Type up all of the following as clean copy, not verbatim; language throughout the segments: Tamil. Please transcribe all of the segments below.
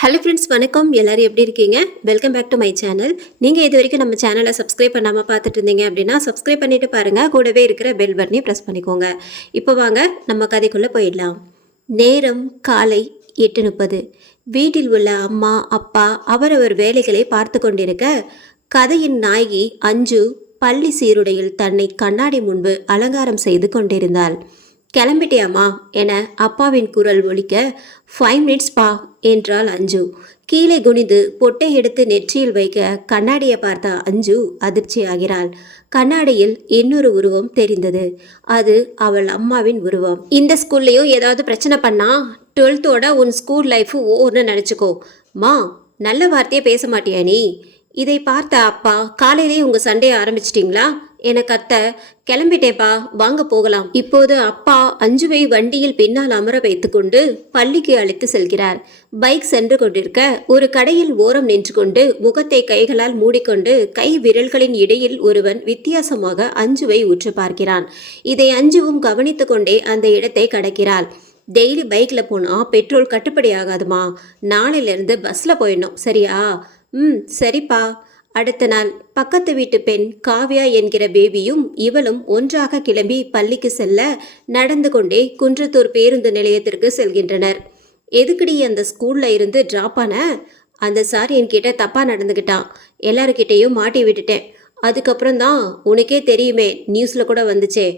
ஹலோ ஃப்ரெண்ட்ஸ், வணக்கம். எல்லாரும் எப்படி இருக்கீங்க? Welcome back to my channel. நீங்கள் இது வரைக்கும் நம்ம சேனலை சப்ஸ்கிரைப் பண்ணாமல் பார்த்துட்டு இருந்தீங்க அப்படின்னா சப்ஸ்கிரைப் பண்ணிட்டு பாருங்கள். கூடவே இருக்கிற பெல் பட்டனையும் ப்ரெஸ் பண்ணிக்கோங்க. இப்போ வாங்க நம்ம கதைக்குள்ளே போயிடலாம். நேரம் காலை 8:30. வீட்டில் உள்ள அம்மா அப்பா அவரவர் வேலைகளை பார்த்து கொண்டிருக்க, கதையின் நாயகி அஞ்சு பள்ளி சீருடையில் தன்னை கண்ணாடி முன்பு அலங்காரம் செய்து கொண்டிருந்தாள். கிளம்பிட்டியாம்மா என அப்பாவின் குரல் ஒலிக்க, 5 minutes பா என்றாள் அஞ்சு. கீழே குனிந்து பொட்டை எடுத்து நெற்றியில் வைக்க கண்ணாடியை பார்த்த அஞ்சு அதிர்ச்சி ஆகிறாள். கண்ணாடியில் இன்னொரு உருவம் தெரிந்தது. அது அவள் அம்மாவின் உருவம். இந்த ஸ்கூல்லையும் ஏதாவது பிரச்சனை பண்ணா 12th உன் ஸ்கூல் லைஃப் ஓன்னு நினச்சிக்கோ. மா, நல்ல வார்த்தையே பேச மாட்டியா நீ? இதை பார்த்த அப்பா, காலையிலே உங்க சண்டையை ஆரம்பிச்சிட்டிங்களா என கத்த, கிளம்பிட்டேப்பா, வாங்க போகலாம். இப்போது அப்பா அஞ்சுவை வண்டியில் பின்னால் அமர வைத்துக்கொண்டு பள்ளிக்கு அழைத்து செல்கிறார். பைக் சென்று கொண்டிருக்க ஒரு கடையில் ஓரம் நின்று கொண்டு முகத்தை கைகளால் மூடிக்கொண்டு கை விரல்களின் இடையில் ஒருவன் வித்தியாசமாக அஞ்சுவை உற்று பார்க்கிறான். இதை அஞ்சுவும் கவனித்து கொண்டே அந்த இடத்தை கடக்கிறாள். டெய்லி பைக்கில் போனால் பெட்ரோல் கட்டுப்படி ஆகாதுமா, நாளையிலேருந்து பஸ்ஸில் போயிடணும், சரியா? சரிப்பா. அடுத்த நாள் பக்கத்து வீட்டு பெண் காவ்யா என்கிற பேபியும் இவளும் ஒன்றாக கிளம்பி பள்ளிக்கு செல்ல நடந்து கொண்டே குன்றத்தூர் பேருந்து நிலையத்திற்கு செல்கின்றனர். எதுக்குடி அந்த ஸ்கூல்ல இருந்து டிராப் ஆன? அந்த சார் என்கிட்ட தப்பா நடந்துக்கிட்டான், எல்லாருக்கிட்டையும் மாட்டி விட்டுட்டேன். அதுக்கப்புறம் தான் உனக்கே தெரியுமே, நியூஸ்ல கூட வந்துச்சே.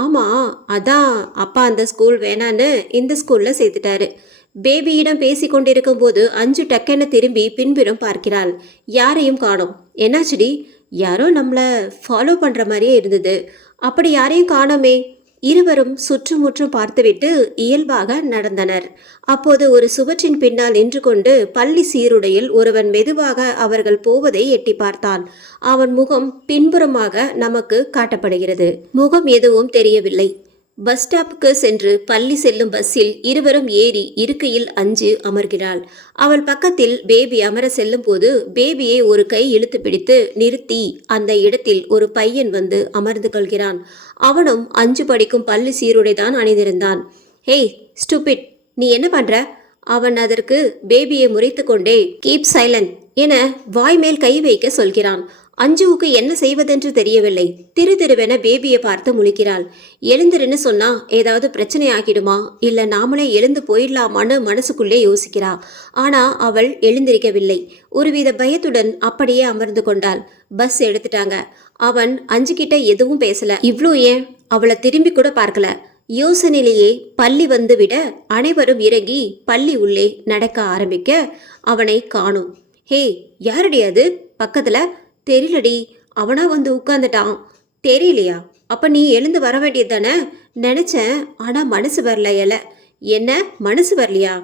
ஆமாம், அதான் அப்பா அந்த ஸ்கூல் வேணான்னு இந்த ஸ்கூலில் சேர்த்துட்டாரு. பேபியிடம் பேசி கொண்டிருக்கும் போது அஞ்சு டக்கென திரும்பி பின்புறம் பார்க்கிறாள். யாரையும் காணோம். என்னாச்சுடி? யாரோ நம்மளை ஃபாலோ பண்ணுற மாதிரியே இருந்தது. அப்படி யாரையும் காணோமே. இருவரும் சுற்றுமுற்றும் பார்த்துவிட்டு இயல்பாக நடந்தனர். அப்போது ஒரு சுவற்றின் பின்னால் நின்று கொண்டு பள்ளி சீருடையில் ஒருவன் மெதுவாக அவர்கள் போவதை எட்டி பார்த்தான். அவன் முகம் பின்புறமாக நமக்கு காட்டப்படுகிறது. முகம் எதுவும் தெரியவில்லை. பஸ் ஸ்டாப்புக்கு சென்று பள்ளி செல்லும் பஸ்ஸில் இருவரும் ஏறி இருக்கையில் அஞ்சு அமர்கிறாள். அவள் பக்கத்தில் பேபி அமர செல்லும் போது பேபியை ஒரு கை இழுத்து பிடித்து நிறுத்தி அந்த இடத்தில் ஒரு பையன் வந்து அமர்ந்து கொள்கிறான். அவனும் அஞ்சு படிக்கும் பள்ளி சீருடைதான் அணிந்திருந்தான். ஹேய் ஸ்டூபிட், நீ என்ன பண்ற? அவன் அதற்கு பேபியை முறைத்து கொண்டே கீப் சைலண்ட் என வாய்மேல் கை வைக்க சொல்கிறான். அஞ்சுவுக்கு என்ன செய்வதென்று தெரியவில்லை. திருவென பேபியை பார்த்து முழிக்கிறாள். எழுந்திருன்னு சொன்னா ஏதாவது பிரச்சனை ஆகிடுமா, இல்ல நாமளே எழுந்து போயிடலாமான்னு மனசுக்குள்ளே யோசிக்கிறா. ஆனா அவள் எழுந்திருக்கவில்லை. ஒருவித பயத்துடன் அப்படியே அமர்ந்து கொண்டாள். பஸ் எடுத்துட்டாங்க. அவன் அஞ்சு கிட்ட எதுவும் பேசல. இவ்ளோ ஏன் அவளை திரும்பி கூட பார்க்கல. யோசனையிலேயே பள்ளி வந்து விட அனைவரும் இறங்கி பள்ளி உள்ளே நடக்க ஆரம்பிக்க அவனை காணோம். ஹே, யாருடைய அது பக்கத்துல? தெரியலடி, அவனா வந்து உட்கார்ந்துட்டான். தெரியலையா? அப்ப நீ எழுந்து வர வேண்டியது தானே? நினைச்சேன், ஆனா மனசு வரல. என்ன மனசு வரலையா?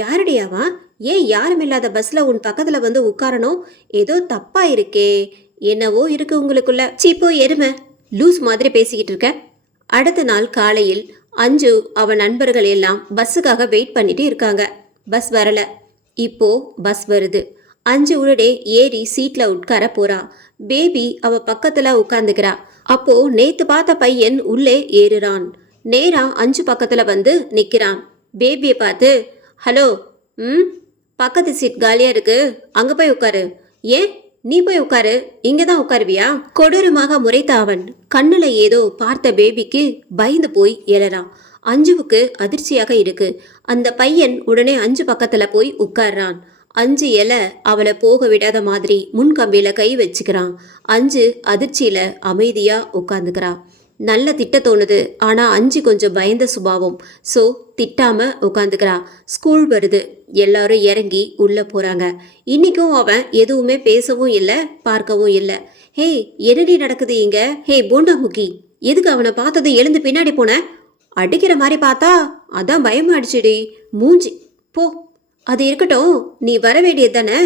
யாருடையாவா? ஏன் யாரும் இல்லாத பஸ்ல உன் பக்கத்துல வந்து உட்காரணும்? ஏதோ தப்பா இருக்கே. என்னவோ இருக்கு உங்களுக்குள்ள. சீப்போ எருமை, லூஸ் மாதிரி பேசிக்கிட்டு இருக்க. அடுத்த நாள் காலையில் அஞ்சு அவன் நண்பர்கள் எல்லாம் பஸ்ஸுக்காக வெயிட் பண்ணிட்டு இருக்காங்க. பஸ் வரல. இப்போ பஸ் வருது. அஞ்சு உடனே ஏறி சீட்ல உட்கார போறா. பேபி அவ பக்கத்துல உட்கார்ந்துக்கிறா. அப்போ நேத்து பார்த்த பையன் உள்ளே ஏறுறான். நேரா அஞ்சு பக்கத்துல வந்து நிக்கிறான். பேபியை பார்த்து, ஹலோ, பக்கத்து சீட் காலியா இருக்கு, அங்க போய் உட்காரு. ஏன் நீ போய் உட்காரு, இங்கதான் உட்காருவியா? கொடூரமாக முறைத்த அவன் கண்ணுல ஏதோ பார்த்த பேபிக்கு பயந்து போய் எழறான். அஞ்சுவுக்கு அதிர்ச்சியாக இருக்கு. அந்த பையன் உடனே அஞ்சு பக்கத்துல போய் உட்கார்றான். அஞ்சு அவளை போக விடாத மாதிரி முன்கம்பியில கை வச்சுக்கிறான். அஞ்சு அதிர்ச்சியில அமைதியா உட்காந்துக்கிறா. நல்ல திட்ட தோணுது. ஆனா அஞ்சு கொஞ்சம் பயந்த சுபாவம். ஸோ திட்டாம உட்காந்துக்கிறா. ஸ்கூல் வருது. எல்லாரும் இறங்கி உள்ள போறாங்க. இன்னைக்கும் அவன் எதுவுமே பேசவும் இல்லை, பார்க்கவும் இல்லை. ஹே, என்னடி நடக்குது இங்க? ஹே போண்டா முக்கி, எதுக்கு அவனை பார்த்தது எழுந்து பின்னாடி போன? அடிக்கிற மாதிரி பார்த்தா அதான் பயமாயிடுச்சுடி. மூஞ்சி போ. அது இருக்கட்டும், நீ வர வேண்டியது தானே?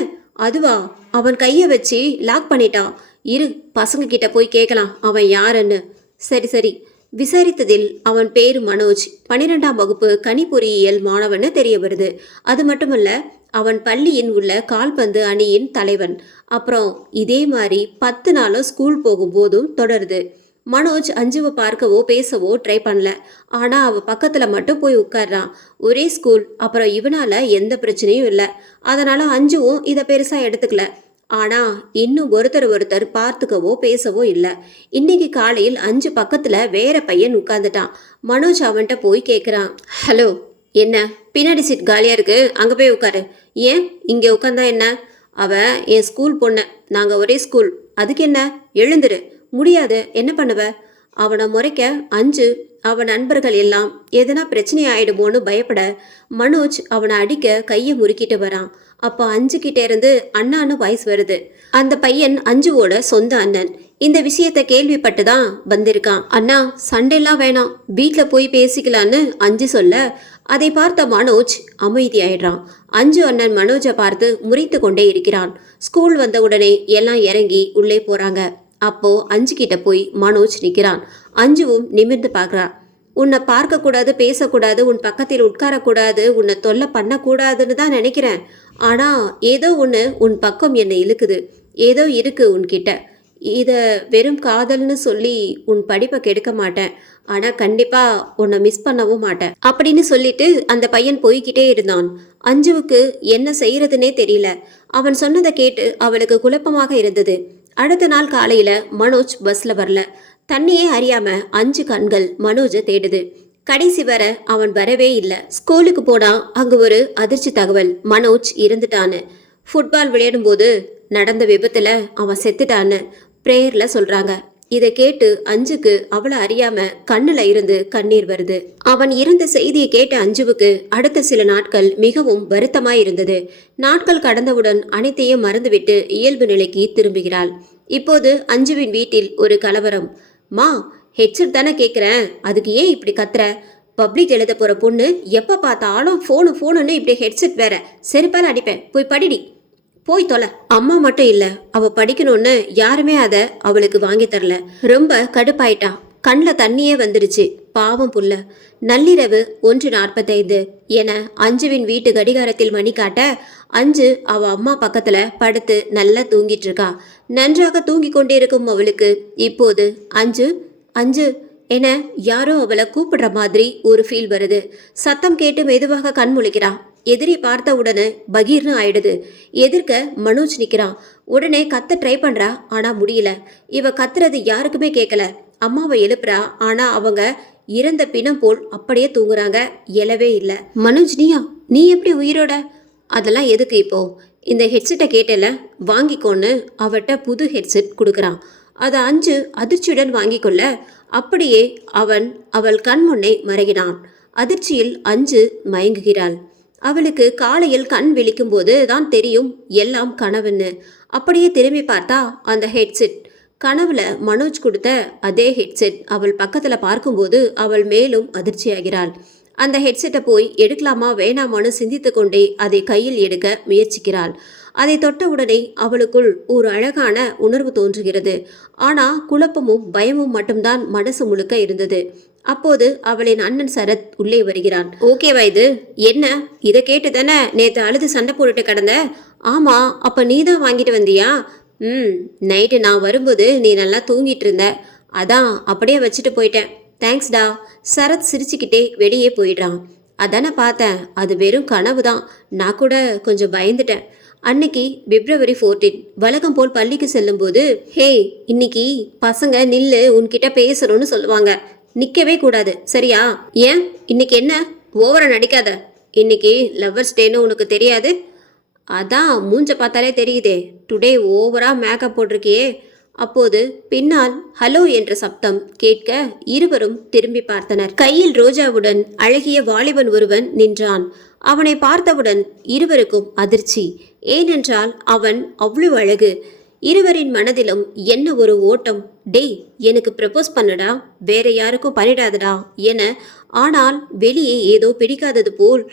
அதுவா? அவன் கையை வச்சு லாக் பண்ணிட்டான். இரு, பசங்க கிட்ட போய் கேட்கலாம் அவன் யாருன்னு. சரி. விசாரித்ததில் அவன் பேரு மனோஜ், 12ஆம் வகுப்பு கணிப்பொறியியல் மாணவன்னு தெரிய வருது. அது மட்டுமல்ல, அவன் பள்ளியின் உள்ள கால்பந்து அணியின் தலைவன். அப்புறம் இதே மாதிரி 10 நாளும் ஸ்கூல் போகும்போதும் தொடருது. மனோஜ் அஞ்சுவை பார்க்கவோ பேசவோ ட்ரை பண்ணல. ஆனா அவ பக்கத்துல மட்டும் போய் உட்கார்றான். ஒரே ஸ்கூல், அப்புறம் இவனால எந்த பிரச்சனையும் இல்லை. அதனால அஞ்சுவும் இதை பெருசா எடுத்துக்கல. ஆனா இன்னும் ஒருத்தர் பார்த்துக்கவோ பேசவோ இல்லை. இன்னைக்கு காலையில் அஞ்சு பக்கத்துல வேற பையன் உட்கார்ந்துட்டான். மனோஜ் அவன்கிட்ட போய் கேட்குறான், ஹலோ, என்ன பின்னாடி சீட் காலியா இருக்கு, அங்க போய் உட்காரு. ஏன் இங்க உட்காந்தா என்ன? அவ என் ஸ்கூல் பொண்ணு, நாங்க ஒரே ஸ்கூல், அதுக்கு என்ன? எழுந்துரு. முடியாது, என்ன பண்ணுவ? அவனை முறைக்க அஞ்சு அவன் நண்பர்கள் எல்லாம் எதனா பிரச்சனை ஆயிடுமோன்னு பயப்பட மனோஜ் அவனை அடிக்க கையை முறுக்கிட்டு வரான். அப்போ அஞ்சு கிட்ட இருந்து அண்ணான்னு வாய்ஸ் வருது. அந்த பையன் அஞ்சுவோட சொந்த அண்ணன். இந்த விஷயத்த கேள்விப்பட்டு தான் வந்திருக்கான். அண்ணா, சண்டைலாம் வேணாம், வீட்டில் போய் பேசிக்கலான்னு அஞ்சு சொல்ல அதை பார்த்த மனோஜ் அமைதியாயிடுறான். அஞ்சு அண்ணன் மனோஜை பார்த்து முறைத்து கொண்டே இருக்கிறான். ஸ்கூல் வந்த உடனே எல்லாம் இறங்கி உள்ளே போறாங்க. அப்போ அஞ்சு கிட்ட போய் மனோஜ் நிற்கிறான். அஞ்சுவும் நிமிர்ந்து பார்க்குறான். உன்னை பார்க்கக்கூடாது, பேசக்கூடாது, உன் பக்கத்தில் உட்காரக்கூடாது, உன்னை தொல்லை பண்ணக்கூடாதுன்னு தான் நினைக்கிறேன். ஆனால் ஏதோ ஒன்று உன் பக்கம் என்னை இழுக்குது, ஏதோ இருக்கு உன்கிட்ட. இதை வெறும் காதல்னு சொல்லி உன் படிப்பை கெடுக்க மாட்டேன், ஆனால் கண்டிப்பாக உன்னை மிஸ் பண்ணவும் மாட்டேன் அப்படின்னு சொல்லிட்டு அந்த பையன் போய்கிட்டே இருந்தான். அஞ்சுவுக்கு என்ன செய்யறதுனே தெரியல. அவன் சொன்னதை கேட்டு அவளுக்கு குழப்பமாக இருந்தது. அடுத்த நாள் காலையில மனோஜ் பஸ்ல வரல. தண்ணியே அறியாம அஞ்சு கண்கள் மனோஜை தேடுது. கடைசி வர அவன் வரவே இல்லை. ஸ்கூலுக்கு போனா அங்க ஒரு அதிர்ச்சி தகவல், மனோஜ் இருந்துட்டான்னு. ஃபுட்பால் விளையாடும் போது நடந்த விபத்துல அவன் செத்துட்டான்னு பிரேயர்ல சொல்றாங்க. இதை கேட்டு அஞ்சுக்கு அவளை அறியாம கண்ணுல இருந்து கண்ணீர் வருது. அவன் இருந்த செய்தியை கேட்ட அஞ்சுவுக்கு அடுத்த சில நாட்கள் மிகவும் வருத்தமாய் இருந்தது. நாட்கள் கடந்தவுடன் அனைத்தையும் மறந்துவிட்டு இயல்பு நிலைக்கு திரும்புகிறாள். இப்போது அஞ்சுவின் வீட்டில் ஒரு கலவரம். மா, ஹெட்செட் தானே கேட்குறேன், அதுக்கு ஏன் இப்படி கத்துற? பப்ளிக் எழுத போற பொண்ணு எப்ப பார்த்தாலும் ஃபோனுன்னு இப்படி ஹெட்செட் வேற, செருப்பால அடிப்பேன், போய் படிடி. போய் தொலை. அம்மா மட்டும் இல்ல, அவ படிக்கணும்னு யாருமே அதை அவளுக்கு வாங்கி தரல. ரொம்ப கடுப்பாயிட்டா. கண்ணில் தண்ணியே வந்துடுச்சு. பாவம் புள்ள. நள்ளிரவு 1:45 என அஞ்சுவின் வீட்டு கடிகாரத்தில் மணி காட்ட அஞ்சு அவ அம்மா பக்கத்துல படுத்து நல்லா தூங்கிட்டு இருக்கா. நன்றாக தூங்கி கொண்டே இருக்கும் அவளுக்கு இப்போது அஞ்சு அஞ்சு என யாரோ அவளை கூப்பிடுற மாதிரி ஒரு ஃபீல் வருது. சத்தம் கேட்டு மெதுவாக கண் முழிக்கிறா. எதிரி பார்த்த உடனே பகீர்னு ஆயிடுது. எதிர்க்க மனோஜ் நிற்கிறான். உடனே கத்த ட்ரை பண்றா, ஆனா முடியல. இவ கத்துறது யாருக்குமே கேட்கல. அம்மாவை எழுப்புறா, ஆனா அவங்க இறந்த பிணம் போல் அப்படியே தூங்குறாங்க, எழவே இல்லை. மனோஜ், நீ எப்படி உயிரோட? அதெல்லாம் எதுக்கு இப்போ? இந்த ஹெட்செட்டை கேட்டல, வாங்கிக்கோன்னு அவட்ட புது ஹெட்செட் கொடுக்குறான். அதை அஞ்சு அதிர்ச்சியுடன் வாங்கி கொள்ள அப்படியே அவள் கண் முன்னே மறைகிறான். அதிர்ச்சியில் அஞ்சு மயங்குகிறாள். அவளுக்கு காலையில் கண் விழிக்கும் போது தான் தெரியும் எல்லாம் கனவுன்னு. அப்படியே திரும்பி பார்த்தா அந்த ஹெட்செட் கனவுல மனோஜ் கொடுத்த அதே ஹெட்செட். அவள் பக்கத்துல பார்க்கும்போது அவள் மேலும் அதிர்ச்சியாகிறாள். அந்த ஹெட்செட்டை போய் எடுக்கலாமா வேணாமான்னு சிந்தித்து கொண்டே அதை கையில் எடுக்க முயற்சிக்கிறாள். அதை தொட்ட உடனே அவளுக்குள் ஒரு அழகான உணர்வு தோன்றுகிறது. ஆனா குழப்பமும் பயமும் மட்டும்தான் மனசு முழுக்க இருந்தது. அப்போது அவளின் அண்ணன் சரத் உள்ளே வருகிறான். ஓகேவா இது? என்ன, இதை கேட்டு தானே நேற்று அழுது சண்டை போட்டுட்டு கிடந்த? ஆமா, அப்ப நீ தான் வாங்கிட்டு வந்தியா? நைட்டு நான் வரும்போது நீ நல்லா தூங்கிட்டு இருந்த, அதான் அப்படியே வச்சுட்டு போயிட்டேன். தேங்க்ஸ்டா. சரத் சிரிச்சுக்கிட்டே வெளியே போயிடுறான். அதானே பார்த்தேன், அது வெறும் கனவு தான். நான் கூட கொஞ்சம் பயந்துட்டேன். அன்னைக்கு February 14 வழக்கம் போல் பள்ளிக்கு செல்லும்போது, ஹே, இன்னைக்கு பசங்க நில்லு உன்கிட்ட பேசணும்னு சொல்லுவாங்க. நிற்கவே கூடாது, சரியா? ஏன் இன்னைக்கு என்ன? ஓவரா நடிக்காத. இன்னைக்கு லவ்வர்ஸ் டேன்னு உனக்கு தெரியாது? அதான் மூஞ்ச பார்த்தாலே தெரியுதே, டுடே ஓவரா மேக்கப் போட்டிருக்கியே. அப்போது பின்னால் ஹலோ என்ற சப்தம் கேட்க இருவரும் திரும்பி பார்த்தனர். கையில் ரோஜாவுடன் அழகிய வாலிபன் ஒருவன் நின்றான். அவனை பார்த்தவுடன் இருவருக்கும் அதிர்ச்சி. ஏனென்றால் அவன் அவ்வளவு அழகு. இருவரின் மனதிலும் என்ன ஒரு ஓட்டம். டேய், எனக்கு ப்ரப்போஸ் பண்ணடா, வேற யாருக்கும் பண்ணிடாதடா என. ஆனால் வெளியே ஏதோ பிடிக்காதது போல்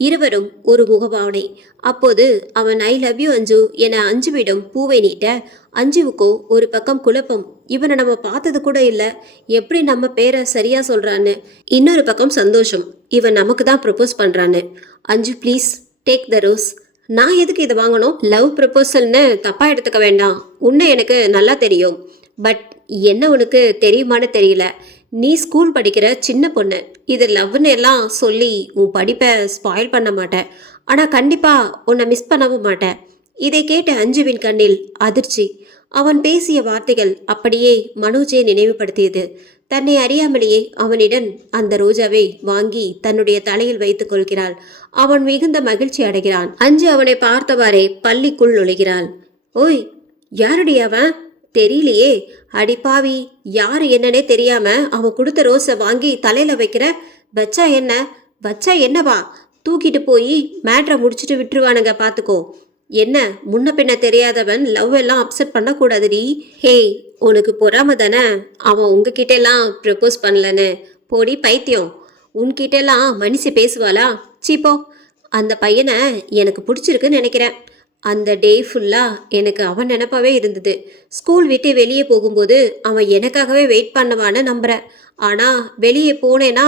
இருவரும் ஒரு முகபாவனை. அப்போது அவன் ஐ லவ் யூ அஞ்சு என அஞ்சுவிடம் பூவை நீட்ட அஞ்சுவுக்கோ ஒரு பக்கம் குழப்பம். இவனை நம்ம பார்த்தது கூட இல்லை, எப்படி நம்ம பேரை சரியா சொல்றான்னு. இன்னொரு பக்கம் சந்தோஷம், இவன் நமக்கு தான் ப்ரப்போஸ் பண்றான்னு. அஞ்சு ப்ளீஸ் டேக் த ரோஸ். நான் எதுக்கு இதை வாங்கணும்? லவ் ப்ரப்போசல்னு தப்பா எடுத்துக்க வேண்டாம், உன்னை எனக்கு நல்லா தெரியும். பட் என்ன உனக்கு தெரியுமான்னு தெரியல, நீ ஸ்கூல் படிக்கிற சின்ன பொண்ணு. இது லவ்னு எல்லாம் சொல்லி உன் படிப்பை ஸ்பாயில் பண்ண மாட்டேன். ஆனால் கண்டிப்பாக உன்னை மிஸ் பண்ணவும் மாட்டேன். இதை கேட்ட அஞ்சுவின் கண்ணில் அதிர்ச்சி. அவன் பேசிய வார்த்தைகள் அப்படியே மனோஜை நினைவுபடுத்தியது. தன்னை அறியாமலேயே அவனிடம் அந்த ரோஜாவை வாங்கி தன்னுடைய தலையில் வைத்துக் கொள்கிறாள். அவன் மிகுந்த மகிழ்ச்சி அடைகிறான். அஞ்சு அவனை பார்த்தவாறே பள்ளிக்குள் நுழைகிறாள். ஓய், யாருடி அவன்? தெரியலையே. அடிப்பாவி, யாரு என்னன்னே தெரியாம அவன் கொடுத்த ரோஸை வாங்கி தலையில வைக்கிற. வச்சா என்ன? வச்சா என்னவா? தூக்கிட்டு போய் மேட்ரை முடிச்சுட்டு விட்டுருவானுங்க, பார்த்துக்கோ. என்ன முன்ன பின்ன தெரியாதவன் லவ் எல்லாம் அப்செட் பண்ணக்கூடாதுடி. ஹே, உனக்கு பொறாம தானே அவன் உங்ககிட்ட எல்லாம் ப்ரப்போஸ் பண்ணலன்னு? போடி பைத்தியம், உன்கிட்ட எல்லாம் மனுஷி பேசுவாளா? சீப்போ. அந்த பையனை எனக்கு பிடிச்சிருக்குன்னு நினைக்கிறேன். அந்த டே ஃபுல்லாக எனக்கு அவன் நினப்பாவே இருந்தது. ஸ்கூல் விட்டு வெளியே போகும்போது அவன் எனக்காகவே வெயிட் பண்ணுவான்னு நம்புகிறேன். ஆனால் வெளியே போனேன்னா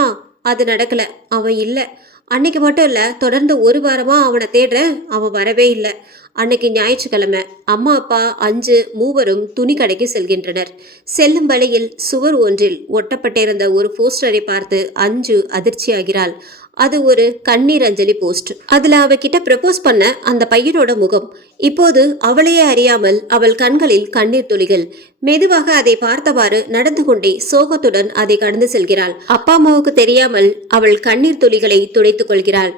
அது நடக்கலை. அவன் இல்லை. அன்னைக்கு மட்டும் இல்லை, தொடர்ந்து ஒரு வாரமாக அவனை தேடுறேன். அவன் வரவே இல்லை. அன்னைக்கு ஞாயிற்றுக்கிழமை அம்மா அப்பா அஞ்சு மூவரும் துணி கடைக்கு செல்கின்றனர். செல்லும் வழியில் சுவர் ஒன்றில் ஒட்டப்பட்டிருந்த ஒரு போஸ்டரை பார்த்து அஞ்சு அதிர்ச்சியாகிறாள். அது ஒரு கண்ணீர் அஞ்சலி போஸ்ட். அதுல அவகிட்ட ப்ரப்போஸ் பண்ண அந்த பையனோட முகம். இப்போது அவளையே அறியாமல் அவள் கண்களில் கண்ணீர் துளிகள். மெதுவாக அதை பார்த்தவாறு நடந்து கொண்டே சோகத்துடன் அதை கடந்து செல்கிறாள். அப்பா அம்மாவுக்கு தெரியாமல் அவள் கண்ணீர் துளிகளை துடைத்துக் கொள்கிறாள்.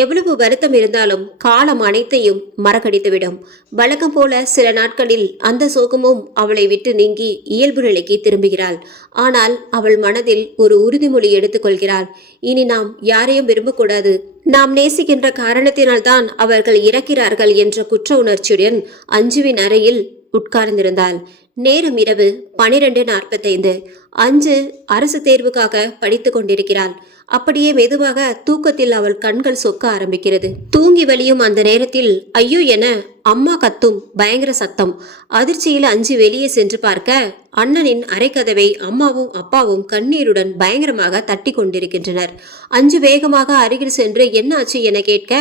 எவ்வளவு வருத்தம் இருந்தாலும் காலம் அனைத்தையும் மறக்கடித்துவிடும். வழக்கம் போல சில நாட்களில் அந்த சோகமும் அவளை விட்டு நீங்கி இயல்பு நிலைக்கு திரும்புகிறாள். ஆனால் அவள் மனதில் ஒரு உறுதிமொழி எடுத்துக்கொள்கிறாள். இனி நாம் யாரையும் விரும்பக்கூடாது. நாம் நேசிக்கின்ற காரணத்தினால்தான் அவர்கள் இறக்கிறார்கள் என்ற குற்ற உணர்ச்சியுடன் அஞ்சுவின் அறையில் உட்கார்ந்திருந்தாள். நேரம் இரவு 12:45. அஞ்சு அரசு தேர்வுக்காக படித்து கொண்டிருக்கிறாள். அப்படியே மெதுவாக தூக்கத்தில் அவள் கண்கள் சொக்க ஆரம்பிக்கிறது. தூங்கி வலியும் அந்த நேரத்தில் ஐயோ என அம்மா கத்தும் பயங்கர சத்தம். அதிர்ச்சியில் அஞ்சு வெளியே சென்று பார்க்க அண்ணனின் அரைக்கதவை அம்மாவும் அப்பாவும் கண்ணீருடன் பயங்கரமாக தட்டி கொண்டிருக்கின்றனர். அஞ்சு வேகமாக அருகில் சென்று என்ன ஆச்சு என கேட்க,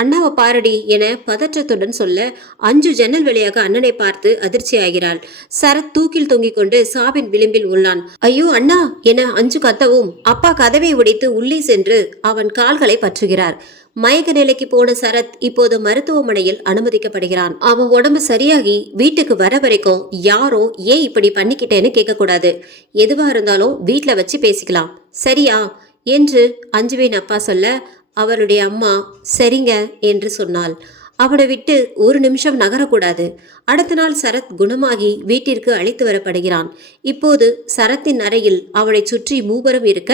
அண்ணாவை பாரடி என பதற்றத்துடன் சொல்ல, அஞ்சு ஜன்னல் வழியாக அண்ணனை பார்த்து அதிர்ச்சியாகிறாள். சரத் தூக்கில் தொங்கிக் கொண்டு சாவின் விளிம்பில் உள்ளான். ஐயோ அண்ணா என அஞ்சு கத்தவும் அப்பா கதவை உடைத்து உள்ளே சென்று அவன் கால்களை பற்றுகிறார். மயக்க நிலைக்கு போன சரத் இப்போது மருத்துவமனையில் அனுமதிக்கப்படுகிறான். அவன் உடம்பு சரியாகி வீட்டுக்கு வர வரைக்கும் யாரும் ஏன் இப்படி பண்ணிக்கிட்டேன்னு கேட்கக்கூடாது. எதுவா இருந்தாலும் வீட்டில் வச்சு பேசிக்கலாம், சரியா என்று அஞ்சுவின் அப்பா சொல்ல, அவளுடைய அம்மா சரிங்க என்று சொன்னாள். அவனை விட்டு ஒரு நிமிஷம் நகரக்கூடாது. அடுத்த நாள் சரத் குணமாகி வீட்டிற்கு அழைத்து வரப்படுகிறான். இப்போது சரத்தின் அறையில் அவனை சுற்றி மூவரும் இருக்க,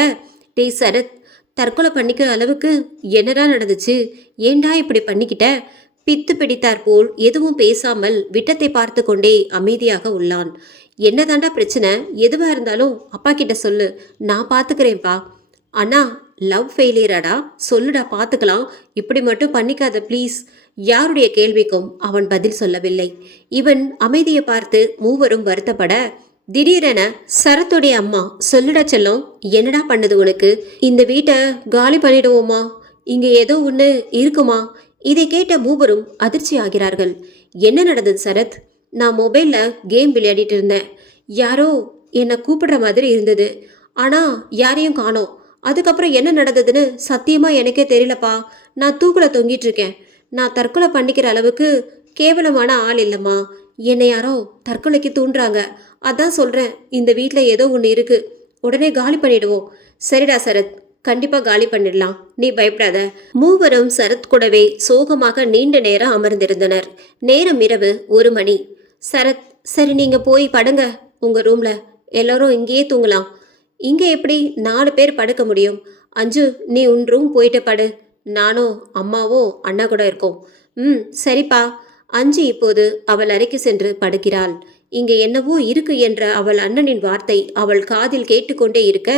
டேய் சரத், தற்கொலை பண்ணிக்கிற அளவுக்கு என்னடா நடந்துச்சு? ஏண்டா இப்படி பண்ணிக்கிட்ட? பித்து பிடித்தார் போல் எதுவும் பேசாமல் விட்டத்தை பார்த்து கொண்டே அமைதியாக உள்ளான். என்னதாண்டா பிரச்சனை? எதுவா இருந்தாலும் அப்பா கிட்ட சொல்லு, நான் பார்த்துக்கிறேன்ப்பா. அண்ணா, லவ் ஃபெயிலியராடா? சொல்லுடா, பார்த்துக்கலாம். இப்படி மட்டும் பண்ணிக்காத ப்ளீஸ். யாருடைய கேள்விக்கும் அவன் பதில் சொல்லவில்லை. இவன் அமைதியை பார்த்து மூவரும் வருத்தப்பட, திடீரென சரத்துடைய அம்மா, சொல்லுடா செல்லம், என்னடா பண்ணுது உனக்கு? இந்த வீட்டை காலி பண்ணிடுவோமா? இங்க ஏதோ ஒன்று இருக்குமா? இதை கேட்ட மூவரும் அதிர்ச்சி ஆகிறார்கள். என்ன நடந்தது சரத்? நான் மொபைலில் கேம் விளையாடிட்டு இருந்தேன். யாரோ என்னை கூப்பிடுற மாதிரி இருந்தது. ஆனால் யாரையும் காணோம். அதுக்கப்புறம் என்ன நடந்ததுன்னு சத்தியமாக எனக்கே தெரியலப்பா. நான் தூக்கில் தொங்கிட்டு இருக்கேன். நான் தற்கொலை பண்ணிக்கிற அளவுக்கு கேவலமான ஆள் இல்லைம்மா. என்னை யாரோ தற்கொலைக்கு தூண்டுறாங்க. அதான் சொல்கிறேன், இந்த வீட்டில் ஏதோ ஒன்று இருக்குது. உடனே காலி பண்ணிடுவோம். சரிடா சரத், கண்டிப்பாக காலி பண்ணிடலாம், நீ பயப்படாத. மூவரும் சரத் கூடவே சோகமாக நீண்ட நேரம் அமர்ந்திருந்தனர். நேரம் இரவு 1 மணி. சரத், சரி நீங்கள் போய் படுங்க உங்கள் ரூமில். எல்லோரும் இங்கேயே தூங்கலாம். இங்கே எப்படி 4 பேர் படுக்க முடியும்? அஞ்சு, நீ உன் ரூம் போயிட்டு படு. நானும் அம்மாவும் அண்ணா கூட இருக்கோம். சரிப்பா. அஞ்சு இப்போது அவள் அறைக்கு சென்று படுக்கிறாள். இங்கே என்னவோ இருக்கு என்ற அவள் அண்ணனின் வார்த்தை அவள் காதில் கேட்டுக்கொண்டே இருக்க,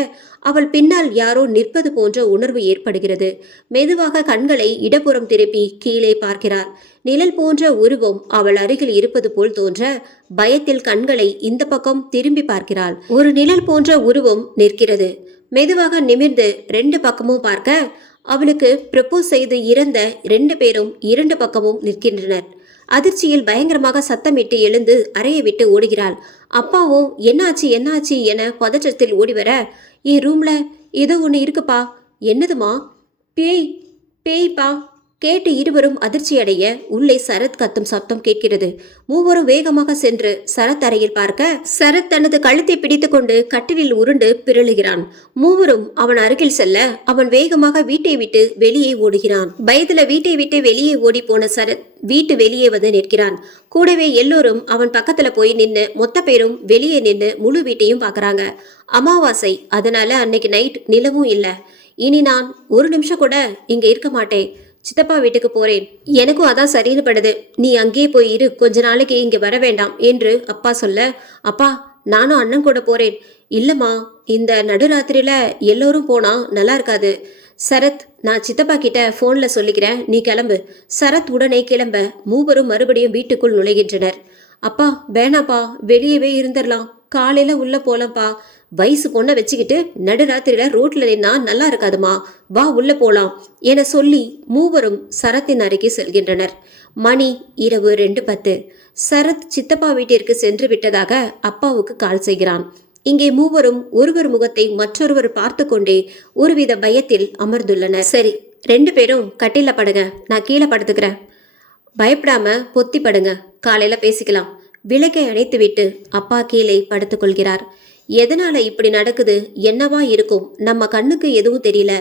அவள் பின்னால் யாரோ நிற்பது போன்ற உணர்வு ஏற்படுகிறது. மெதுவாக கண்களை இடப்புறம் திருப்பி கீழே பார்க்கிறார். நிழல் போன்ற உருவம் அவள் அருகில் இருப்பது போல் தோன்ற பயத்தில் கண்களை இந்த பக்கம் திரும்பி பார்க்கிறாள். ஒரு நிழல் போன்ற உருவம் நிற்கிறது. மெதுவாக நிமிர்ந்து 2 பக்கமும் பார்க்க, அவளுக்கு ப்ரப்போஸ் செய்து இறந்த 2 பேரும் 2 பக்கமும் நிற்கின்றனர். அதிர்ச்சியில் பயங்கரமாக சத்தமிட்டு எழுந்து அறையை விட்டு ஓடுகிறாள். அப்பாவும் என்னாச்சு என்னாச்சு என பதற்றத்தில் ஓடிவர, என் ரூம்ல ஏதோ ஒன்று இருக்குப்பா. என்னதுமா? பேய், பேய்ப்பா. கேட்டு இருவரும் அதிர்ச்சியடைய உள்ளே சரத் கத்தும் சத்தம் கேட்கிறது. மூவரும் வேகமாக சென்று சரத் அறையில் பார்க்க, சரத் தனது கழுத்தை பிடித்துக் கொண்டு கட்டிலில் உருண்டு பிறழுகிறான். மூவரும் அவன் அருகில் செல்ல அவன் வேகமாக வீட்டை விட்டு வெளியே ஓடுகிறான். பயத்துல வீட்டை விட்டு வெளியே ஓடி போன சரத் வீட்டு வெளியே வந்து நிற்கிறான். கூடவே எல்லோரும் அவன் பக்கத்துல போய் நின்று மொத்த பேரும் வெளியே நின்று முழு வீட்டையும் பாக்குறாங்க. அமாவாசை, அதனால அன்னைக்கு நைட் நிலவும் இல்ல. இனி நான் ஒரு நிமிஷம் கூட இங்க இருக்க மாட்டேன். சித்தப்பா வீட்டுக்கு போறேன். எனக்கும் அதான் சரின்னு படுது. நீ அங்கேயே போய் இரு, கொஞ்ச நாளைக்கு இங்க வர வேண்டாம் என்று அப்பா சொல்ல, அப்பா நானும் அண்ணன் கூட போறேன். இல்லம்மா, இந்த நடுராத்திரியில எல்லோரும் போனா நல்லா இருக்காது. சரத், நான் சித்தப்பா கிட்ட போன்ல சொல்லிக்கிறேன், நீ கிளம்பு. சரத் உடனே கிளம்ப மூவரும் மறுபடியும் வீட்டுக்குள் நுழைகின்றனர். அப்பா வேணாப்பா, வெளியவே இருந்துடலாம், காலையில உள்ள போலப்பா. வயசு பொண்ணை வச்சுக்கிட்டு நடுராத்திரியில ரோட்ல நின்னா நல்லா இருக்காதுமா, வா உள்ள போலாம் என சொல்லி மூவரும் சரத்தின் அருகே செல்கின்றனர். மணி இரவு 2:10. சரத் சித்தப்பா வீட்டிற்கு சென்று விட்டதாக அப்பாவுக்கு கால் செய்கிறான். இங்கே மூவரும் ஒருவர் முகத்தை மற்றொருவர் பார்த்து கொண்டே ஒருவித பயத்தில் அமர்ந்துள்ளனர். சரி, 2 பேரும் கட்டில படுங்க, நான் கீழே படுத்துக்கிறேன். பயப்படாம பொத்தி படுங்க, காலையில பேசிக்கலாம். விளக்கை அணைத்துவிட்டு அப்பா கீழே படுத்துக்கொள்கிறார். எதனால இப்படி நடக்குது, என்னவா இருக்கும், நம்ம கண்ணுக்கு எதுவும் தெரியல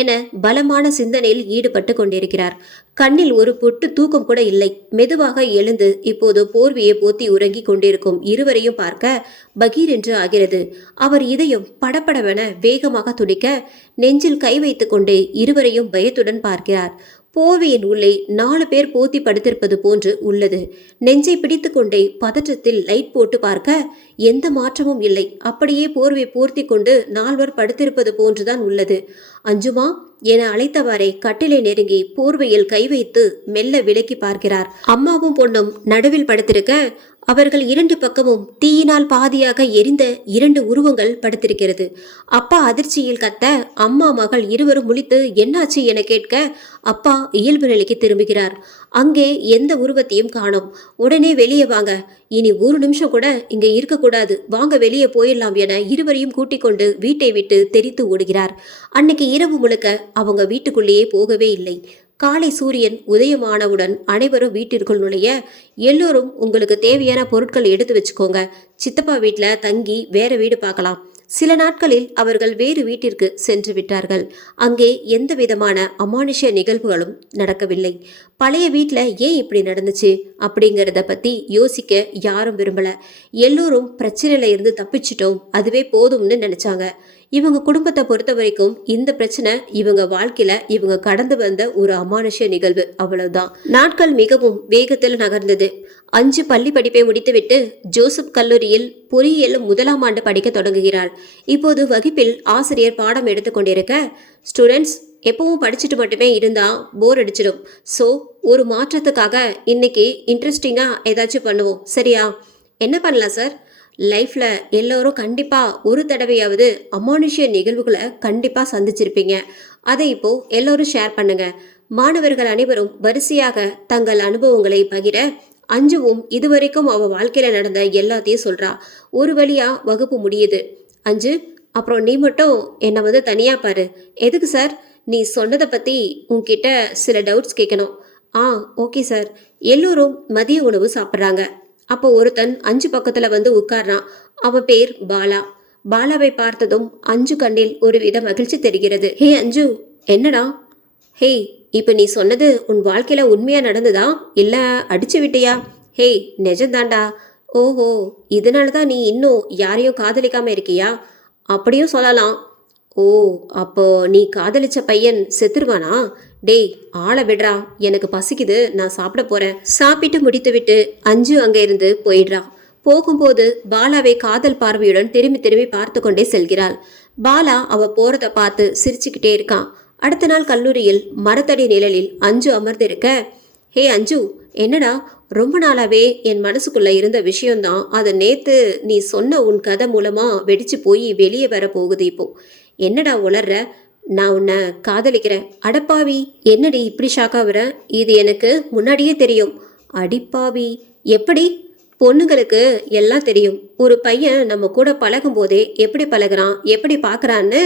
என பலமான சிந்தனையில் ஈடுபட்டு கொண்டிருக்கிறார். கண்ணில் ஒரு பொட்டு தூக்கம் கூட இல்லை. மெதுவாக எழுந்து இப்போது போர்வையை போத்தி உறங்கி கொண்டிருக்கும் இருவரையும் பார்க்க பகீர் என்று ஆகிறது. அவர் இதயம் படபடவென வேகமாக துடிக்க நெஞ்சில் கை வைத்து கொண்டே இருவரையும் பயத்துடன் பார்க்கிறார். போர்வையின் உள்ளே 4 பேர் போத்தி படுத்திருப்பது போன்று உள்ளது. நெஞ்சை பிடித்து கொண்டே பதற்றத்தில் லைட் போட்டு பார்க்க எந்த மாற்றமும் இல்லை. அப்படியே போர்வை போர்த்தி கொண்டு 4 படுத்திருப்பது போன்றுதான் உள்ளது. அஞ்சுமா என அழைத்தவாறே கட்டிலை நெருங்கி போர்வையில் கை வைத்து மெல்ல விலக்கி பார்க்கிறார். அம்மாவும் பொண்ணும் நடுவில் படுத்திருக்க அவர்கள் 2 பக்கமும் தீயினால் பாதியாக எரிந்த 2 உருவங்கள் படுத்திருக்கிறது. அப்பா அதிர்ச்சியில் கத்த அம்மா மகள் இருவரும் முழித்து என்னாச்சு என கேட்க அப்பா இயல்பு நிலைக்கு திரும்புகிறார். அங்கே எந்த உருவத்தையும் காணோம். உடனே வெளியே வாங்க, இனி ஒரு நிமிஷம் கூட இங்க இருக்கக்கூடாது, வாங்க வெளியே போயிடலாம் என இருவரையும் கூட்டிக் கொண்டு வீட்டை விட்டு தெரித்து ஓடுகிறார். அன்னைக்கு இரவு முழுக்க அவங்க வீட்டுக்குள்ளேயே போகவே இல்லை. காலை சூரியன் உதயமானவுடன் அனைவரும் வீட்டிற்குள் நுழைய, எல்லோரும் உங்களுக்கு தேவையான பொருட்கள் எடுத்து வச்சுக்கோங்க, சித்தப்பா வீட்டில் தங்கி வேற வீடு பார்க்கலாம். சில நாட்களில் அவர்கள் வேறு வீட்டிற்கு சென்று விட்டார்கள். அங்கே எந்த விதமான அமானுஷ்ய நிகழ்வுகளும் நடக்கவில்லை. பழைய வீட்டில் ஏன் இப்படி நடந்துச்சு அப்படிங்கிறத பற்றி யோசிக்க யாரும் விரும்பல. எல்லோரும் பிரச்சனையில இருந்து தப்பிச்சிட்டோம், அதுவே போதும்னு நினைச்சாங்க. இவங்க குடும்பத்தை பொறுத்த வரைக்கும் இந்த பிரச்சனை இவங்க வாழ்க்கையில இவங்க கடந்து வந்த ஒரு அமானுஷ்ய நிகழ்வு, அவ்வளவுதான். நாட்கள் மிகவும் வேகத்தில் நகர்ந்தது. 5 பள்ளி படிப்பை முடித்துவிட்டு ஜோசப் கல்லூரியில் பொறியியல் 1ஆம் ஆண்டு படிக்க தொடங்குகிறாள். இப்போது வகுப்பில் ஆசிரியர் பாடம் எடுத்துக்கொண்டிருக்க, ஸ்டூடெண்ட்ஸ் எப்பவும் படிச்சுட்டு மட்டுமே இருந்தா போர் அடிச்சிடும். ஸோ ஒரு மாற்றத்துக்காக இன்னைக்கு இன்ட்ரெஸ்டிங்கா ஏதாச்சும் பண்ணுவோம், சரியா? என்ன பண்ணலாம் சார்? லைஃப்பில் எல்லோரும் கண்டிப்பாக ஒரு தடவையாவது அமானுஷ்ய நிகழ்வுகளை கண்டிப்பாக சந்திச்சிருப்பீங்க. அதை இப்போது எல்லோரும் ஷேர் பண்ணுங்க. மாணவர்கள் அனைவரும் வரிசையாக தங்கள் அனுபவங்களை பகிர அஞ்சுவும் இதுவரைக்கும் அவள் வாழ்க்கையில் நடந்த எல்லாத்தையும் சொல்கிறா. ஒரு வழியாக வகுப்பு முடியுது. அஞ்சு, அப்புறம் நீ மட்டும் என்னை வந்து தனியாக பாரு. எதுக்கு சார்? நீ சொன்னதை பற்றி உன்கிட்ட சில டவுட்ஸ் கேட்கணும். Okay sir. எல்லோரும் மதிய உணவு சாப்பிட்றாங்க. அப்போ ஒருத்தன் அஞ்சு பக்கத்துல வந்து உட்கார்றான். அவன் பேர் பாலா. பாலாவை பார்த்ததும் அஞ்சு கண்ணில் ஒரு வித மகிழ்ச்சி தெரிகிறது. ஹே அஞ்சு, என்னடா? ஹே, இப்ப நீ சொன்னது உன் வாழ்க்கையில உண்மையா நடந்ததா இல்ல அடிச்சு விட்டியா? ஹே, நிஜம்தாண்டா. ஓஹோ, இதனாலதான் நீ இன்னும் யாரையும் காதலிக்காம இருக்கியா? அப்படியும் சொல்லலாம். ஓ, அப்போ நீ காதலிச்ச பையன் செத்துருவானா? டேய், ஆளை விடுறா, எனக்கு பசிக்குது, நான் சாப்பிட போறேன். சாப்பிட்டு முடித்துவிட்டு அஞ்சு அங்கே இருந்து போயிடுறான். போகும்போது பாலாவை காதல் பார்வையுடன் திரும்பி திரும்பி பார்த்து கொண்டே செல்கிறாள். பாலா அவ போறத பார்த்து சிரிச்சுக்கிட்டே இருக்கான். அடுத்த நாள் கல்லூரியில் மரத்தடி நிழலில் அஞ்சு அமர்ந்திருக்க, ஹே அஞ்சு, என்னடா, ரொம்ப நாளாவே என் மனசுக்குள்ள இருந்த விஷயம்தான், அதை நேத்து நீ சொன்ன உன் கதை மூலமா வெடிச்சு போய் வெளியே வர போகுது. இப்போ என்னடா உளர்ற? நான் உன்னை காதலிக்கிறேன். அடப்பாவி, என்னடி இப்படி ஷாக்காகிற? இது எனக்கு முன்னாடியே தெரியும். அடிப்பாவி, எப்படி? பொண்ணுங்களுக்கு எல்லாம் தெரியும். ஒரு பையன் நம்ம கூட பழகும் போதே எப்படி பழகுறான், எப்படி பார்க்கறான்னு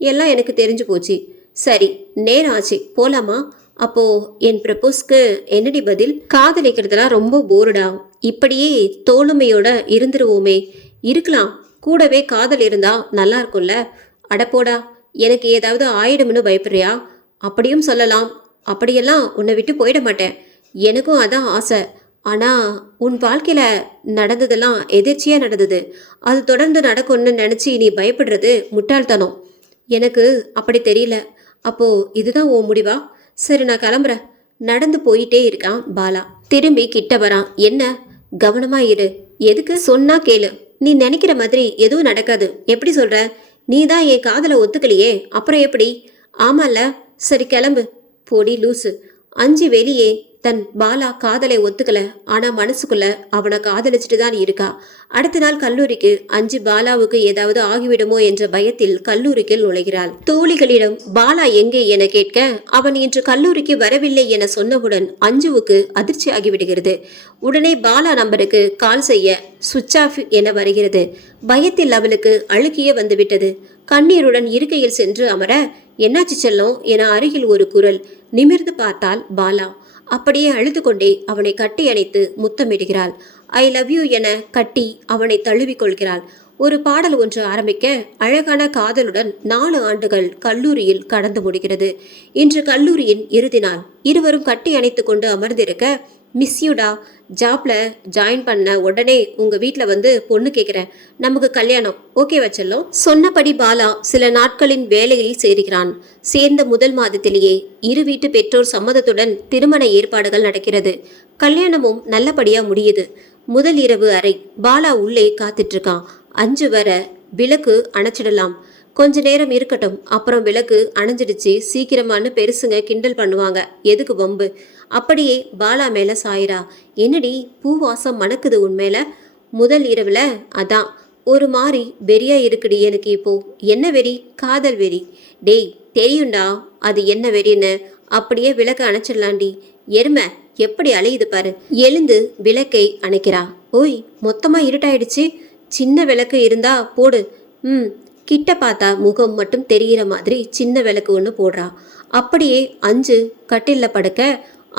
எல்லாம் எனக்கு தெரிஞ்சு போச்சு. சரி, நேரம் ஆச்சு, போலாமா? அப்போ என் ப்ரப்போஸ்க்கு என்னடி பதில்? காதலிக்கிறதுலாம் ரொம்ப போருடா. இப்படியே தோழமையோட இருந்துருவோமே. இருக்கலாம், கூடவே காதல் இருந்தா நல்லா இருக்கும்ல. அடப்போடா, எனக்கு ஏதாவது ஆயிடும்னு பயப்படுறியா? அப்படியும் சொல்லலாம். அப்படியெல்லாம் உன்னை விட்டு போயிட மாட்டேன். எனக்கும் அதான் ஆசை. ஆனா உன் வாழ்க்கையில நடந்ததெல்லாம் எதேர்ச்சியா நடந்தது. அது தொடர்ந்து நடக்கும்னு நினைச்சு நீ பயப்படுறது முட்டாள்தனம். எனக்கு அப்படி தெரியல. அப்போ இதுதான் உன் முடிவா? சரி, நான் கிளம்புறேன். நடந்து போயிட்டே இருக்கான் பாலா. திரும்பி கிட்ட வரான். என்ன? கவனமா இரு. எதுக்கு? சொன்னா கேளு. நீ நினைக்கிற மாதிரி எதுவும் நடக்காது. எப்படி சொல்ற? நீ தான் என் காதலை ஒத்துக்கலையே, அப்புறம் எப்படி? ஆமால. சரி கிளம்பு. போடி லூசு. அஞ்சு வெளியே தன் பாலா காதலை ஒத்துக்கல. ஆனா மனசுக்குள்ள அவனை காதலிச்சுட்டு தான் இருக்கா. அடுத்த நாள் கல்லூரிக்கு அஞ்சு பாலாவுக்கு ஏதாவது ஆகிவிடுமோ என்ற பயத்தில் கல்லூரிக்கு நுழைகிறாள். தோழிகளிடம் பாலா எங்கே என கேட்க அவன் இன்று கல்லூரிக்கு வரவில்லை என சொன்னவுடன் அஞ்சுவுக்கு அதிர்ச்சி ஆகிவிடுகிறது. உடனே பாலா நம்பருக்கு கால் செய்ய சுவிட்ச் ஆஃப் என வருகிறது. பயத்தில் அவளுக்கு அழுகிய வந்துவிட்டது. கண்ணீருடன் இருக்கையில் சென்று அமர, என்னாச்சு செல்லம் என அருகில் ஒரு குரல். நிமிர்ந்து பார்த்தால் பாலா. அப்படியே அழுது கொண்டே அவனை கட்டி அணைத்து முத்தமிடுகிறாள். ஐ லவ் யூ என கட்டி அவனை தழுவிக் கொள்கிறாள். ஒரு பாடல் ஒன்று ஆரம்பிக்க அழகான காதலுடன் 4 ஆண்டுகள் கல்லூரியில் கடந்து முடிகிறது. இன்று கல்லூரியின் இறுதி நாள். இருவரும் கட்டி அணைத்து கொண்டு அமர்ந்திருக்க, மிஸ் யூடா, ஜாப்ல ஜாயின் பண்ண உடனே உங்க வீட்டில் வந்து பொண்ணு கேட்குறேன், நமக்கு கல்யாணம் ஓகே வச்சலும். சொன்னபடி பாலா சில நாட்களின் வேலையில் சேர்கிறான். சேர்ந்த முதல் மாதத்திலேயே இரு வீட்டு பெற்றோர் சம்மதத்துடன் திருமண ஏற்பாடுகள் நடக்கிறது. கல்யாணமும் நல்லபடியா முடியுது. முதல் இரவு அறை. பாலா உள்ளே காத்துட்டு இருக்கான். அஞ்சு வர விளக்கு அணைச்சிடலாம், கொஞ்ச நேரம் இருக்கட்டும், அப்புறம் விளக்கு அணைஞ்சிடுச்சு சீக்கிரமானு பெருசுங்க கிண்டல் பண்ணுவாங்க, எதுக்கு வம்பு. அப்படியே பாலா மேல சாயிரா. என்னடி பூவாசம் மணக்குது உன்மேல? முதல் இரவுல அதான் ஒரு மாதிரி வெறியா இருக்குடி எனக்கு. இப்போ என்ன வெறி? காதல் வெறி. டேய் தெரியும்டா அது என்ன வெறின்னு. அப்படியே விளக்கு அணைச்சிடலாண்டி. எருமை எப்படி அலையுது பாரு. எழுந்து விளக்கை அணைக்கிறா. ஓய், மொத்தமா இருட்டாயிடுச்சு. சின்ன விளக்கு இருந்தா போடு. கிட்ட பார்த்தா முகம் மட்டும் தெரிகிற மாதிரி சின்ன விளக்கு ஒன்று போடுறா. அப்படியே அஞ்சு கட்டில்ல படுக்க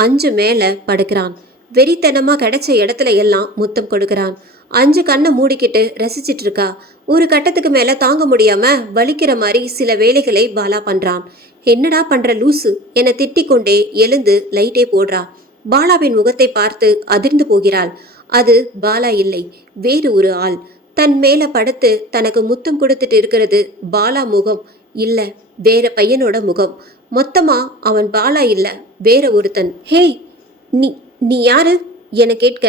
அஞ்சு மேல படுக்கிறான். வெறித்தனமா கிடைச்ச இடத்துல எல்லாம் முத்தம் கொடுக்கிறான். அஞ்சு கண்ணை மூடிக்கிட்டு ரசிச்சிட்டு இருக்கா. ஒரு கட்டத்துக்கு மேல தாங்க முடியாம வலிக்கிற மாதிரி சில வேலைகளை பாலா பண்றான். என்னடா பண்ற லூசு என திட்டிக் கொண்டே எழுந்து லைட்டே போடுறா. பாலாவின் முகத்தை பார்த்து அதிர்ந்து போகிறாள். அது பாலா இல்லை, வேறு ஒரு ஆள். தன் மேல படுத்து தனக்கு முத்தம் கொடுத்துட்டு இருக்கிறது பாலா முகம் இல்ல, வேற பையனோட முகம். மொத்தமா அவன் பாலா இல்ல, வேற ஒருத்தன். ஹேய், நீ நீ யாரு என கேட்க,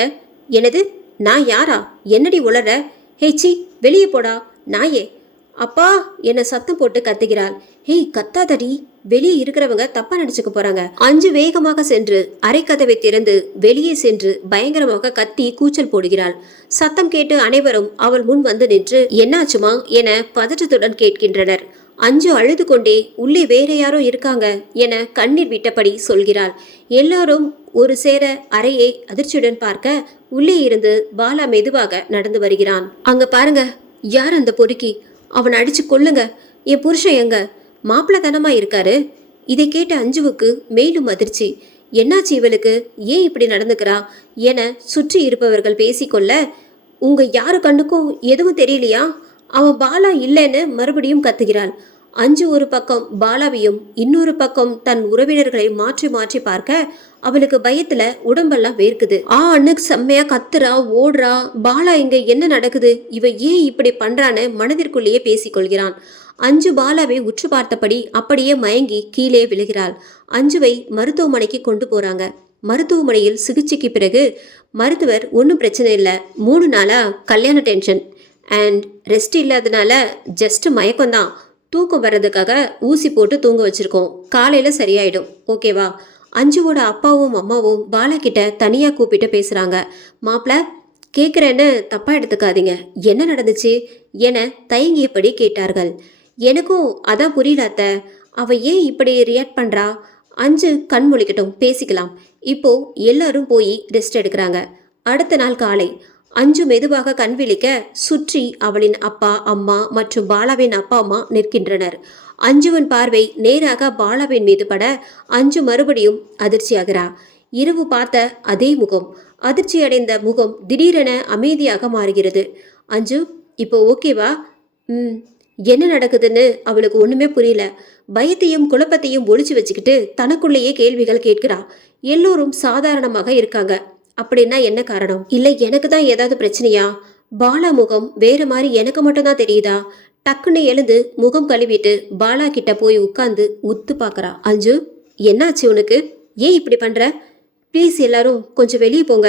எனது நான் யாரா? என்னடி உளற? ஹேச்சி, வெளியே போடா நாயே. அப்பா என சத்தம் போட்டு கத்துகிறாள். ஹேய் கத்தாதடி, வெளியே இருக்கிறவங்க தப்பா நினைச்சுக்க போறாங்க. அஞ்சு வேகமாக சென்று அரைக்கதவை திறந்து வெளியே சென்று பயங்கரமாக கத்தி கூச்சல் போடுகிறாள். சத்தம் கேட்டு அனைவரும் அவள் முன் வந்து நின்று என்னாச்சுமா என பதற்றத்துடன் கேட்கின்றனர். அஞ்சு அழுது கொண்டே உள்ளே வேற யாரோ இருக்காங்க என கண்ணீர் விட்டபடி சொல்கிறாள். எல்லாரும் ஒரு சேர அறையை அதிர்ச்சியுடன் பார்க்க உள்ளே இருந்து பாலா மெதுவாக நடந்து வருகிறான். அங்க பாருங்க, யார் அந்த பொறுக்கி? அவன் அடிச்சு கொல்லுங்க. என் புருஷன் எங்க? மாப்பிள்ள தனமா இருக்காரு. இதை கேட்ட அஞ்சுவுக்கு மேலும் அதிர்ச்சி. என்னாச்சு இவளுக்கு? ஏன் இப்படி நடந்துக்கிறா என சுற்றி இருப்பவர்கள் பேசிக்கொள்ள, உங்க யாரு கண்ணுக்கும் எதுவும் தெரியலையா? அவன் பாலா இல்லைன்னு மறுபடியும் கத்துகிறாள். அஞ்சு ஒரு பக்கம் பாலாவையும் இன்னொரு பக்கம் தன் உறவினர்களை மாற்றி மாற்றி பார்க்க அவளுக்கு பயத்துல உடம்பெல்லாம் வேர்க்குது. அன்னுக்கு செம்மையா கத்துறா, ஓடுறா. பாலா இங்க என்ன நடக்குது, இவ ஏன் இப்படி பண்றான்னு மனதிற்குள்ளேயே பேசிக்கொள்கிறான். அஞ்சு பாலாவை உற்று பார்த்தபடி அப்படியே மயங்கி கீழே விழுகிறாள். அஞ்சுவை மருத்துவமனைக்கு கொண்டு போறாங்க. மருத்துவமனையில் சிகிச்சைக்கு பிறகு மருத்துவர் ஒன்றும் பிரச்சனை இல்லை, 3 நாளா கல்யாண டென்ஷன் அண்ட் ரெஸ்ட் இல்லாதனால ஜஸ்ட் மயக்கம்தான், தூக்கம் வர்றதுக்காக ஊசி போட்டு தூங்க வச்சிருக்கோம், காலையில சரியாயிடும், ஓகேவா? அஞ்சுவோட அப்பாவும் அம்மாவும் பாலா கிட்ட தனியா கூப்பிட்டு பேசுறாங்க. மாப்பிள்ள கேட்குறேன்னு தப்பா எடுத்துக்காதீங்க, என்ன நடந்துச்சு என தயங்கியபடி கேட்டார்கள். எனக்கும் அதான் புரியல அத்தை, அவ ஏன் இப்படி ரியாக்ட் பண்றா? அஞ்சு கண் முழிக்கட்டும், பேசிக்கலாம். இப்போ எல்லாரும் போய் ரெஸ்ட் எடுக்கிறாங்க. அடுத்த நாள் காலை அஞ்சு மெதுவாக கண் விழிக்க சுற்றி அவளின் அப்பா அம்மா மற்றும் பாலாவின் அப்பா அம்மா நிற்கின்றனர். அஞ்சுவின் பார்வை நேராக பாலாவின் மீது பட அஞ்சு மறுபடியும் அதிர்ச்சியாகிறா. இரவு பார்த்த அதே முகம், அதிர்ச்சி அடைந்த முகம் திடீரென அமைதியாக மாறுகிறது. அஞ்சு, இப்போ ஓகேவா? என்ன நடக்குதுன்னு அவளுக்கு ஒண்ணுமே புரியல. பயத்தையும் குழப்பத்தையும் ஒளிச்சு வச்சுக்கிட்டு தனக்குள்ளேயே கேள்விகள் கேட்கிறா. எல்லோரும் சாதாரணமாக இருக்காங்க, அப்படின்னா என்ன காரணம்? இல்லை எனக்கு தான் ஏதாவது பிரச்சனையா? பாலா முகம் வேற மாதிரி எனக்கு மட்டும்தான் தெரியுதா? டக்குன்னு எழுந்து முகம் கழுவிட்டு பாலா கிட்ட போய் உட்கார்ந்து உத்து பார்க்கறா. அஞ்சு, என்னாச்சு உனக்கு? ஏன் இப்படி பண்ற? ப்ளீஸ் எல்லாரும் கொஞ்சம் வெளியே போங்க,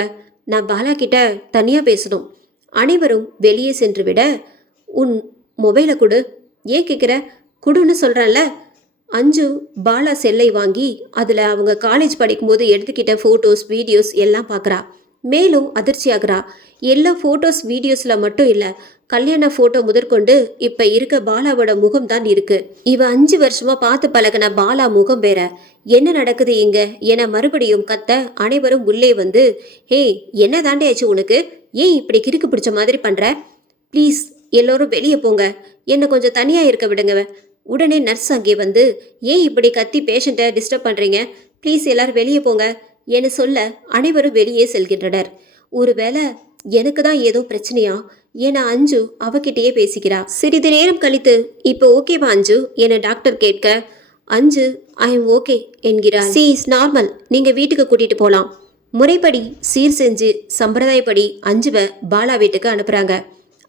நான் பாலா கிட்ட தனியா பேசணும். அனைவரும் வெளியே சென்று விட, உன் மொபைலை கொடு. ஏன் கேட்குற? குடுன்னு சொல்கிறேன்ல. அஞ்சு பாலா செல்லை வாங்கி அதில் அவங்க காலேஜ் படிக்கும்போது எடுத்துக்கிட்ட ஃபோட்டோஸ் வீடியோஸ் எல்லாம் பார்க்குறா. மேலும் அதிர்ச்சியாகிறா. எல்லா ஃபோட்டோஸ் வீடியோஸில் மட்டும் இல்லை, கல்யாண ஃபோட்டோ முதற்கொண்டு இப்போ இருக்க பாலாவோட முகம் தான் இருக்கு. இவ 5 வருஷமா பார்த்து பழகின பாலா முகம் வேற. என்ன நடக்குது இங்க என மறுபடியும் கத்த அனைவரும் உள்ளே வந்து, ஹே என்ன தாண்டியாச்சு உனக்கு? ஏன் இப்படி கிறுக்கு பிடிச்ச மாதிரி பண்ற? ப்ளீஸ் எல்லோரும் வெளியே போங்க, என்னை கொஞ்சம் தனியாக இருக்க விடுங்க. உடனே நர்ஸ் அங்கே வந்து, ஏன் இப்படி கத்தி பேஷண்ட்டை டிஸ்டர்ப் பண்ணுறீங்க? ப்ளீஸ் எல்லாரும் வெளியே போங்க என சொல்ல அனைவரும் வெளியே செல்கின்றனர். ஒருவேளை எனக்கு தான் ஏதோ பிரச்சனையா என அஞ்சு அவகிட்டயே பேசிக்கிறா. சிறிது நேரம் கழித்து, இப்போ ஓகேவா அஞ்சு என டாக்டர் கேட்க, அஞ்சு ஐ எம் ஓகே என்கிறார். சி இஸ் நார்மல், நீங்கள் வீட்டுக்கு கூட்டிகிட்டு போகலாம். முறைப்படி சீர் செஞ்சு சம்பிரதாயப்படி அஞ்சுவை பாலா வீட்டுக்கு அனுப்புகிறாங்க.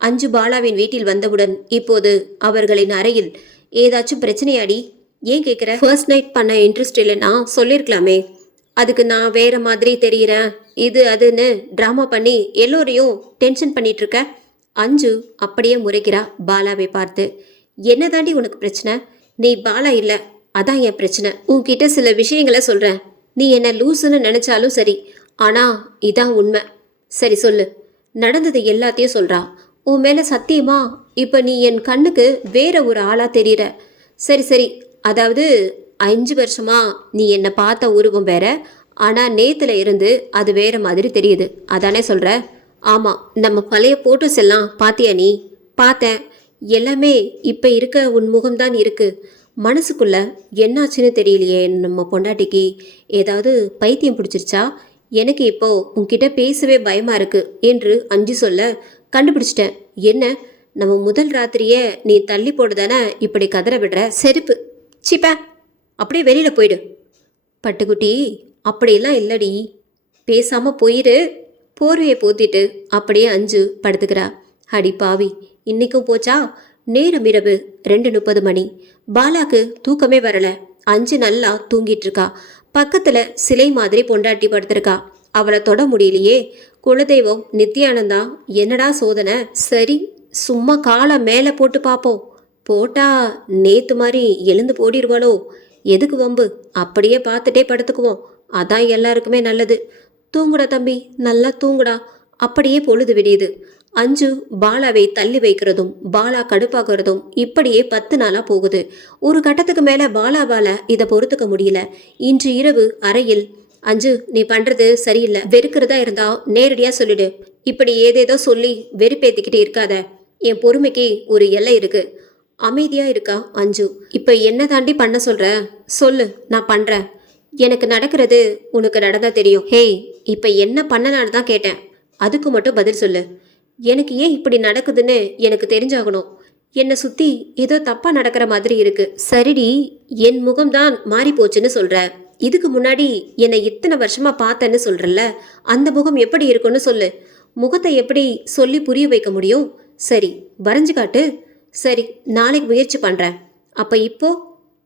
அஞ்சு பாலாவின் வீட்டில் வந்தவுடன் இப்போது அவர்களின் அறையில், ஏதாச்சும் பிரச்சனையாடி? ஏன் கேட்குற? ஃபர்ஸ்ட் நைட் பண்ண இன்ட்ரெஸ்ட் இல்லைன்னா சொல்லியிருக்கலாமே. அதுக்கு நான் வேற மாதிரி தெரிகிறேன், இது அதுன்னு ட்ராமா பண்ணி எல்லோரையும் டென்ஷன் பண்ணிட்டு இருக்க. அஞ்சு அப்படியே முறைக்கிறா பாலாவை பார்த்து. என்ன தாண்டி உனக்கு பிரச்சனை? நீ பாலா இல்லை, அதான் என் பிரச்சனை. உன்கிட்ட சில விஷயங்களை சொல்கிறேன், நீ என்ன லூசுன்னு நினச்சாலும் சரி, ஆனால் இதான் உண்மை. சரி சொல்லு, நடந்தது எல்லாத்தையும் சொல்கிறா. உன் மேலே சத்தியமா இப்போ நீ என் கண்ணுக்கு வேற ஒரு ஆளாக தெரிகிற. சரி சரி, அதாவது 5 வருஷமா நீ என்னை பார்த்த உருவம் வேற, ஆனால் நேத்துல இருந்து அது வேற மாதிரி தெரியுது, அதானே சொல்கிற? ஆமாம், நம்ம பழைய ஃபோட்டோஸ் எல்லாம் பார்த்தியா நீ? பார்த்தேன். எல்லாமே இப்போ இருக்க உன் முகம்தான் இருக்கு. மனசுக்குள்ள என்னாச்சுன்னு தெரியலையே. நம்ம பொண்டாட்டிக்கு ஏதாவது பைத்தியம் பிடிச்சிருச்சா? எனக்கு இப்போ உன்கிட்ட பேசவே பயமா இருக்கு என்று அஞ்சு சொல்ல, கண்டுபிடிச்சிட்டேன். என்ன, நம்ம முதல் ராத்திரியே நீ தள்ளி போடுதானே இப்படி கதற விடுற? செருப்பு சிப்ப, அப்படியே வெளியில போயிடு. பட்டுக்குட்டி, அப்படியெல்லாம் இல்லடி, பேசாம போயிரு. போர்வையை போத்திட்டு அப்படியே அஞ்சு படுத்துக்கிறா. அடி பாவி, இன்னைக்கும் போச்சா? நேரம் இரவு 2:30 மணி. பாலாக்கு தூக்கமே வரல. அஞ்சு நல்லா தூங்கிட்டு இருக்கா. பக்கத்துல சிலை மாதிரி பொண்டாட்டி படுத்திருக்கா. அவளை தொட முடியலையே. குலதெய்வம் நித்யானந்தா, என்னடா சோதனை? சரி, சும்மா காலை மேலே போட்டு பார்ப்போம். போட்டா நேத்து மாதிரி எழுந்து போடிடுவாளோ? எதுக்கு வம்பு? அப்படியே பார்த்துட்டே படுத்துக்குவோம், அதான் எல்லாருக்குமே நல்லது. தூங்குடா தம்பி, நல்லா தூங்குடா. அப்படியே பொழுது விடியுது. அஞ்சு பாலாவை தள்ளி வைக்கிறதும் பாலா கடுப்பாகிறதும் இப்படியே 10 நாளாக போகுது. ஒரு கட்டத்துக்கு மேலே பாலாவால் இதை பொறுத்துக்க முடியல. இன்று இரவு அறையில், அஞ்சு நீ பண்ணுறது சரியில்லை, வெறுக்கிறதா இருந்தா நேரடியாக சொல்லிடு. இப்படி ஏதேதோ சொல்லி வெறுப்பேற்றிக்கிட்டு இருக்காத. என் பொறுமைக்கு ஒரு எல்லை இருக்கு. அமைதியா இருக்கா அஞ்சு. இப்போ என்ன தாண்டி பண்ண சொல்ற? சொல்லு, நான் பண்ணுறேன். எனக்கு நடக்கிறது உனக்கு நடந்தா தெரியும். ஹேய், இப்போ என்ன பண்ணலான்னு தான் கேட்டேன், அதுக்கு மட்டும் பதில் சொல்லு. எனக்கு ஏன் இப்படி நடக்குதுன்னு எனக்கு தெரிஞ்சாகணும். என்னை சுற்றி ஏதோ தப்பாக நடக்கிற மாதிரி இருக்கு. சரிடி, என் முகம்தான் மாறி போச்சுன்னு சொல்கிற. இதுக்கு முன்னாடி என்னை இத்தனை வருஷமாக பார்த்தேன்னு சொல்கிறல்ல, அந்த முகம் எப்படி இருக்குன்னு சொல்லு. முகத்தை எப்படி சொல்லி புரிய வைக்க முடியும்? சரி, வரைஞ்சு காட்டு. சரி, நாளைக்கு முயற்சி பண்ணுறேன். அப்போ இப்போ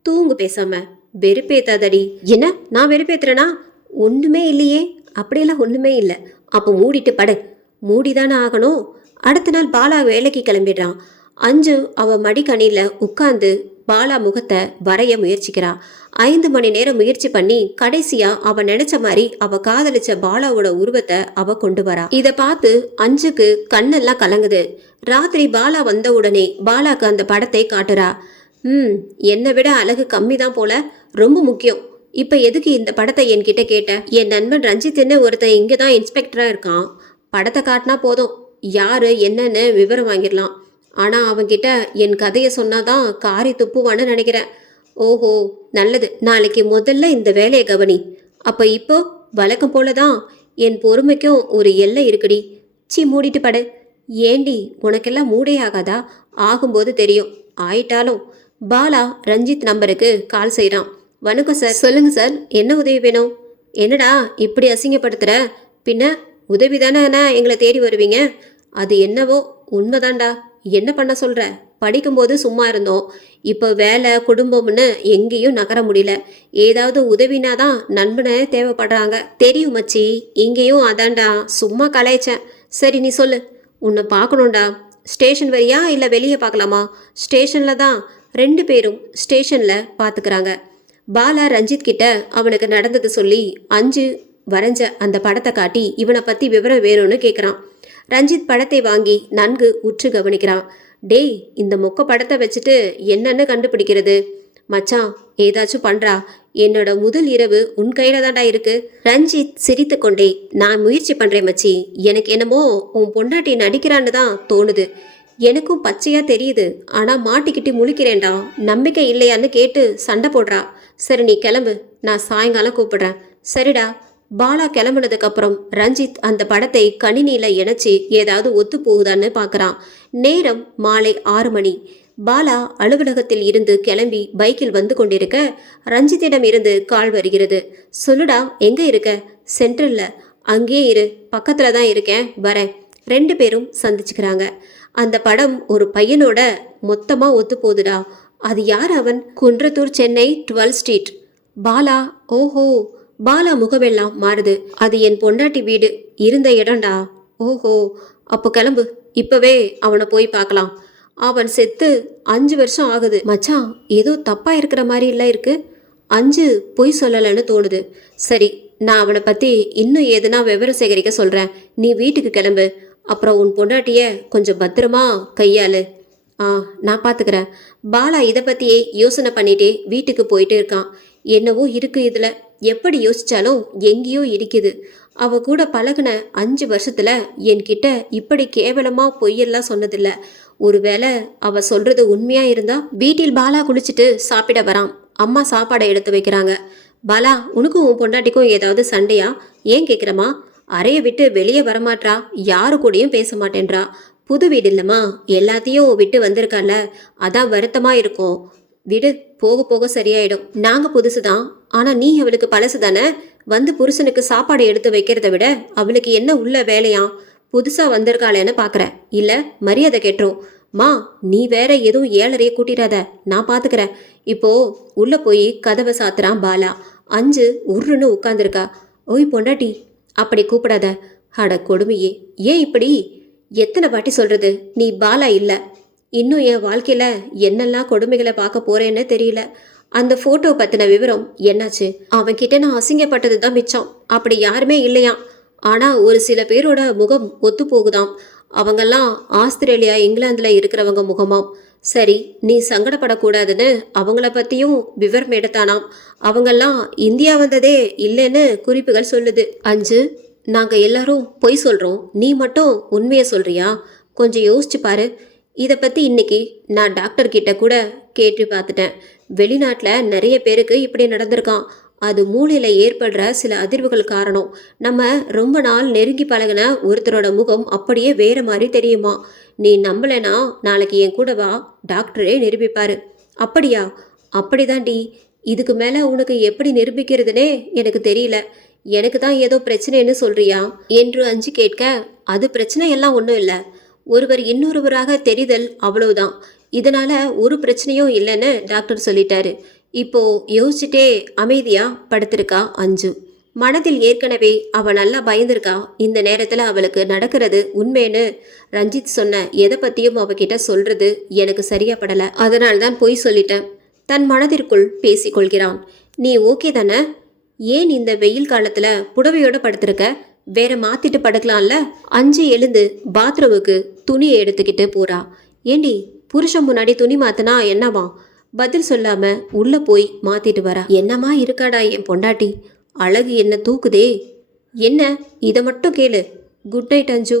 தூங்கு பேசாம. வெறுப்பேத்தாதடி. என்ன, நான் வெறுப்பேத்துறேனா? ஒன்றுமே இல்லையே. அப்படியெல்லாம் ஒன்றுமே இல்லை. அப்போ மூடிட்டு படு. மூடிதானே ஆகணும். அடுத்த நாள் பாலா வேலைக்கு கிளம்பிடுறான். அஞ்சு அவ மடிக்கணியில் உட்கார்ந்து பாலா முகத்தை வரைய முயற்சிக்கிறா. 5 மணி நேரம் முயற்சி பண்ணி கடைசியா அவ நினைச்ச மாதிரி அவ காதலிச்ச பாலாவோட உருவத்தை அவ கொண்டு வரா. இதை பார்த்து அஞ்சுக்கு கண்ணெல்லாம் கலங்குது. ராத்திரி பாலா வந்த உடனே பாலாக்கு அந்த படத்தை காட்டுறா. என்னை விட அழகு கம்மி தான் போல, ரொம்ப முக்கியம். இப்போ எதுக்கு இந்த படத்தை என்கிட்ட கேட்ட? என் நண்பன் ரஞ்சித்னு ஒருத்தன் இங்கே தான் இன்ஸ்பெக்டராக இருக்கான். படத்தை காட்டினா போதும், யாரு என்னன்னு விவரம் வாங்கிடலாம். ஆனால் அவன்கிட்ட என் கதையை சொன்னாதான் காரி துப்புவான்னு நினைக்கிறேன். ஓஹோ, நல்லது. நாளைக்கு முதல்ல இந்த வேலையை கவனி. அப்போ இப்போ வழக்கம் போல தான். என் பொறுமைக்கும் ஒரு எல்லை இருக்குடி. சி, மூடிட்டு படு. ஏண்டி, உனக்கெல்லாம் மூடே ஆகாதா? ஆகும்போது தெரியும். ஆயிட்டாலும். பாலா ரஞ்சித் நம்பருக்கு கால் செய்கிறான். வணக்கம் சார். சொல்லுங்க சார், என்ன உதவி வேணும்? என்னடா இப்படி அசிங்கப்படுத்துற? பின்ன உதவி தானே எங்களை தேடி வருவீங்க. அது என்னவோ உண்மைதான்டா. என்ன பண்ண சொல்ற? படிக்கும்போது சும்மா இருந்தோம். இப்போ வேலை குடும்பம்னு எங்கேயும் நகர முடியல. ஏதாவது உதவினாதான் நண்பனை தேவைப்படுறாங்க. தெரியும் மச்சி, இங்கேயும் அதான்டா. சும்மா கலாய்ச்சேன். சரி, நீ சொல்லு. உன்னை பார்க்கணும்டா. ஸ்டேஷன் வரியா இல்லை வெளியே பார்க்கலாமா? ஸ்டேஷனில் தான். 2 பேரும் ஸ்டேஷனில் பார்த்துக்கிறாங்க. பாலா ரஞ்சித் கிட்ட அவனுக்கு நடந்தது சொல்லி 5 வரைஞ்ச அந்த படத்தை காட்டி இவனை பற்றி விவரம் வேணும்னு கேட்குறான். ரஞ்சித் படத்தை வாங்கி நன்கு உற்று கவனிக்கிறான். டேய், இந்த மொக்க படத்தை வச்சுட்டு என்னன்னு கண்டுபிடிக்கிறது? மச்சான், ஏதாச்சும் பண்றா. என்னோட முதல் இரவு உன் கையில தான்டா இருக்கு. ரஞ்சித் சிரித்து கொண்டே, நான் முயற்சி பண்றேன் மச்சி. எனக்கு என்னமோ உன் பொண்டாட்டி நடிக்கிறான்னு தான் தோணுது. எனக்கும் பச்சையா தெரியுது. ஆனா மாட்டிக்கிட்டு முழிக்கிறேன்டா. நம்பிக்கை இல்லையான்னு கேட்டு சண்டை போடுறா. சரி, நீ கிளம்பு, நான் சாயங்காலம் கூப்பிடுறேன். சரிடா. பாலா கிளம்புனதுக்கு அப்புறம் ரஞ்சித் அந்த படத்தை கணினியில இணைச்சி ஏதாவது ஒத்து போகுதான்னு பார்க்கறான். நேரம் மாலை 6 மணி. பாலா அலுவலகத்தில் இருந்து கிளம்பி பைக்கில் வந்து கொண்டிருக்க ரஞ்சித்திடம் இருந்து கால் வருகிறது. சொல்லுடா, எங்க இருக்க? சென்ட்ரல்ல. அங்கேயே இரு, பக்கத்துல தான் இருக்கேன், வரேன். 2 பேரும் சந்திச்சுக்கிறாங்க. அந்த படம் ஒரு பையனோட மொத்தமா ஒத்து போகுதுடா. அது யார் அவன்? குன்றத்தூர், சென்னை 12 ஸ்ட்ரீட். பாலா. ஓஹோ. பாலா முகமெல்லாம் மாறுது. அது என் பொண்டாட்டி வீடு இருந்த இடம்டா. ஓஹோ, அப்போ கிளம்பு. இப்பவே அவனை போய் பார்க்கலாம். அவன் செத்து 5 வருஷம் ஆகுது. மச்சான், ஏதோ தப்பா இருக்கிற மாதிரி இல்லை இருக்கு. 5 பொய் சொல்லலைன்னு தோணுது. சரி, நான் அவனை பத்தி இன்னும் எதுனா விவரம் சேகரிக்க சொல்றேன். நீ வீட்டுக்கு கிளம்பு. அப்புறம் உன் பொண்டாட்டிய கொஞ்சம் பத்திரமா கையாளு. நான் பார்த்துக்கிறேன். பாலா இதை பற்றியே யோசனை பண்ணிட்டே வீட்டுக்கு போயிட்டு இருக்கான். என்னவோ இருக்கு இதில். எப்படி யோசிச்சாலும் எங்கேயோ இருக்குது. அவ கூட பழகின 5 வருஷத்துல என்கிட்ட இப்படி கேவலமாக பொய்யெல்லாம் சொன்னதில்லை. ஒருவேளை அவ சொல்றது உண்மையா இருந்தா. வீட்டில் பாலா குளிச்சுட்டு சாப்பிட வரான். அம்மா சாப்பாடை எடுத்து வைக்கிறாங்க. பாலா, உனக்கும் உன் பொண்டாட்டிக்கும் ஏதாவது சண்டையா? ஏன் கேட்குறமா? அறையை விட்டு வெளியே வரமாட்றா. யாரு கூடயும் பேச மாட்டேன்றா. புது வீடு இல்லைம்மா, எல்லாத்தையும் விட்டு வந்திருக்கால, அதான் வருத்தமா இருக்கும். விடு, போக போக சரியாயிடும். நாங்கள் புதுசு தான், ஆனால் நீ அவளுக்கு பழசு தானே. வந்து புருஷனுக்கு சாப்பாடு எடுத்து வைக்கிறத விட அவளுக்கு என்ன உள்ள வேலையா? புதுசாக வந்திருக்காளேன்னு பார்க்குற இல்லை? மரியாதை கேட்டுரும். மா, நீ வேற எதுவும் 7:30 கூட்டிடாத, நான் பார்த்துக்கிறேன். இப்போ உள்ளே போய் கதவை சாத்துறான் பாலா. 5 உருன்னு உட்காந்துருக்கா. ஓய் பொண்டாட்டி, அப்படி கூப்பிடாத. அட கொடுமையே, ஏன் இப்படி? எத்தனை வாட்டி சொல்றது, நீ பாலா இல்லை. இன்னும் என் வாழ்க்கையில என்னெல்லாம் கொடுமைகளை பார்க்க போறேன்னு தெரியல. அந்த போட்டோ பத்தின விவரம் என்னாச்சு? அவன்கிட்ட நான் அசிங்கப்பட்டது தான் மிச்சம். அப்படி யாருமே இல்லையா? ஆனா ஒரு சில பேரோட முகம் ஒத்து போகுதாம். அவங்கெல்லாம் ஆஸ்திரேலியா, இங்கிலாந்துல இருக்கிறவங்க முகமாம். சரி, நீ சங்கடப்படக்கூடாதுன்னு அவங்கள பத்தியும் விவரம் எடுத்தானாம். அவங்கெல்லாம் இந்தியா வந்ததே இல்லைன்னு குறிப்புகள் சொல்லுது. 5, நாங்க எல்லாரும் பொய் சொல்றோம், நீ மட்டும் உண்மையை சொல்றியா? கொஞ்சம் யோசிச்சு பாரு. இதை பற்றி இன்னைக்கு நான் டாக்டர் கிட்ட கூட கேட்டு பார்த்துட்டேன். வெளிநாட்டில் நிறைய பேருக்கு இப்படி நடந்திருக்கான். அது மூளையில் ஏற்படுற சில அதிர்வுகள் காரணம். நம்ம ரொம்ப நாள் நெருங்கி பழகின ஒருத்தரோட முகம் அப்படியே வேற மாதிரி தெரியுமா? நீ நம்பலைனா நாளைக்கு என் கூட வா, டாக்டரே நிரூபிப்பாரு. அப்படியா? அப்படிதான்டி. இதுக்கு மேலே உனக்கு எப்படி நிரூபிக்கிறதுனே எனக்கு தெரியல. எனக்கு தான் ஏதோ பிரச்சனைன்னு சொல்றியா என்று 5 கேட்க, அது பிரச்சனை எல்லாம் ஒன்றும் இல்லை. ஒருவர் இன்னொருவராக தெரிதல், அவ்வளவுதான். இதனால ஒரு பிரச்சனையும் இல்லைன்னு டாக்டர் சொல்லிட்டாரு. இப்போ யோசிச்சுட்டே அமைதியா படுத்திருக்கா 5. மனதில் ஏற்கனவே அவ நல்லா பயந்துருக்கா. இந்த நேரத்தில் அவளுக்கு நடக்கிறது உண்மைன்னு ரஞ்சித் சொன்ன எதை பற்றியும் அவகிட்ட சொல்றது எனக்கு சரியா படலை. அதனால்தான் பொய் சொல்லிட்டேன். தன் மனதிற்குள் பேசிக்கொள்கிறான். நீ ஓகே தானே? ஏன் இந்த வெயில் காலத்தில் புடவையோட படுத்திருக்க? வேற மாத்திட்டு படுக்கலாம்ல? 5 எழுந்து பாத்ரூமுக்கு துணியை எடுத்துக்கிட்டு போறா. ஏண்டி, புருஷன் முன்னாடி துணி மாத்தினா என்னவா? பதில் சொல்லாம உள்ள போய் மாத்திட்டு வரா. என்னமா இருக்காடா என் பொண்டாட்டி, அழகு என்ன தூக்குதே. என்ன, இதை மட்டும் கேளு. குட் நைட் அஞ்சு.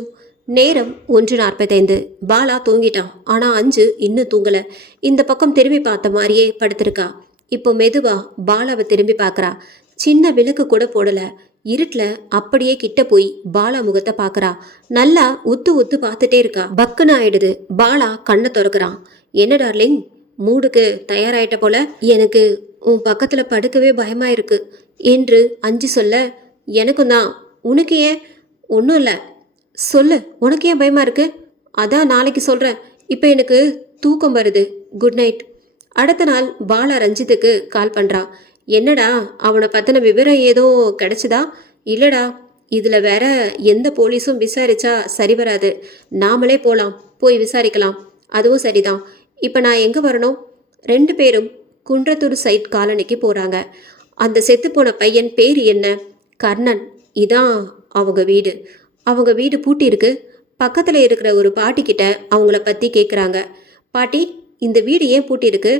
நேரம் 1:45. பாலா தூங்கிட்டான். ஆனா அஞ்சு இன்னும் தூங்கல. இந்த பக்கம் திரும்பி பார்த்த மாதிரியே படுத்திருக்கா. இப்போ மெதுவா பாலாவை திரும்பி பார்க்கறா. சின்ன விளக்கு கூட போடல. இருட்டுல அப்படியே கிட்ட போய் பாலா முகத்தை பார்க்கறா. நல்லா உத்து உத்து பார்த்துட்டே இருக்கா. பக்குன்னு ஆயிடுது. பாலா கண்ணை திறக்கிறான். என்ன டார்லிங், மூடுக்கு தயாராயிட்ட போல? எனக்கு உன் பக்கத்துல படுக்கவே பயமா இருக்கு என்று அஞ்சு சொல்ல, எனக்கும் தான். உனக்கு ஏன்? ஒன்றும் இல்லை, சொல்லு, உனக்கு ஏன் பயமா இருக்கு? அதான் நாளைக்கு சொல்றேன், இப்போ எனக்கு தூக்கம் வருது. Good night. அடுத்த நாள் பாலா ரஞ்சித்துக்கு கால் பண்றா. என்னடா, அவனை பத்தின விவரம் ஏதோ கிடைச்சதா? இல்லடா, இதுல வேற எந்த போலீஸும் விசாரிச்சா சரி வராது, நாமளே போலாம், போய் விசாரிக்கலாம். அதுவும் சரிதான். இப்போ நான் எங்கே வரணும்? 2 பேரும் குன்றத்தூர் சைட் காலனிக்கு போகிறாங்க. அந்த செத்துப்போன பையன் பேர் என்ன? கர்ணன். இதான் அவங்க வீடு. அவங்க வீடு பூட்டி இருக்கு. பக்கத்தில் இருக்கிற ஒரு பாட்டிக்கிட்ட அவங்கள பற்றி கேட்குறாங்க. பாட்டி, இந்த வீடு ஏன் பூட்டி இருக்கு?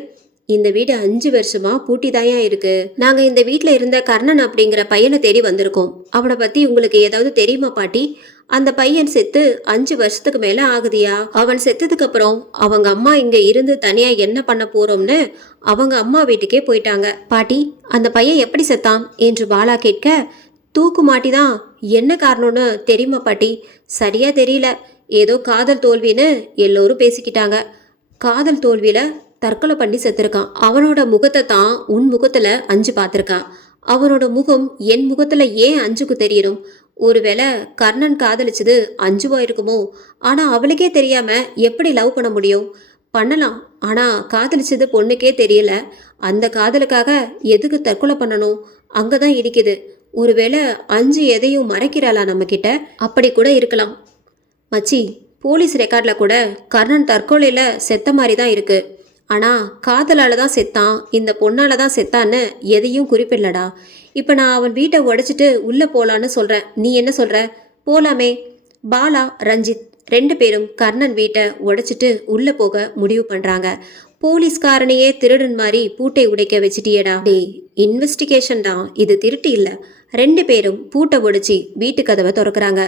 இந்த வீடு 5 வருஷமா பூட்டி தாயா இருக்கு. நாங்கள் இந்த வீட்டில் இருந்த கர்ணன் அப்படிங்கிற பையனை தேடி வந்திருக்கோம். அவனை பற்றி உங்களுக்கு ஏதாவது தெரியுமா பாட்டி? அந்த பையன் செத்து 5 வருஷத்துக்கு மேல ஆகுதியா. அவன் செத்ததுக்கு அப்புறம் அவங்க அம்மா இங்க இருந்து தனியா என்ன பண்ண போறோம்னு அவங்க அம்மா வீட்டுக்கே போயிட்டாங்க. பாட்டி, அந்த பையன் எப்படி செத்தான் என்று பாலா கேட்க, தூக்கு மாட்டிதான். என்ன காரணம்னு தெரியுமா பாட்டி? சரியா தெரியல, ஏதோ காதல் தோல்வின்னு எல்லோரும் பேசிக்கிட்டாங்க. காதல் தோல்வியில தற்கொலை பண்ணி செத்துருக்கான். அவனோட முகத்தை தான் உன் முகத்துல அஞ்சு பார்த்துருக்கா. அவனோட முகம் என் முகத்துல ஏன் அஞ்சுக்கு தெரியணும்? ஒருவேளை கர்ணன் காதலிச்சது அஞ்சுவா இருக்குமோ? ஆனா அவளுக்கே தெரியாம எப்படி லவ் பண்ண முடியும்? பண்ணலாம், ஆனா காதலிச்சது பொண்ணுக்கே தெரியல. அந்த காதலுக்காக எதுக்கு தற்கொலை பண்ணணும்? அங்கதான் இடிக்குது. ஒருவேளை அஞ்சு எதையும் மறைக்கிறாளா நம்ம கிட்ட? அப்படி கூட இருக்கலாம். மச்சி, போலீஸ் ரெக்கார்ட்ல கூட கர்ணன் தற்கொலையில செத்த மாதிரி தான் இருக்கு. ஆனா காதலால தான் செத்தான், இந்த பொண்ணால தான் செத்தான்னு எதையும் குறிப்பிடலடா. இப்போ நான் அவன் வீட்டை உடைச்சிட்டு உள்ளே போகலான்னு சொல்கிறேன். நீ என்ன சொல்கிற? போகலாமே. பாலா, ரஞ்சித் 2 பேரும் கர்ணன் வீட்டை உடைச்சிட்டு உள்ளே போக முடிவு பண்ணுறாங்க. போலீஸ்காரனையே திருடன் மாதிரி பூட்டை உடைக்க வச்சிட்டியடா. டே, இன்வெஸ்டிகேஷன் தான் இது, திருட்டு இல்லை. 2 பேரும் பூட்டை உடைச்சி வீட்டு கதவை திறக்கிறாங்க.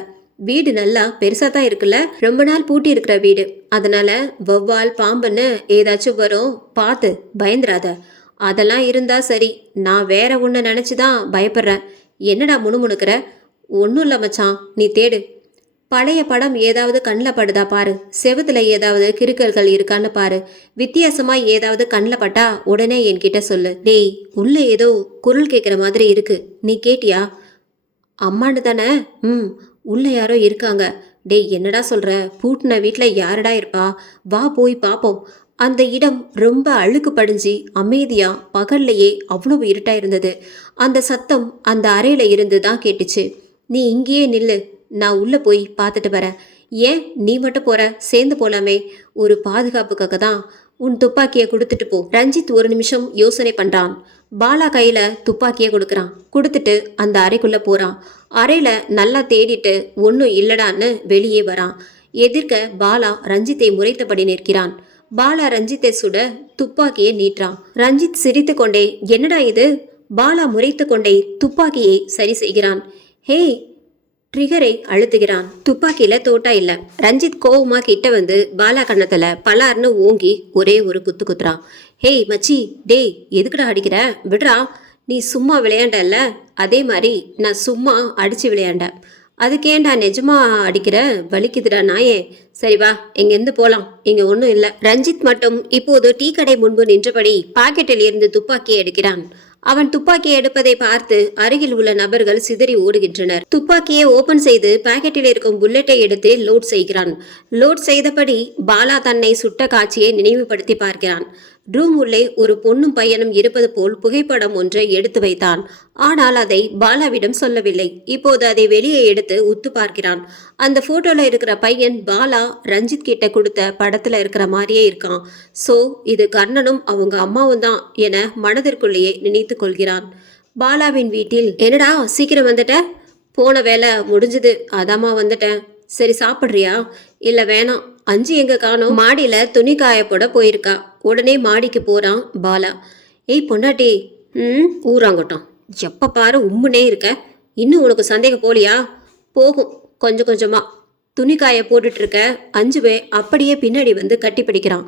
வீடு நல்லா பெருசாக தான் இருக்குல்ல. ரொம்ப நாள் பூட்டி இருக்கிற வீடு, அதனால வௌவால் பாம்புன்னு ஏதாச்சும் வரும், பார்த்து பயந்துராத. அதெல்லாம் இருந்தா சரி, நான் வேற ஒன்று நினச்சி தான் பயப்படுறேன். என்னடா முணுமுணுக்கிற? ஒன்றும் இல்லை மச்சான், நீ தேடு. பழைய படம் ஏதாவது கண்ணில் படுதா பாரு. செவுத்துல ஏதாவது கிறுக்கல்கள் இருக்கான்னு பாரு. வித்தியாசமாக ஏதாவது கண்ணில் பட்டா உடனே என்கிட்ட சொல்லு. டேய், உள்ள ஏதோ குரல் கேட்குற மாதிரி இருக்கு, நீ கேட்டியா? அம்மான்னு தானே? உள்ள யாரோ இருக்காங்க. டேய், என்னடா சொல்கிற? பூட்டின வீட்டில் யாரடா இருப்பா? வா போய் பார்ப்போம். அந்த இடம் ரொம்ப அழுக்கு படிஞ்சு அமைதியா பகல்லையே அவ்வளவு இருட்டா இருந்தது. அந்த சத்தம் அந்த அறையில இருந்து தான் கேட்டுச்சு. நீ இங்கேயே நில்லு, நான் உள்ள போய் பார்த்துட்டு வரேன். ஏன் நீ மட்டும் போற? சேர்ந்து போலாமே. ஒரு பாதுகாப்புக்காக தான். உன் துப்பாக்கியை கொடுத்துட்டு போ. ரஞ்சித் ஒரு நிமிஷம் யோசனை பண்றான். பாலா கையில துப்பாக்கியை கொடுக்குறான். கொடுத்துட்டு அந்த அறைக்குள்ள போறான். அறையில நல்லா தேடிட்டு ஒன்றும் இல்லடான்னு வெளியே வரான். எதிர்க்க பாலா ரஞ்சித்தை முறைத்தபடி நிற்கிறான். பாலா ரஞ்சித்தை சுட துப்பாக்கியை நீட்டுறான். ரஞ்சித் சிரித்து கொண்டே, என்னடா இது? பாலா முறைத்து கொண்டே துப்பாக்கியை சரி செய்கிறான். ஹே, ட்ரிகரை அழுத்துகிறான். துப்பாக்கியில தோட்டா இல்ல. ரஞ்சித் கோவமா கிட்ட வந்து பாலா கண்ணத்துல பலார்னு ஓங்கி ஒரே ஒரு குத்து குத்துறான். ஹேய் மச்சி, டேய், எதுக்குடா அடிக்கிற? விடுறா. நீ சும்மா விளையாண்டல்ல, அதே மாதிரி நான் சும்மா அடிச்சு விளையாண்டேன். அதுக்கேண்டா நிஜமா அடிக்கிற? வலிக்குதுடா நாயே. சரி வா, இங்கேருந்து போலாம், இங்க ஒன்றும் இல்லை. ரஞ்சித் மட்டும் இப்போது டீ கடை முன்பு நின்றபடி பாக்கெட்டில் இருந்து துப்பாக்கியை எடுக்கிறான். அவன் துப்பாக்கியை எடுப்பதை பார்த்து அருகில் உள்ள நபர்கள் சிதறி ஓடுகின்றனர். துப்பாக்கியை ஓபன் செய்து பாக்கெட்டில் இருக்கும் புல்லட்டை எடுத்து லோட் செய்கிறான். லோட் செய்தபடி பாலா தன்னை சுட்ட காட்சியை நினைவுபடுத்தி பார்க்கிறான். ரூம் உள்ளே ஒரு பொண்ணும் பையனும் இருப்பது போல் புகைப்படம் ஒன்றை எடுத்து வைத்தான். ஆனால் அதை பாலாவிடம் சொல்லவில்லை. இப்போது அதை வெளியே எடுத்து உத்து பார்க்கிறான். அந்த போட்டோல இருக்கிற பையன் பாலா ரஞ்சித் கிட்ட கொடுத்த படத்துல இருக்கிற மாதிரியே இருக்கான். சோ இது கர்ணனும் அவங்க அம்மாவும் தான் என மனதிற்குள்ளேயே நினைத்து கொள்கிறான். பாலாவின் வீட்டில், என்னடா சீக்கிரம் வந்துட்ட? போன வேலை முடிஞ்சது, அதாம்மா வந்துட்டேன். சரி சாப்பிட்றியா? இல்லை வேணாம். அஞ்சு எங்க காணோம்? மாடியில துணி காய போட போயிருக்கா. உடனே மாடிக்கு போகிறான் பாலா. ஏய் பொண்டாட்டி, ஊராங்கட்டும், எப்போ பாரு உம்முனே இருக்க, இன்னும் உனக்கு சந்தேகம் போலியா? போகும் கொஞ்சம் கொஞ்சமாக. துணிக்காய போட்டுட்டு இருக்க அஞ்சுவே அப்படியே பின்னாடி வந்து கட்டி பிடிக்கிறான்.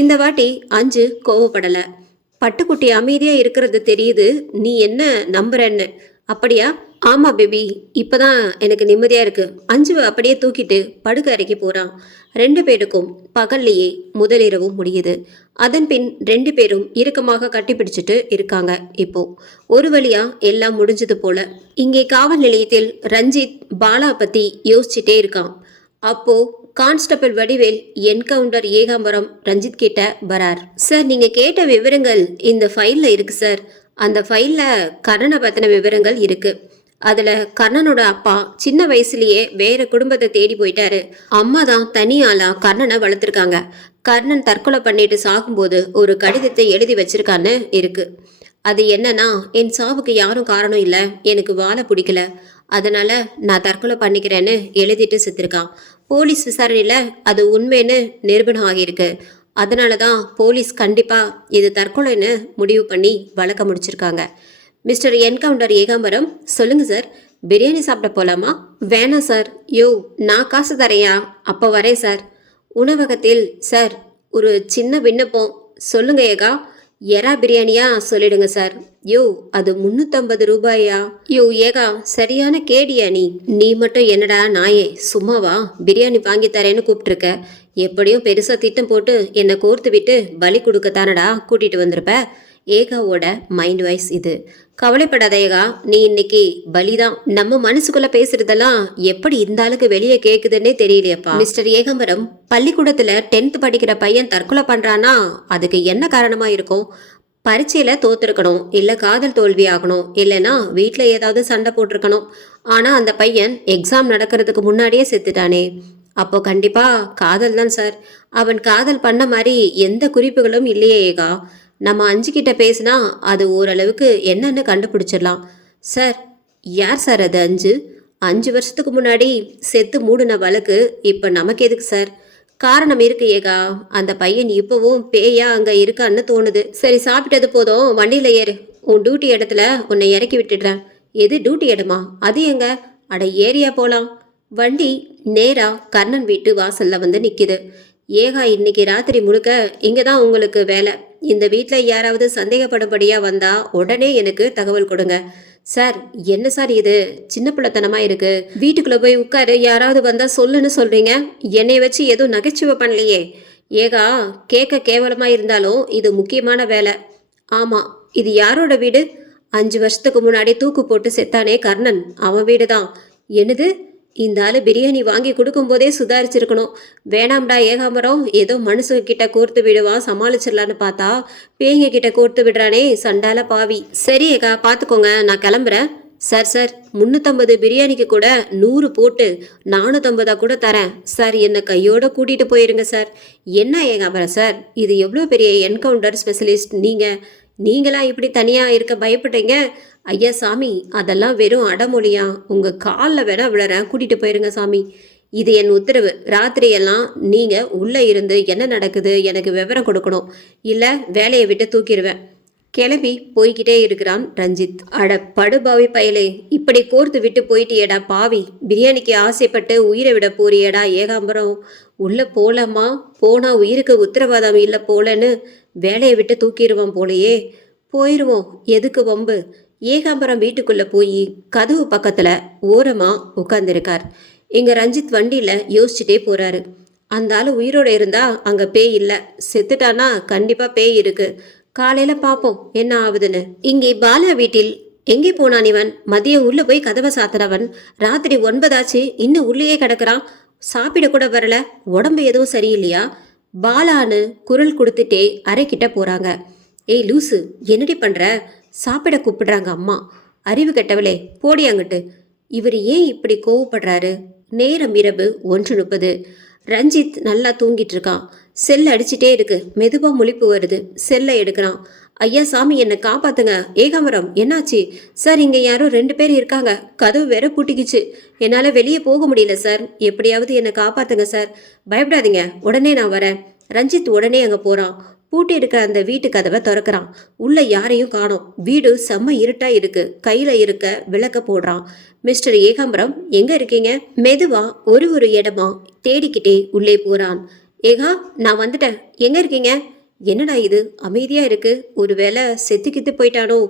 இந்த வாட்டி அஞ்சு கோவப்படலை. பட்டுக்குட்டி அமைதியாக இருக்கிறது தெரியுது, நீ என்ன நம்புறன்னு. அப்படியா? ஆமாம் பேபி, இப்போதான் எனக்கு நிம்மதியாக இருக்கு. அஞ்சுவை அப்படியே தூக்கிட்டு படுக்க அறைக்கு போகிறான். 2 பேருக்கும் பகல்லையே முதலிரவும் முடியுது. அதன் பின் 2 பேரும் இறுக்கமாக கட்டிப்பிடிச்சிட்டு இருக்காங்க. இப்போ ஒரு வழியா எல்லாம் முடிஞ்சது போல. இங்கே காவல் நிலையத்தில் ரஞ்சித் பாலா பற்றி யோசிச்சுட்டே இருக்கான். அப்போ கான்ஸ்டபிள் வடிவேல் என்கவுண்டர் ஏகாம்பரம் ரஞ்சித் கிட்ட வரார். சார், நீங்கள் கேட்ட விவரங்கள் இந்த ஃபைலில் இருக்குது சார். அந்த ஃபைலில் கர்ணனை பற்றின விவரங்கள் இருக்குது. அதில் கர்ணனோட அப்பா சின்ன வயசுலேயே வேற குடும்பத்தை தேடி போயிட்டாரு. அம்மா தான் தனியாளாக கர்ணனை வளர்த்துருக்காங்க. கர்ணன் தற்கொலை பண்ணிட்டு சாகும்போது ஒரு கடிதத்தை எழுதி வச்சிருக்கான்னு இருக்கு. அது என்னன்னா, என் சாவுக்கு யாரும் காரணம் இல்லை, எனக்கு வாழ பிடிக்கல, அதனால நான் தற்கொலை பண்ணிக்கிறேன்னு எழுதிட்டு செத்துருக்கான். போலீஸ் விசாரணையில் அது உண்மைன்னு நிரூபணம் ஆகியிருக்கு. அதனால தான் போலீஸ் கண்டிப்பாக இது தற்கொலைன்னு முடிவு பண்ணி வழக்க முடிச்சிருக்காங்க. மிஸ்டர் என்கவுண்டர் ஏகாம்பரம், சொல்லுங்கள் சார், பிரியாணி சாப்பிட போகலாமா? வேணாம் சார். யோ, நான் காசு தரையா? அப்போ வரேன் சார். உணவகத்தில் சார், ஒரு சின்ன விண்ணப்பம். சொல்லுங்க ஏகா. எறா பிரியாணியா சொல்லிடுங்க சார். யோ, அது 350 ரூபாயா? யோ ஏகா, சரியான கேடியா நீ. நீ மட்டும் என்னடா நாயே, சும்மாவா பிரியாணி வாங்கி தரேன்னு கூப்பிட்டுருக்க? எப்படியும் பெருசாக திட்டம் போட்டு என்னை கோர்த்து விட்டு பலி கொடுக்கத்தானடா கூட்டிகிட்டு வந்திருப்ப. ஏகாவோட மைண்ட் வாய்ஸ் இது. கவலைப்படாத ஏகா, நீ இன்னைக்கு பலிதான். நம்ம மனசுக்குள்ள பேசுறதெல்லாம் எப்படி இந்த ஆளுக்கு வெளியே கேக்குதுன்னே தெரியலையப்பா. மிஸ்டர் ஏகாம்பரம், பள்ளிக்கூடத்துல 10th படிக்கிற பையன் தற்கொலை பண்றானா அதுக்கு என்ன காரணமா இருக்கும்? பரீட்சையில தோத்துருக்கணும், இல்ல காதல் தோல்வி ஆகணும், இல்லைன்னா வீட்டுல ஏதாவது சண்டை போட்டிருக்கணும். ஆனா அந்த பையன் எக்ஸாம் நடக்கிறதுக்கு முன்னாடியே செத்துட்டானே, அப்போ கண்டிப்பா காதல் தான் சார். அவன் காதல் பண்ண மாதிரி எந்த குறிப்புகளும் இல்லையே ஏகா. நம்ம அஞ்சு கிட்ட பேசினா அது ஓரளவுக்கு என்னன்னு கண்டுபிடிச்சிடலாம். சார், யார் சார் அது அஞ்சு? 5 வருஷத்துக்கு முன்னாடி செத்து மூடின வழக்கு இப்போ நமக்கு எதுக்கு சார்? காரணம் இருக்கு ஏகா. அந்த பையன் இப்போவும் பேயா அங்கே இருக்கான்னு தோணுது. சரி, சாப்பிட்டது போதும், வண்டியில் ஏறு. உன் டியூட்டி இடத்துல உன்னை இறக்கி விட்டுடுறேன். எது டியூட்டி இடமா? அது எங்க? அட ஏரியா போகலாம். வண்டி நேரா கர்ணன் வீட்டு வாசல்ல வந்து நிற்கிது. ஏகா, இன்னைக்கு ராத்திரி முழுக்க இங்கே தான் உங்களுக்கு வேலை. இந்த வீட்டில் யாராவது சந்தேகப்படும்படியாக வந்தால் உடனே எனக்கு தகவல் கொடுங்க. சார், என்ன சார் இது சின்ன பிள்ளைத்தனமாக இருக்குது? வீட்டுக்குள்ளே போய் உட்காரு, யாராவது வந்தால் சொல்லுன்னு சொல்கிறீங்க. என்னை வச்சு எதுவும் நகைச்சுவை பண்ணலையே. ஏகா, கேட்க கேவலமாக இருந்தாலும் இது முக்கியமான வேலை. ஆமாம், இது யாரோட வீடு? 5 வருஷத்துக்கு முன்னாடி தூக்கு போட்டு செத்தானே கர்ணன், அவன் வீடு தான். என்னது? இந்த ஆள் பிரியாணி வாங்கி கொடுக்கும்போதே சுதாரிச்சிருக்கணும். வேணாம்டா ஏகாம்பரம், ஏதோ மனுஷங்க கிட்ட கோர்த்து விடுவான், சமாளிச்சிடலான்னு பார்த்தா பேய்ங்க கிட்ட கோர்த்து விடுறானே சண்டால பாவி. சரி ஏகா, பார்த்துக்கோங்க, நான் கிளம்புறேன். சார் சார், 350 பிரியாணிக்கு கூட 100 போட்டு 450 கூட தரேன் சார். என்னை கையோட கூட்டிகிட்டு போயிருங்க சார். என்ன ஏகாம்பரம் சார், இது எவ்வளோ பெரிய என்கவுண்டர் ஸ்பெஷலிஸ்ட் நீங்களா இப்படி தனியாக இருக்க பயப்பட்டீங்க? ஐயா சாமி, அதெல்லாம் வெறும் அடமொழியா? உங்கள் காலில் வேணா விழறேன், கூட்டிகிட்டு போயிருங்க சாமி. இது என் உத்தரவு. ராத்திரியெல்லாம் நீங்கள் உள்ளே இருந்து என்ன நடக்குது எனக்கு விவரம் கொடுக்கணும், இல்லை வேலையை விட்டு தூக்கிடுவேன். கிளம்பி போய்கிட்டே இருக்கிறான் ரஞ்சித். அட படுபாவி பயலே, இப்படி கோர்த்து விட்டு போயிட்டியடா பாவி. பிரியாணிக்கு ஆசைப்பட்டு உயிரை விட போறியடா ஏகாம்பரம். உள்ளே போகலாமா? போனால் உயிருக்கு உத்தரவாதம் இல்லை போலன்னு வேலையை விட்டு தூக்கிடுவான் போலையே. போயிடுவோம், எதுக்கு வம்பு? ஏகாம்பரம் வீட்டுக்குள்ளே போய் கதவு பக்கத்தில் ஓரமாக உட்காந்துருக்கார். இங்கே ரஞ்சித் வண்டியில் யோசிச்சுட்டே போகிறாரு. அந்த ஆள் உயிரோடு இருந்தால் அங்கே பேய் இல்லை, செத்துட்டானா கண்டிப்பாக பேய் இருக்குது. காலையில் பார்ப்போம் என்ன ஆகுதுன்னு. இங்கே பாலா வீட்டில் எங்கே போனான் இவன்? மதியம் உள்ளே போய் கதவை சாத்துறவன் ராத்திரி 9 ஆச்சு, இன்னும் உள்ளேயே கிடக்கிறான். சாப்பிட கூட வரல, உடம்பு எதுவும் சரியில்லையா? பாலான்னு குரல் கொடுத்துட்டே அறைக்கிட்ட போகிறாங்க. ஏய் லூசு, என்னடி பண்ணுற? சாப்பிட கூப்பிடுறாங்க அம்மா. அறிவு கெட்டவளே, போடி அங்கிட்டு. இவர் ஏன் இப்படி கோவப்படுறாரு? நேரம் இரவு 1:30. ரஞ்சித் நல்லா தூங்கிட்டு இருக்கான். செல்லை அடிச்சிட்டே இருக்கு. மெதுவாக முழிப்பு வருது. செல்லை எடுக்கிறான். ஐயா சாமி, என்னை காப்பாத்துங்க. ஏகாம்பரம், என்னாச்சு? சார், இங்கே யாரோ 2 பேர் இருக்காங்க. கதவு வேற பூட்டிக்கிச்சு. என்னால் வெளியே போக முடியல சார். எப்படியாவது என்னை காப்பாத்துங்க சார். பயப்படாதீங்க, உடனே நான் வரேன். ரஞ்சித் உடனே அங்கே போகிறான். பூட்டி இருக்கிற அந்த வீட்டு கதவை திறக்கிறான். உள்ள யாரையும் காணோம். வீடு செம்ம இருட்டா இருக்கு. கையில இருக்க விளக்க போடுறான். மிஸ்டர் ஏகாம்பரம், எங்க இருக்கீங்க? மெதுவா ஒரு இடமா தேடிக்கிட்டே உள்ளே போறான். ஏகா, நான் வந்துட்டேன். எங்க இருக்கீங்க? என்னடா இது அமைதியா இருக்கு? ஒருவேளை செத்துக்கித்து போயிட்டானோ?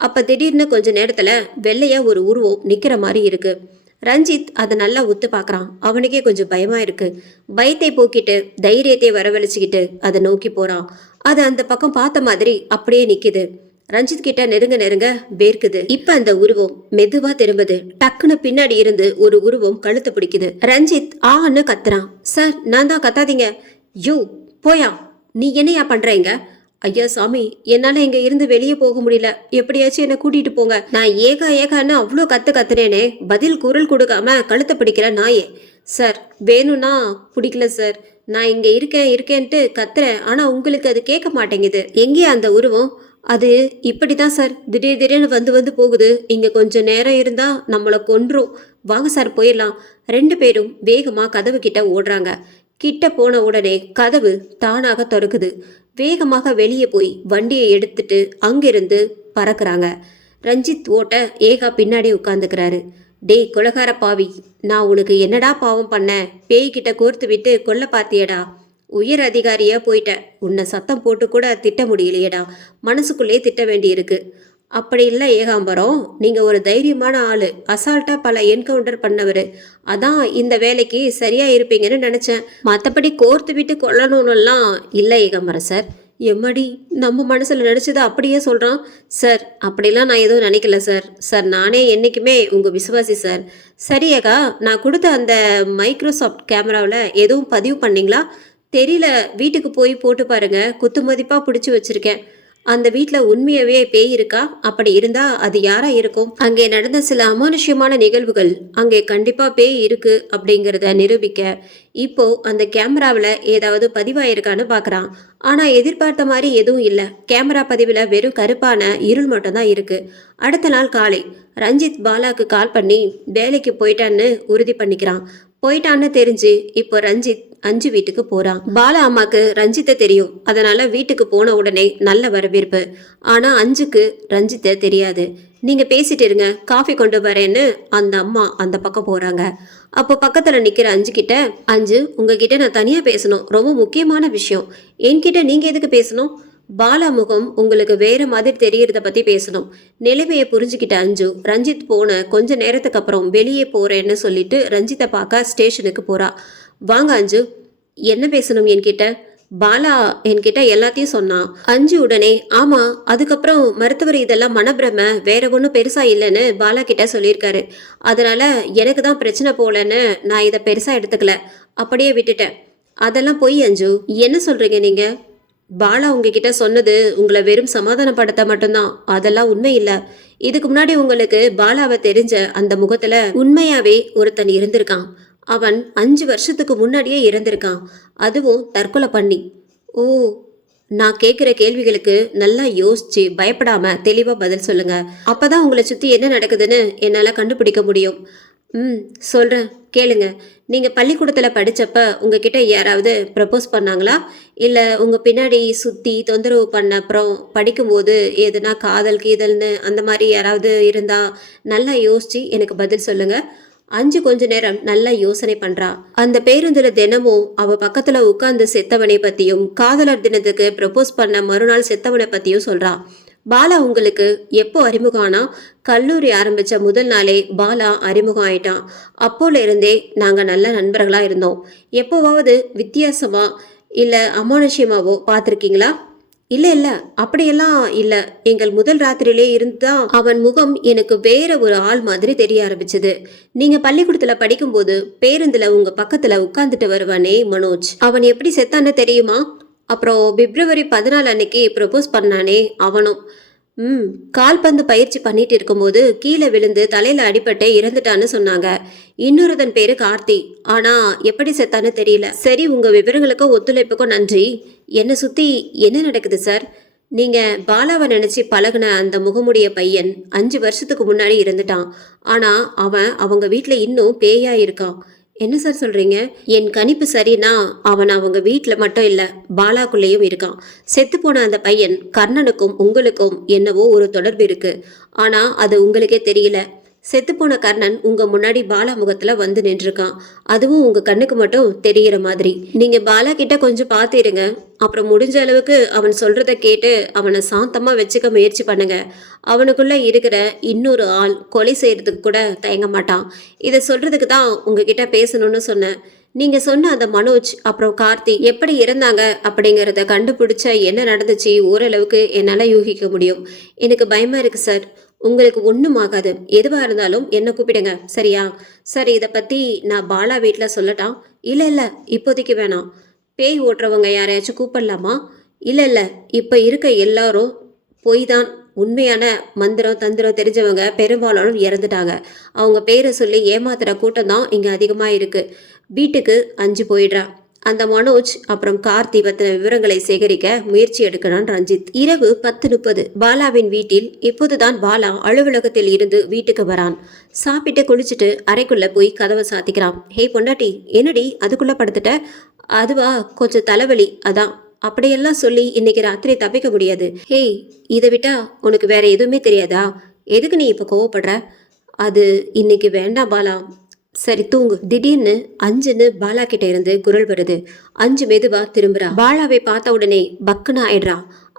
அப்ப திடீர்னு கொஞ்ச நேரத்துல வெள்ளையா ஒரு உருவம் நிக்கிற மாதிரி இருக்கு. ரஞ்சித் அதை நல்லா உத்து பார்க்குறான். அவனுக்கே கொஞ்சம் பயமா இருக்கு. பயத்தை போக்கிட்டு தைரியத்தை வரவழைச்சிக்கிட்டு அதை நோக்கி போறான். அது அந்த பக்கம் பார்த்த மாதிரி அப்படியே நிக்குது. ரஞ்சித் கிட்ட நெருங்க நெருங்க வேர்க்குது. இப்ப அந்த உருவம் மெதுவா திரும்புது. டக்குன்னு பின்னாடி இருந்து ஒரு உருவம் கழுத்தை பிடிக்குது. ரஞ்சித் ஆன்னு கத்துறான். சார், நான் தான், கத்தாதீங்க. யோ போயா, நீ என்னையா பண்றீங்க? ஐயா சாமி, என்னால இங்க இருந்து வெளியே போக முடியல, எப்படியாச்சும் என்ன கூட்டிட்டு போங்க. நான் ஏகான்னு அவ்வளோ கத்துனேனே, பதில் குரல் கொடுக்காம கழுத்தை பிடிக்கிற நாயே. சார், வேணும்னா பிடிக்கல சார், நான் இங்க இருக்கேன்ட்டு கத்துறேன், ஆனா உங்களுக்கு அது கேட்க மாட்டேங்குது. எங்கே அந்த உருவம்? அது இப்படிதான் சார், திடீர்னு வந்து போகுது. இங்க கொஞ்சம் நேரம் இருந்தா நம்மளை கொன்றும். வாங்க சார், போயிடலாம். 2 பேரும் வேகமா கதவு கிட்ட ஓடுறாங்க. கிட்ட போன உடனே கதவு தானாக திறக்குது. வேகமாக வெளியே போய் வண்டியை எடுத்துட்டு அங்கிருந்து பறக்குறாங்க. ரஞ்சித் ஓட்ட ஏகா பின்னாடி உட்காந்துக்கிறாரு. டேய் கொலகார பாவி, நான் உனக்கு என்னடா பாவம் பண்ண? பேய்கிட்ட கோர்த்து விட்டு கொல்ல பாத்தியடா. உயர் அதிகாரியா போயிட்ட. உன்னை சத்தம் போட்டு கூட திட்ட முடியலையேடா. மனசுக்குள்ளே திட்ட வேண்டியிருக்கு. அப்படி இல்லை ஏகாம்பரம், நீங்கள் ஒரு தைரியமான ஆள், அசால்ட்டாக பல என்கவுண்டர் பண்ணவர். அதான் இந்த வேலைக்கு சரியாக இருப்பீங்கன்னு நினச்சேன். மற்றபடி கோர்த்து விட்டு கொல்லணும்னுலாம் இல்லை ஏகாம்பரம் சார். எம்மடி, நம்ம மனசில் நினச்சதை அப்படியே சொல்கிறான். சார், அப்படிலாம் நான் எதுவும் நினைக்கல சார். சார், நானே என்றைக்குமே உங்கள் விசுவாசி சார். சரி ஏகா, நான் கொடுத்த அந்த மைக்ரோசாஃப்ட் கேமராவில் எதுவும் பதிவு பண்ணிங்களா? தெரியல, வீட்டுக்கு போய் போட்டு பாருங்க, குத்து மதிப்பாக பிடிச்சி வச்சுருக்கேன். அந்த வீட்டில் உண்மையாகவே பேய் இருக்கா? அப்படி இருந்தா அது யாரா இருக்கும்? அங்கே நடந்த சில அமானுஷ்யமான நிகழ்வுகள் அங்கே கண்டிப்பாக பேய் இருக்கு அப்படிங்கிறத நிரூபிக்க இப்போ அந்த கேமராவில் ஏதாவது பதிவாயிருக்கான்னு பார்க்குறான். ஆனால் எதிர்பார்த்த மாதிரி எதுவும் இல்லை. கேமரா பதிவில் வெறும் கருப்பான இருள் மட்டும்தான் இருக்கு. அடுத்த நாள் காலை ரஞ்சித் பாலாக்கு கால் பண்ணி வேலைக்கு போயிட்டான்னு உறுதி பண்ணிக்கிறான். போயிட்டான்னு தெரிஞ்சு இப்போ ரஞ்சித் அஞ்சு வீட்டுக்கு போறான். பாலா அம்மாக்கு ரஞ்சித்தை தெரியும். அதனால வீட்டுக்கு போன உடனே நல்ல வரவேற்பு. ஆனா அஞ்சுக்கு ரஞ்சித்தை தெரியாது. நீங்க பேசிட்டு இருங்க, காஃபி கொண்டு வரேன்னு அந்த அம்மா அந்த பக்கம் போறாங்க. அப்போ பக்கத்துல நிக்கிற அஞ்சு கிட்ட, அஞ்சு, உங்ககிட்ட நான் தனியா பேசணும், ரொம்ப முக்கியமான விஷயம். என்கிட்ட நீங்க எதுக்கு பேசணும்? பாலா முகம் உங்களுக்கு வேற மாதிரி தெரியறத பத்தி பேசணும். நிலைமையை புரிஞ்சுக்கிட்ட அஞ்சு ரஞ்சித் போன கொஞ்ச நேரத்துக்கு அப்புறம் வெளியே போறேன்னு சொல்லிட்டு ரஞ்சித்தை பார்க்க ஸ்டேஷனுக்கு போறா. வாங்க அஞ்சு, என்ன பேசணும் என்கிட்ட? பாலா என்கிட்ட எல்லாத்தையும் சொன்னான். அஞ்சு உடனே ஆமா, அதுக்கப்புறம் மருத்துவர் இதெல்லாம் மனப்பிரம, வேற ஒன்றும் பெருசா இல்லைன்னு பாலா கிட்ட சொல்லியிருக்காரு. அதனால எனக்கு தான் பிரச்சனை போலன்னு நான் இதை பெருசா எடுத்துக்கல, அப்படியே விட்டுட்டேன். அதெல்லாம் பொய் அஞ்சு. என்ன சொல்றீங்க நீங்க? பாலா உங்ககிட்ட சொன்னது உங்களை வெறும் சமாதானப்படுத்த மட்டும்தான், அதெல்லாம் உண்மை இல்லை. இதுக்கு முன்னாடி உங்களுக்கு பாலாவை தெரிஞ்ச அந்த முகத்துல உண்மையாவே ஒருத்தன் இருந்திருக்கான். அவன் 5 வருஷத்துக்கு முன்னாடியே இறந்திருக்கான், அதுவும் தற்கொலை பண்ணி. ஓ, நான் கேட்குற கேள்விகளுக்கு நல்லா யோசிச்சு பயப்படாம தெளிவாக பதில் சொல்லுங்க. அப்பதான் உங்களை சுற்றி என்ன நடக்குதுன்னு என்னால் கண்டுபிடிக்க முடியும். சொல்கிறேன் கேளுங்க. நீங்கள் பள்ளிக்கூடத்தில் படித்தப்ப உங்ககிட்ட யாராவது ப்ரப்போஸ் பண்ணாங்களா? இல்லை உங்கள் பின்னாடி சுற்றி தொந்தரவு பண்ண அப்புறம் படிக்கும்போது எதுனா காதல் கீதல்னு அந்த மாதிரி யாராவது இருந்தால் நல்லா யோசிச்சு எனக்கு பதில் சொல்லுங்கள். அஞ்சு கொஞ்ச நேரம் நல்லா யோசனை பண்றா. அந்த பேருந்துல தினமும் அவ பக்கத்துல உட்கார்ந்து செத்தவனை பத்தியும் காதலர் தினத்துக்கு ப்ரப்போஸ் பண்ண மறுநாள் செத்தவனை பத்தியும் சொல்றா. பாலா உங்களுக்கு எப்போ அறிமுகம் ஆனா? கல்லூரி ஆரம்பிச்ச முதல் நாளே பாலா அறிமுகம் ஆயிட்டான். அப்போல இருந்தே நாங்க நல்ல நண்பர்களா இருந்தோம். எப்போவாவது வித்தியாசமா இல்ல அமானுஷ்யமாவோ பார்த்துருக்கீங்களா? இல்ல அப்படியெல்லாம் இல்ல. எங்கள் முதல் ராத்திரியிலே இருந்தான் அவன் முகம் எனக்கு வேற ஒரு ஆள் மாதிரி தெரிய ஆரம்பிச்சது. நீங்க பள்ளிக்கூடத்துல படிக்கும்போது பேருந்துல உங்க பக்கத்துல உட்கார்ந்துட்டு வருவானே மனோஜ், அவன் எப்படி செத்தான்னு தெரியுமா? அப்புறம் பிப்ரவரி 14 அன்னைக்கு ப்ரப்போஸ் பண்ணானே அவனும். கால்பந்து பயிற்சி பண்ணிட்டு இருக்கும்போது கீழே விழுந்து தலையில அடிபட்டு இறந்துட்டான்னு சொன்னாங்க. இன்னொருதன் பேரு கார்த்தி. ஆனா எப்படி செத்தான்னு தெரியல. சரி, உங்க விவரங்களுக்கும் ஒத்துழைப்புக்கும் நன்றி. என்னை சுத்தி என்ன நடக்குது சார்? நீங்க பாலாவை நினைச்சு பழகுன அந்த முகமுடைய பையன் 5 வருஷத்துக்கு முன்னாடி இறந்துட்டான். ஆனா அவன் அவங்க வீட்டுல இன்னும் பேயா இருக்கான். என்ன சார் சொல்றீங்க? என் கணிப்பு சரினா அவன் அவங்க வீட்டில் மட்டும் இல்லை, பாலாக்குள்ளேயும் இருக்கான். செத்துப்போன அந்த பையன் கர்ணனுக்கும் உங்களுக்கும் என்னவோ ஒரு தொடர்பு இருக்கு. ஆனா அது உங்களுக்கே தெரியல. செத்துப்போன கர்ணன் உங்க முன்னாடி பாலா முகத்துல வந்து நின்றுருக்கான். அதுவும் உங்க கண்ணுக்கு மட்டும் தெரிகிற மாதிரி. நீங்க பாலா கிட்ட கொஞ்சம் பார்த்துருங்க. அப்புறம் முடிஞ்ச அளவுக்கு அவன் சொல்றத கேட்டு அவனை சாந்தமா வச்சுக்க முயற்சி பண்ணுங்க. அவனுக்குள்ள இருக்கிற இன்னொரு ஆள் கொலை செய்யறதுக்கு கூட தயங்க மாட்டான். இதை சொல்றதுக்கு தான் உங்ககிட்ட பேசணும்னு சொன்னேன். நீங்க சொன்ன அந்த மனோஜ் அப்புறம் கார்த்தி எப்படி இறந்தாங்க அப்படிங்கிறத கண்டுபிடிச்ச என்ன நடந்துச்சு ஓரளவுக்கு என்னால் யூகிக்க முடியும். எனக்கு பயமா இருக்கு சார். உங்களுக்கு ஒன்றும் ஆகாது. எதுவாக இருந்தாலும் என்னை கூப்பிடுங்க, சரியா? சரி, இதை பற்றி நான் பாலா வீட்டில் சொல்லட்டா? இல்லை இல்லை, இப்போதைக்கு வேணாம். பேய் ஓட்டுறவங்க யாரையாச்சும் கூப்பிடலாமா? இல்லை இல்லை, இப்போ இருக்க எல்லாரும் பொய் தான். உண்மையான மந்திரம் தந்திரம் தெரிஞ்சவங்க பெரும்பாலும் இறந்துட்டாங்க. அவங்க பேரை சொல்லி ஏமாத்துற கூட்டம் தான் இங்கே அதிகமாக இருக்குது. வீட்டுக்கு 5 போயிடுறா. அந்த மனோஜ் அப்புறம் கார்த்தி பத்தின விவரங்களை சேகரிக்க முயற்சி எடுக்கிறான் ரஞ்சித். இரவு 10:30 பாலாவின் வீட்டில். இப்போதுதான் பாலா அலுவலகத்தில் இருந்து வீட்டுக்கு வரான். சாப்பிட்டு குளிச்சுட்டு அறைக்குள்ள போய் கதவை சாத்திக்கிறான். ஹே பொண்டாட்டி, என்னடி அதுக்குள்ள படுத்துட்ட? அதுவா, கொஞ்சம் தலைவலி, அதான். அப்படியெல்லாம் சொல்லி இன்னைக்கு ராத்திரி தப்பிக்க முடியாது. ஹேய், இதை விட்டா உனக்கு வேற எதுவுமே தெரியாதா? எதுக்கு நீ இப்போ கோவப்படுற? அது இன்னைக்கு வேண்டாம் பாலா. சரி தூங்கு. திடீர்னு அஞ்சுன்னு பாலா கிட்ட இருந்து குரல் வருது. அஞ்சு மெதுவா திரும்புறா. பாலாவை பார்த்த உடனே பக்குன்னு ஆயிடுறா.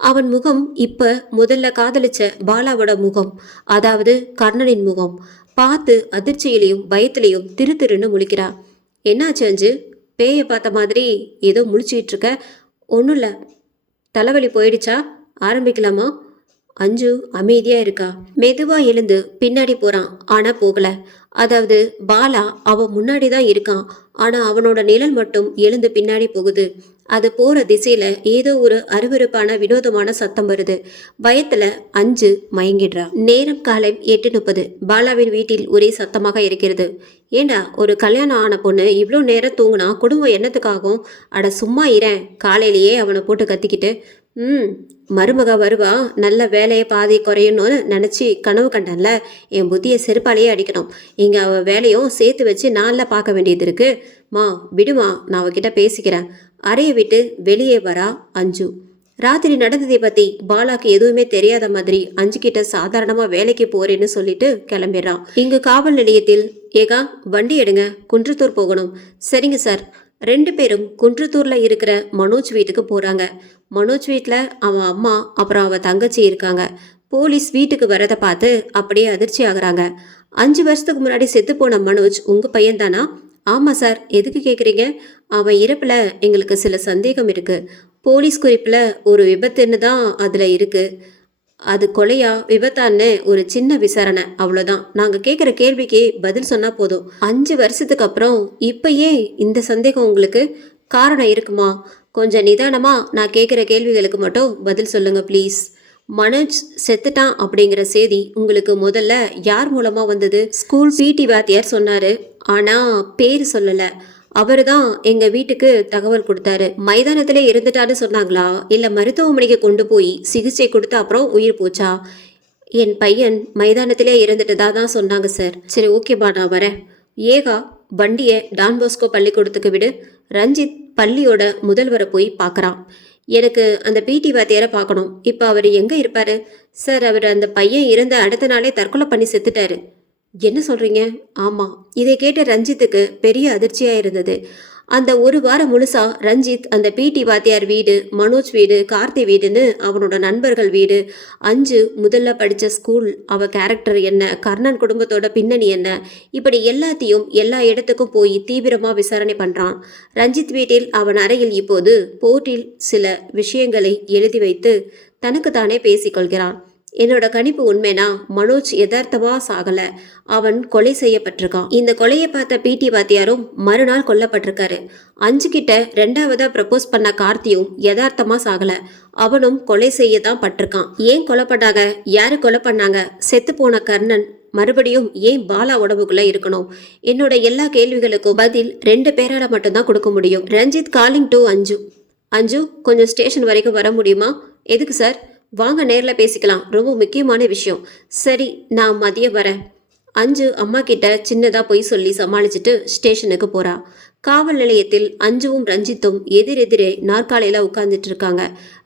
அவன் முகம் இப்ப முதல்ல காதலிச்ச பாலாவோட முகம், அதாவது கர்ணனின் முகம். பார்த்து அதிர்ச்சியிலையும் பயத்திலையும் திரு திருன்னு முழிக்கிறா. என்னாச்சு அஞ்சு? பேயை பார்த்த மாதிரி ஏதோ முழிச்சிட்டு இருக்க. ஒன்றும் இல்லை, தலைவலி போயிடுச்சா? ஆரம்பிக்கலாமா? அஞ்சு அமைதியா இருக்கா. மெதுவா எழுந்து பின்னாடி போறான். ஆனா போகல. அதாவது பாலா அவன் முன்னாடி தான் இருக்கான். ஆனா அவனோட நிழல் மட்டும் எழுந்து பின்னாடி போகுது. அது போற திசையில ஏதோ ஒரு அருவருப்பான வினோதமான சத்தம் வருது. பயத்துல அஞ்சு மயங்கிடுறா. நேரம் காலை 8:30. பாலாவின் வீட்டில் ஒரே சத்தமாக இருக்கிறது. ஏண்டா, ஒரு கல்யாணம் ஆன பொண்ணு இவ்வளோ நேரம் தூங்குனா குடும்பம் என்னத்துக்காகும்? அட சும்மா இரேன். காலையிலேயே அவனை போட்டு கத்திக்கிட்டு மருமக வருவா, நல்ல வேலையை பாதி குறையணும்னு நினச்சி கனவு கண்டன்ல. என் புத்தியை செருப்பாலேயே அடிக்கணும். இங்கே அவள் வேலையும் சேர்த்து வச்சு நாளில் பார்க்க வேண்டியது இருக்கு. மா விடுமா, நான் அவகிட்ட பேசிக்கிறேன். அறையை விட்டு வெளியே வரா அஞ்சு. ராத்திரி நடந்ததை பற்றி பாலாக்கு எதுவுமே தெரியாத மாதிரி அஞ்சு கிட்ட சாதாரணமாக வேலைக்கு போறேன்னு சொல்லிட்டு கிளம்பிடுறான். இங்கு காவல் நிலையத்தில், ஏகா வண்டி எடுங்க, குன்றத்தூர் போகணும். சரிங்க சார். 2 பேரும் குன்றத்தூர்ல இருக்கிற மனோஜ் வீட்டுக்கு போறாங்க. மனோஜ் வீட்டில் அவன் அம்மா அப்புறம் அவன் தங்கச்சி இருக்காங்க. போலீஸ் வீட்டுக்கு வரதை பார்த்து அப்படியே அதிர்ச்சி ஆகுறாங்க. 5 வருஷத்துக்கு முன்னாடி செத்து போன மனோஜ் உங்க பையன் தானா? ஆமாம் சார். எதுக்கு கேட்குறீங்க? அவன் இறப்பில் எங்களுக்கு சில சந்தேகம் இருக்கு. போலீஸ் குறிப்பில் ஒரு விபத்துன்னு தான் அதில் இருக்கு. அது கொலையா விபத்தான்னு ஒரு சின்ன விசாரணை, அவ்வளோதான். நாங்கள் கேட்குற கேள்விக்கு பதில் சொன்னால் போதும். 5 வருஷத்துக்கு அப்புறம் இப்போ ஏன் இந்த சந்தேகம் உங்களுக்கு? காரணம் இருக்குமா? கொஞ்சம் நிதானமாக நான் கேட்குற கேள்விகளுக்கு மட்டும் பதில் சொல்லுங்க ப்ளீஸ். மனோஜ் செத்துட்டான் அப்படிங்கிற செய்தி உங்களுக்கு முதல்ல யார் மூலமாக வந்தது? ஸ்கூல் பிடி வாத்தியார் சொன்னார், ஆனால் பேர் சொல்லலை. அவர் தான் எங்கள் வீட்டுக்கு தகவல் கொடுத்தாரு. மைதானத்திலே இருந்துட்டான்னு சொன்னாங்களா, இல்லை மருத்துவமனைக்கு கொண்டு போய் சிகிச்சை கொடுத்து அப்புறம் உயிர் போச்சா? என் பையன் மைதானத்திலே இருந்துட்டதா தான் சொன்னாங்க சார். சரி ஓகேப்பா, நான் வரேன். ஏகா வண்டியை டான்போஸ்கோ பள்ளிக்கூடத்துக்கு விடு. ரஞ்சித் பள்ளியோட முதல்வரை போய் பார்க்குறான். எனக்கு அந்த பிடி வாத்தியாரை பார்க்கணும். இப்போ அவர் எங்கே இருப்பார்? சார், அவர் அந்த பையன் இறந்த அடுத்த நாளே தற்கொலை பண்ணி செத்துட்டாரு. என்ன சொல்கிறீங்க? ஆமாம். இதை கேட்ட ரஞ்சித்துக்கு பெரிய அதிர்ச்சியாக இருந்தது. அந்த ஒரு வாரம் முழுசா ரஞ்சித் அந்த பிடி வாத்தியார் வீடு, மனோஜ் வீடு, கார்த்தி வீடுன்னு அவனோட நண்பர்கள் வீடு, அஞ்சு முதல்ல படித்த ஸ்கூல், அவ கேரக்டர் என்ன, கர்ணன் குடும்பத்தோட பின்னணி என்ன, இப்படி எல்லாத்தையும் எல்லா இடத்துக்கும் போய் தீவிரமாக விசாரணை பண்ணுறான். ரஞ்சித் வீட்டில் அவன் அறையில் இப்போது போர்ட்டில் சில விஷயங்களை எழுதி வைத்து தனக்கு தானே பேசிக்கொள்கிறான். என்னோட கணிப்பு உண்மைனா மனோஜ் யதார்த்தமா சாகல, அவன் கொலை செய்யப்பட்டிருக்கான். இந்த கொலையை பார்த்த பிடி வாத்தியாரும் மறுநாள் கொல்லப்பட்டிருக்காரு. அஞ்சு கிட்ட 2ஆவதா ப்ரப்போஸ் பண்ண கார்த்தியும் யதார்த்தமா சாகல, அவனும் கொலை செய்ய தான் பட்டிருக்கான். ஏன் கொலை பண்ணாங்க? யாரு கொலை பண்ணாங்க? செத்து போன கர்ணன் மறுபடியும் ஏன் பாலா உடம்புக்குள்ள இருக்கணும்? என்னோட எல்லா கேள்விகளுக்கும் பதில் 2 பேரால மட்டும்தான் கொடுக்க முடியும். ரஞ்சித் காலிங் டு அஞ்சு. அஞ்சு, கொஞ்சம் ஸ்டேஷன் வரைக்கும் வர முடியுமா? எதுக்கு சார்? வாங்க நேரில் பேசிக்கலாம், ரொம்ப முக்கியமான விஷயம். சரி, நான் மதியம் வரேன். அஞ்சு அம்மா கிட்ட சின்னதா பொய் சொல்லி சமாளிச்சுட்டு ஸ்டேஷனுக்கு போறா. காவல் நிலையத்தில் அஞ்சுவும் ரஞ்சித்தும் எதிரெதிரே நாற்காலியில உட்கார்ந்துட்டு இருக்காங்க.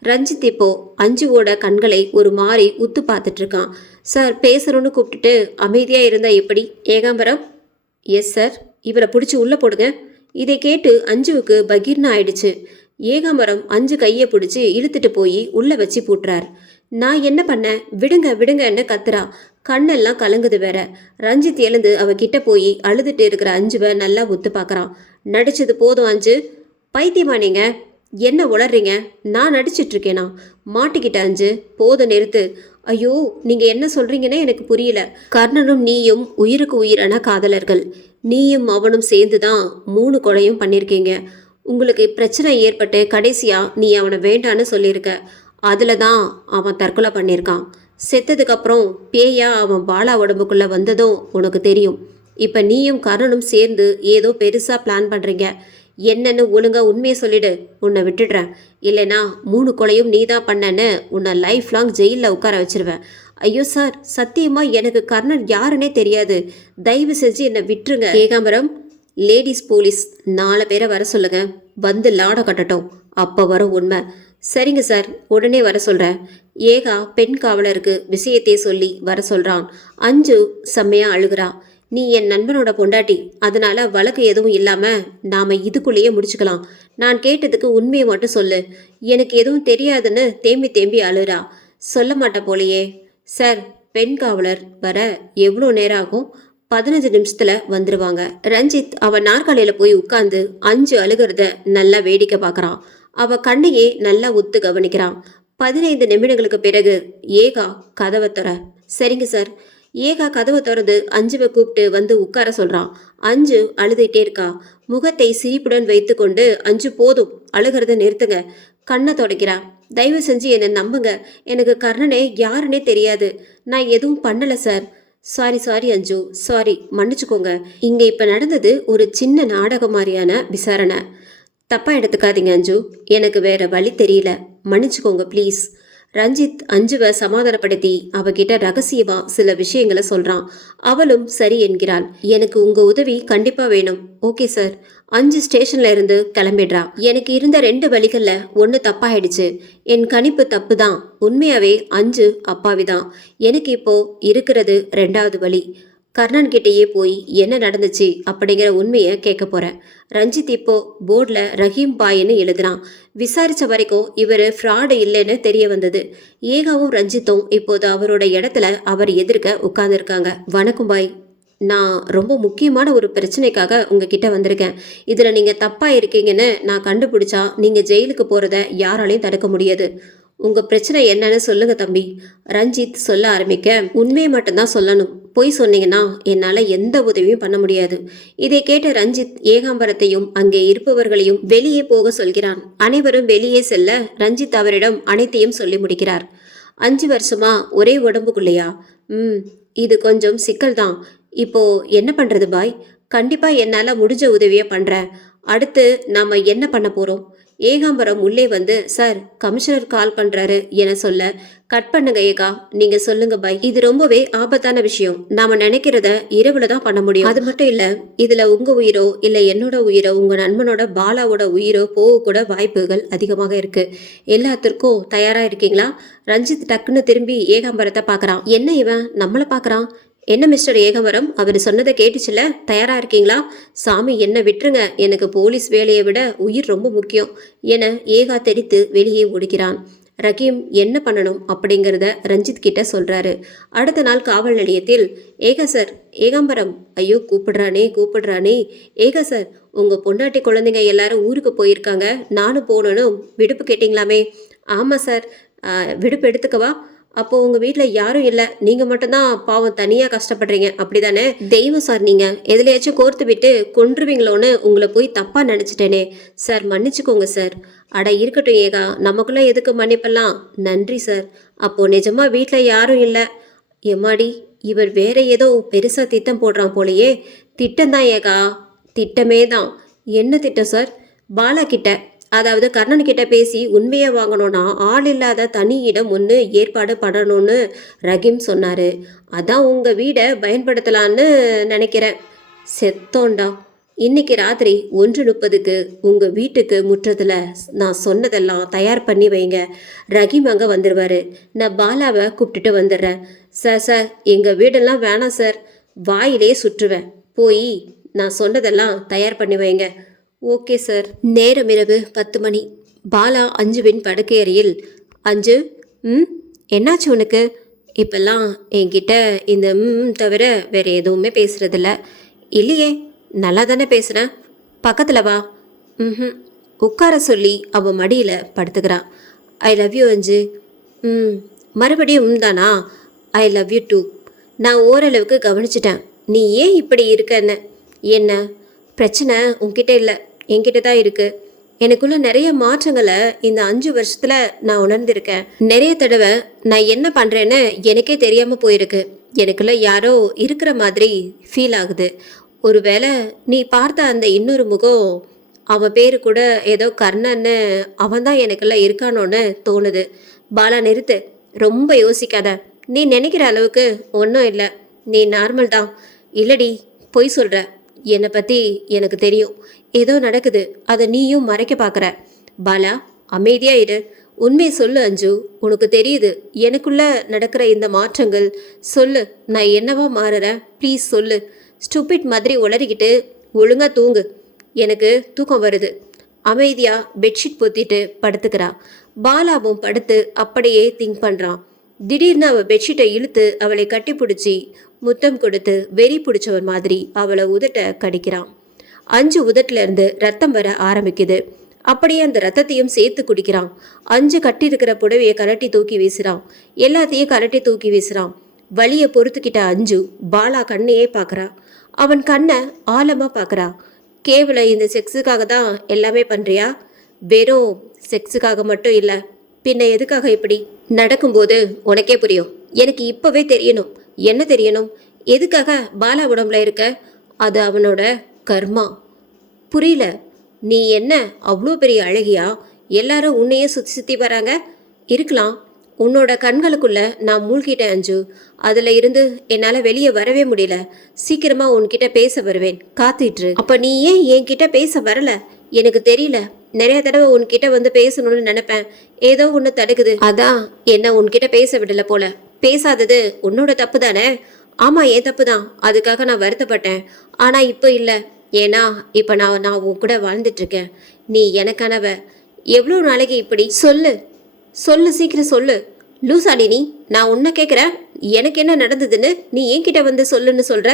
ரஞ்சித் இப்போ அஞ்சுவோட கண்களை ஒரு மாதிரி உத்து பார்த்துட்டு இருக்கான். சார் பேசுறோன்னு கூப்பிட்டுட்டு அமைதியா இருந்தா எப்படி? ஏகாம்பரம். Yes sir. இவரை பிடிச்சி உள்ள போடுங்க. இதை கேட்டு அஞ்சுவுக்கு பகீர்னு ஆயிடுச்சு. ஏகாம்பரம் அஞ்சு கையை பிடிச்சி இழுத்துட்டு போய் உள்ள வச்சு பூட்டுறார். நான் என்ன பண்ணேன்? விடுங்க விடுங்கன்னு கத்துறா. கண்ணெல்லாம் கலங்குது வேற. ரஞ்சித் எழுந்து அவகிட்ட போய் அழுதுட்டு இருக்கிற அஞ்சுவை நல்லா ஒத்து பார்க்கறான். நடிச்சது போதும் அஞ்சு. பைத்தியமா நீங்க? என்ன உளறீங்க? நான் நடிச்சிட்டு இருக்கேனா? மாட்டிக்கிட்ட அஞ்சு. போதும் நிறுத்து. ஐயோ, நீங்க என்ன சொல்றீங்கன்னு எனக்கு புரியல. கர்ணனும் நீயும் உயிருக்கு உயிரான காதலர்கள். நீயும் அவனும் சேர்ந்து தான் 3 கொலையும் பண்ணியிருக்கீங்க. உங்களுக்கு பிரச்சனை ஏற்பட்டு கடைசியா நீ அவனை வேண்டான்னு சொல்லியிருக்க. அதில் தான் அவன் தற்கொலை பண்ணியிருக்கான். செத்ததுக்கப்புறம் பேயா அவன் பாலா உடம்புக்குள்ளே வந்ததும் உனக்கு தெரியும். இப்போ நீயும் கர்ணனும் சேர்ந்து ஏதோ பெருசாக பிளான் பண்ணுறீங்க. என்னன்னு ஒழுங்கா உண்மையை சொல்லிடு. உன்னை விட்டுடுறேன். இல்லைனா 3 கொலையும் நீ தான் பண்ணன்னு உன்னை லைஃப் லாங் ஜெயிலில் உட்கார வச்சிருவேன். ஐயோ சார், சத்தியமாக எனக்கு கர்ணன் யாருன்னே தெரியாது. தயவு செஞ்சு என்னை விட்டுருங்க. ஏகாம்பரம், லேடிஸ் போலீஸ் 4 பேரை வர சொல்லுங்க. வந்து லாட கட்டட்டும். அப்போ வரும் உண்மை. சரிங்க சார், உடனே வர சொல்கிறேன். ஏகா பெண் காவலருக்கு விஷயத்தையே சொல்லி வர சொல்கிறான். அஞ்சு செம்மையாக அழுகிறா. நீ என் நண்பனோட பொண்டாட்டி, அதனால வழக்கு எதுவும் இல்லாமல் நாம் இதுக்குள்ளேயே முடிச்சுக்கலாம். நான் கேட்டதுக்கு உண்மையை மட்டும் சொல்லு. எனக்கு எதுவும் தெரியாதுன்னு தேம்பி தேம்பி அழுறா. சொல்ல மாட்ட போலையே. சார், பெண் காவலர் வர எவ்வளோ நேரம் ஆகும்? 15 நிமிஷத்துல வந்துருவாங்க. ரஞ்சித் அவ நாற்காலியில போய் உட்கார்ந்து அஞ்சு அழுகிறத நல்லா வேடிக்கை பார்க்கறான். அவ கண்ணையே நல்லா உத்து கவனிக்கிறான். 15 நிமிடங்களுக்கு பிறகு ஏகா கதவை திற. சரிங்க சார். ஏகா கதவை திறந்து அஞ்சுவை கூப்பிட்டு வந்து உட்கார சொல்றான். அஞ்சு அழுதுகிட்டே இருக்கா. முகத்தை சிரிப்புடன் வைத்து கொண்டு, அஞ்சு போதும், அழுகிறத நிறுத்துங்க. கண்ணை தொடக்கிறா. தயவு செஞ்சு என்னை நம்புங்க. எனக்கு கர்ணனே யாருன்னே தெரியாது. நான் எதுவும் பண்ணலை சார். சாரி அஞ்சு, சாரி, மன்னிச்சுக்கோங்க. இங்கே இப்போ நடந்தது ஒரு சின்ன நாடகம் மாதிரியான விசாரணை. தப்பாக எடுத்துக்காதீங்க அஞ்சு. எனக்கு வேற வழி தெரியல. மன்னிச்சுக்கோங்க ப்ளீஸ். ரஞ்சித் அஞ்சுவை சமாதானப்படுத்தி அவகிட்ட ரகசியமா சில விஷயங்களை சொல்றான். அவளும் சரி என்கிறாள். எனக்கு உங்க உதவி கண்டிப்பா வேணும். Okay sir. அஞ்சு ஸ்டேஷன்ல இருந்து கிளம்பிடுறா. எனக்கு இருந்த 2 வழிகள்ல ஒன்று தப்பாயிடுச்சு. என் கணிப்பு தப்பு தான். உண்மையாவே அஞ்சு அப்பாவிதான். எனக்கு இப்போ இருக்கிறது 2வது வழி. கர்ணன் கிட்டேயே போய் என்ன நடந்துச்சு அப்படிங்கிற உண்மையை கேட்க போறேன். ரஞ்சித் இப்போ போர்டில் ரஹீம் பாயின்னு எழுதுறான். விசாரிச்ச வரைக்கும் இவர் ஃப்ராடு இல்லைன்னு தெரிய வந்தது. ஏகாவும் ரஞ்சித்தும் இப்போது அவரோட இடத்துல அவர் எதிர்க்க உட்கார்ந்துருக்காங்க. வணக்கம் பாய். நான் ரொம்ப முக்கியமான ஒரு பிரச்சனைக்காக உங்ககிட்ட வந்திருக்கேன். இதில் நீங்கள் தப்பாக இருக்கீங்கன்னு நான் கண்டுபிடிச்சா நீங்கள் ஜெயிலுக்கு போகிறத யாராலையும் தடுக்க முடியாது. உங்கள் பிரச்சனை என்னன்னு சொல்லுங்க தம்பி. ரஞ்சித் சொல்ல ஆரம்பிக்க, உண்மையை மட்டும்தான் சொல்லணும். பொய் சொன்னீங்கன்னா என்னால் எந்த உதவியும் பண்ண முடியாது. இதை கேட்ட ரஞ்சித் ஏகாம்பரத்தையும் அங்கே இருப்பவர்களையும் வெளியே போக சொல்கிறான். அனைவரும் வெளியே செல்ல ரஞ்சித் அவரிடம் அனைத்தையும் சொல்லி முடிக்கிறார். 5 வருஷமா ஒரே உடம்புக்குள்ளையா? இது கொஞ்சம் சிக்கல் தான். இப்போ என்ன பண்றது பாய்? கண்டிப்பா என்னால முடிஞ்ச உதவியை பண்றேன். அடுத்து நாம என்ன பண்ண போறோம்? ஏகாம்பரம் உள்ளே வந்து, சார், கமிஷனர் கால் பண்றாரு என சொல்ல, கட் பண்ணுங்க ஏகா, நீங்க சொல்லுங்க பாய். இது ரொம்பவே ஆபத்தான விஷயம். நாம நினைக்கிறத இரவுல தான் பண்ண முடியும். அது மட்டும் இல்ல, இதுல உங்க உயிரோ இல்ல என்னோட உயிரோ உங்க நண்பனோட பாலாவோட உயிரோ போக கூட வாய்ப்புகள் அதிகமாக இருக்கு. எல்லாத்திற்கும் தயாரா இருக்கீங்களா? ரஞ்சித் டக்குன்னு திரும்பி ஏகாம்பரத்தை பாக்குறான். என்ன இவன் நம்மள பாக்குறான்? என்ன மிஸ்டர் ஏகாம்பரம், அவர் சொன்னதை கேட்டுச்சுல, தயாரா இருக்கீங்களா? சாமி, என்ன விட்டுருங்க. எனக்கு போலீஸ் வேலையை விட உயிர் ரொம்ப முக்கியம் என ஏகா தெரித்து வெளியே ஓடுகிறான். ரஹீம் என்ன பண்ணணும் அப்படிங்கிறத ரஞ்சித் கிட்ட சொல்றாரு. அடுத்த நாள் காவல் நிலையத்தில், ஏகா சார், ஏகாம்பரம், ஐயோ கூப்பிடுறானே. ஏகா சார், உங்க பொண்டாட்டி குழந்தைங்க எல்லாரும் ஊருக்கு போயிருக்காங்க. நானும் போகணும். விடுப்பு கேட்டிங்களாமே? ஆமாம் சார். விடுப்பு எடுத்துக்கவா? அப்போ உங்க வீட்டில் யாரும் இல்லை, நீங்க மட்டும்தான் பாவம் தனியாக கஷ்டப்படுறீங்க, அப்படிதானே? தெய்வம் சார், நீங்க எதுலையாச்சும் கோர்த்து விட்டு கொன்றுவீங்களோன்னு உங்களை போய் தப்பா நினைச்சிட்டேனே சார், மன்னிச்சுக்கோங்க சார். அட இருக்கட்டும் ஏகா, நமக்குள்ள எதுக்கு மன்னிப்பெல்லாம்? நன்றி சார். அப்போ நிஜமா வீட்டில் யாரும் இல்லை? எம்மாடி, இவர் வேற ஏதோ பெருசா திட்டம் போடுறான் போலையே. திட்டம் தான் ஏகா, திட்டமே தான். என்ன திட்டம் சார்? பாலா கிட்ட அதாவது கர்ணன் கிட்ட பேசி உண்மையை வாங்கணும்னா ஆள் இல்லாத தனி இடம் ஒன்று ஏற்பாடு பண்ணணும்னு ரஹீம் சொன்னார். அதான் உங்கள் வீடை பயன்படுத்தலான்னு நினைக்கிறேன். செத்தோண்டா. இன்னைக்கு ராத்திரி 1:30க்கு உங்கள் வீட்டுக்கு முற்றத்தில் நான் சொன்னதெல்லாம் தயார் பண்ணி வைங்க. ரஹீம் அங்கே வந்துடுவார். நான் பாலாவை கூப்பிட்டுட்டு வந்துடுறேன். சார் எங்கள் வீடெல்லாம் வேணாம் சார், வாயிலே சுற்றுவேன். போய் நான் சொன்னதெல்லாம் தயார் பண்ணி வைங்க. Okay sir. நேரம் இரவு 10 மணி. பாலா அஞ்சுவின் படுக்கை அறையில். அஞ்சு, என்னாச்சு உனக்கு? இப்பெல்லாம் என்கிட்ட இந்த தவிர வேறு எதுவுமே பேசுகிறதில்ல. இல்லையே, நல்லா தானே பேசுகிறேன். பக்கத்தில் வா. உட்கார சொல்லி அவன் மடியில் படுத்துக்கிறான். ஐ லவ் யூ அஞ்சு. மறுபடியும் தானா? I love you too. நான் ஓரளவுக்கு கவனிச்சிட்டேன் நீ ஏன் இப்படி இருக்கன்னு. என்ன பிரச்சனை? உன்கிட்ட இல்லை, என்கிட்ட தான் இருக்குது. எனக்குள்ள நிறைய மாற்றங்களை இந்த 5 வருஷத்தில் நான் உணர்ந்திருக்கேன். நிறைய தடவை நான் என்ன பண்ணுறேன்னு எனக்கே தெரியாமல் போயிருக்கு. எனக்குள்ள யாரோ இருக்கிற மாதிரி ஃபீல் ஆகுது. ஒருவேளை நீ பார்த்த அந்த இன்னொரு முகம், அவன் பேர் கூட ஏதோ கர்ணன்னு, அவன் தான் எனக்குள்ள இருக்கானோன்னு தோணுது. பாலா நிறுத்து, ரொம்ப யோசிக்காத. நீ நினைக்கிற அளவுக்கு ஒன்றும் இல்லை, நீ நார்மல் தான். இல்லடி, பொய் சொல்கிற. என்னை பற்றி எனக்கு தெரியும். ஏதோ நடக்குது, அதை நீயும் மறைக்க பார்க்குற. பாலா அமைதியாக இரு. உண்மையை சொல்லு அஞ்சு. உனக்கு தெரியுது எனக்குள்ள நடக்கிற இந்த மாற்றங்கள். சொல்லு, நான் என்னவா மாறுறேன்? ப்ளீஸ் சொல்லு. ஸ்டூபிட் மாதிரி உளறிக்கிட்டு ஒழுங்காக தூங்கு. எனக்கு தூக்கம் வருது. அமைதியாக பெட்ஷீட் பொத்திட்டு படுத்துக்கிறா. பாலாவும் படுத்து அப்படியே திங்க் பண்ணுறான். திடீர்னு அவள் பெட்ஷீட்டை இழுத்து அவளை கட்டி பிடிச்சி முத்தம் கொடுத்து வெறி பிடிச்சவன் மாதிரி அவளை உதட்ட கடிக்கிறான். அஞ்சு உதட்டிலேருந்து ரத்தம் வர ஆரம்பிக்குது. அப்படியே அந்த ரத்தத்தையும் சேர்த்து குடிக்கிறான். அஞ்சு கட்டியிருக்கிற புடவையை கலட்டி தூக்கி வீசுகிறான். எல்லாத்தையும் கலட்டி தூக்கி வீசுகிறான். வலியை பொறுத்துக்கிட்ட அஞ்சு பாலா கண்ணையே பார்க்குறா. அவன் கண்ணை ஆழமாக பார்க்குறா. கேவலம் இந்த செக்ஸுக்காக தான் எல்லாமே பண்ணுறியா? வெறும் செக்ஸுக்காக மட்டும் இல்லை, பின்ன எதுக்காக இப்படி? நடக்கும்போது உனக்கே புரியும். எனக்கு இப்போவே தெரியணும். என்ன தெரியணும்? எதுக்காக பாலா உடம்புல இருக்க? அது அவனோட கர்மா. புரியல. நீ என்ன அவ்வளோ பெரிய அழகியா? எல்லாரும் உன்னையே சுற்றி சுற்றி வராங்க. இருக்கலாம், உன்னோட கண்களுக்குள்ள நான் மூழ்கிட்டேன் அஞ்சு. அதில் இருந்து என்னால் வெளியே வரவே முடியல. சீக்கிரமாக உன்கிட்ட பேச வருவேன், காத்துட்டு. அப்போ நீ ஏன் என்கிட்ட பேச வரல? எனக்கு தெரியல. நிறைய தடவை உன்கிட்ட வந்து பேசணும்னு நினைப்பேன். ஏதோ ஒன்று தடுக்குது. அதான் என்ன உன்கிட்ட பேச விடல போல. பேசாதது உன்னோட தப்பு தானே? ஆமாம், ஏன் தப்பு தான். அதுக்காக நான் வருத்தப்பட்டேன். ஆனால் இப்போ இல்லை. ஏன்னா இப்போ நான் உன் கூட வாழ்ந்துட்டுருக்கேன். நீ எனக்கானவ. எவ்வளோ நாளைக்கு இப்படி? சொல்லு சொல்லு, சீக்கிரம் சொல்லு. லூசாடி நீ? நான் உன்னை கேட்குறேன், எனக்கு என்ன நடந்ததுன்னு நீ என்கிட்ட வந்து சொல்லுன்னு சொல்கிற.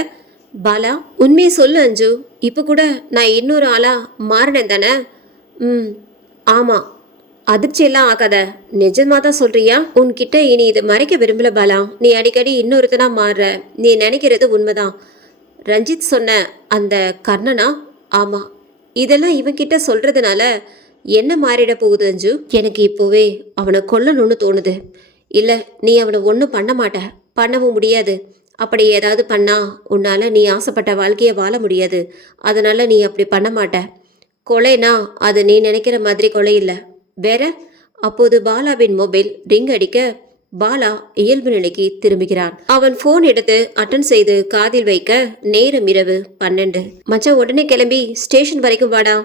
பாலா, உண்மையை சொல்லு அஞ்சு. இப்போ கூட நான் இன்னொரு ஆளாக மாறினேன் தானே? ஆமாம். அதிர்ச்சியெல்லாம் ஆகாத. நிஜமாக தான் சொல்கிறியா? உன்கிட்ட இனி இது மறைக்க விரும்பல பாலா. நீ அடிக்கடி இன்னொருத்தனா மாறுற. நீ நினைக்கிறது உண்மைதான். ரஞ்சித் சொன்ன அந்த கர்ணனா? ஆமாம். இதெல்லாம் இவன்கிட்ட சொல்கிறதுனால என்ன மாறிட போகுது அஞ்சு? எனக்கு இப்போவே அவனை கொல்லணும்னு தோணுது. இல்லை, நீ அவனை ஒன்றும் பண்ண மாட்ட, பண்ணவும் முடியாது. அப்படி ஏதாவது பண்ணா உன்னால் நீ ஆசைப்பட்ட வாழ்க்கையை வாழ முடியாது. அதனால் நீ அப்படி பண்ண மாட்ட. கொலைனா அது நீ நினைக்கிற மாதிரி கொலை இல்லை. வேற? அப்போது பாலாவின் மொபைல் ரிங் அடிக்க பாலா இயல்பு நிலைக்கு திரும்புகிறான். அவன் போன் எடுத்து அட்டன் செய்து காதில் வைக்க நேரம் இரவு 12. மச்சான், உடனே கிளம்பி ஸ்டேஷன் வரைக்கும் வாடா.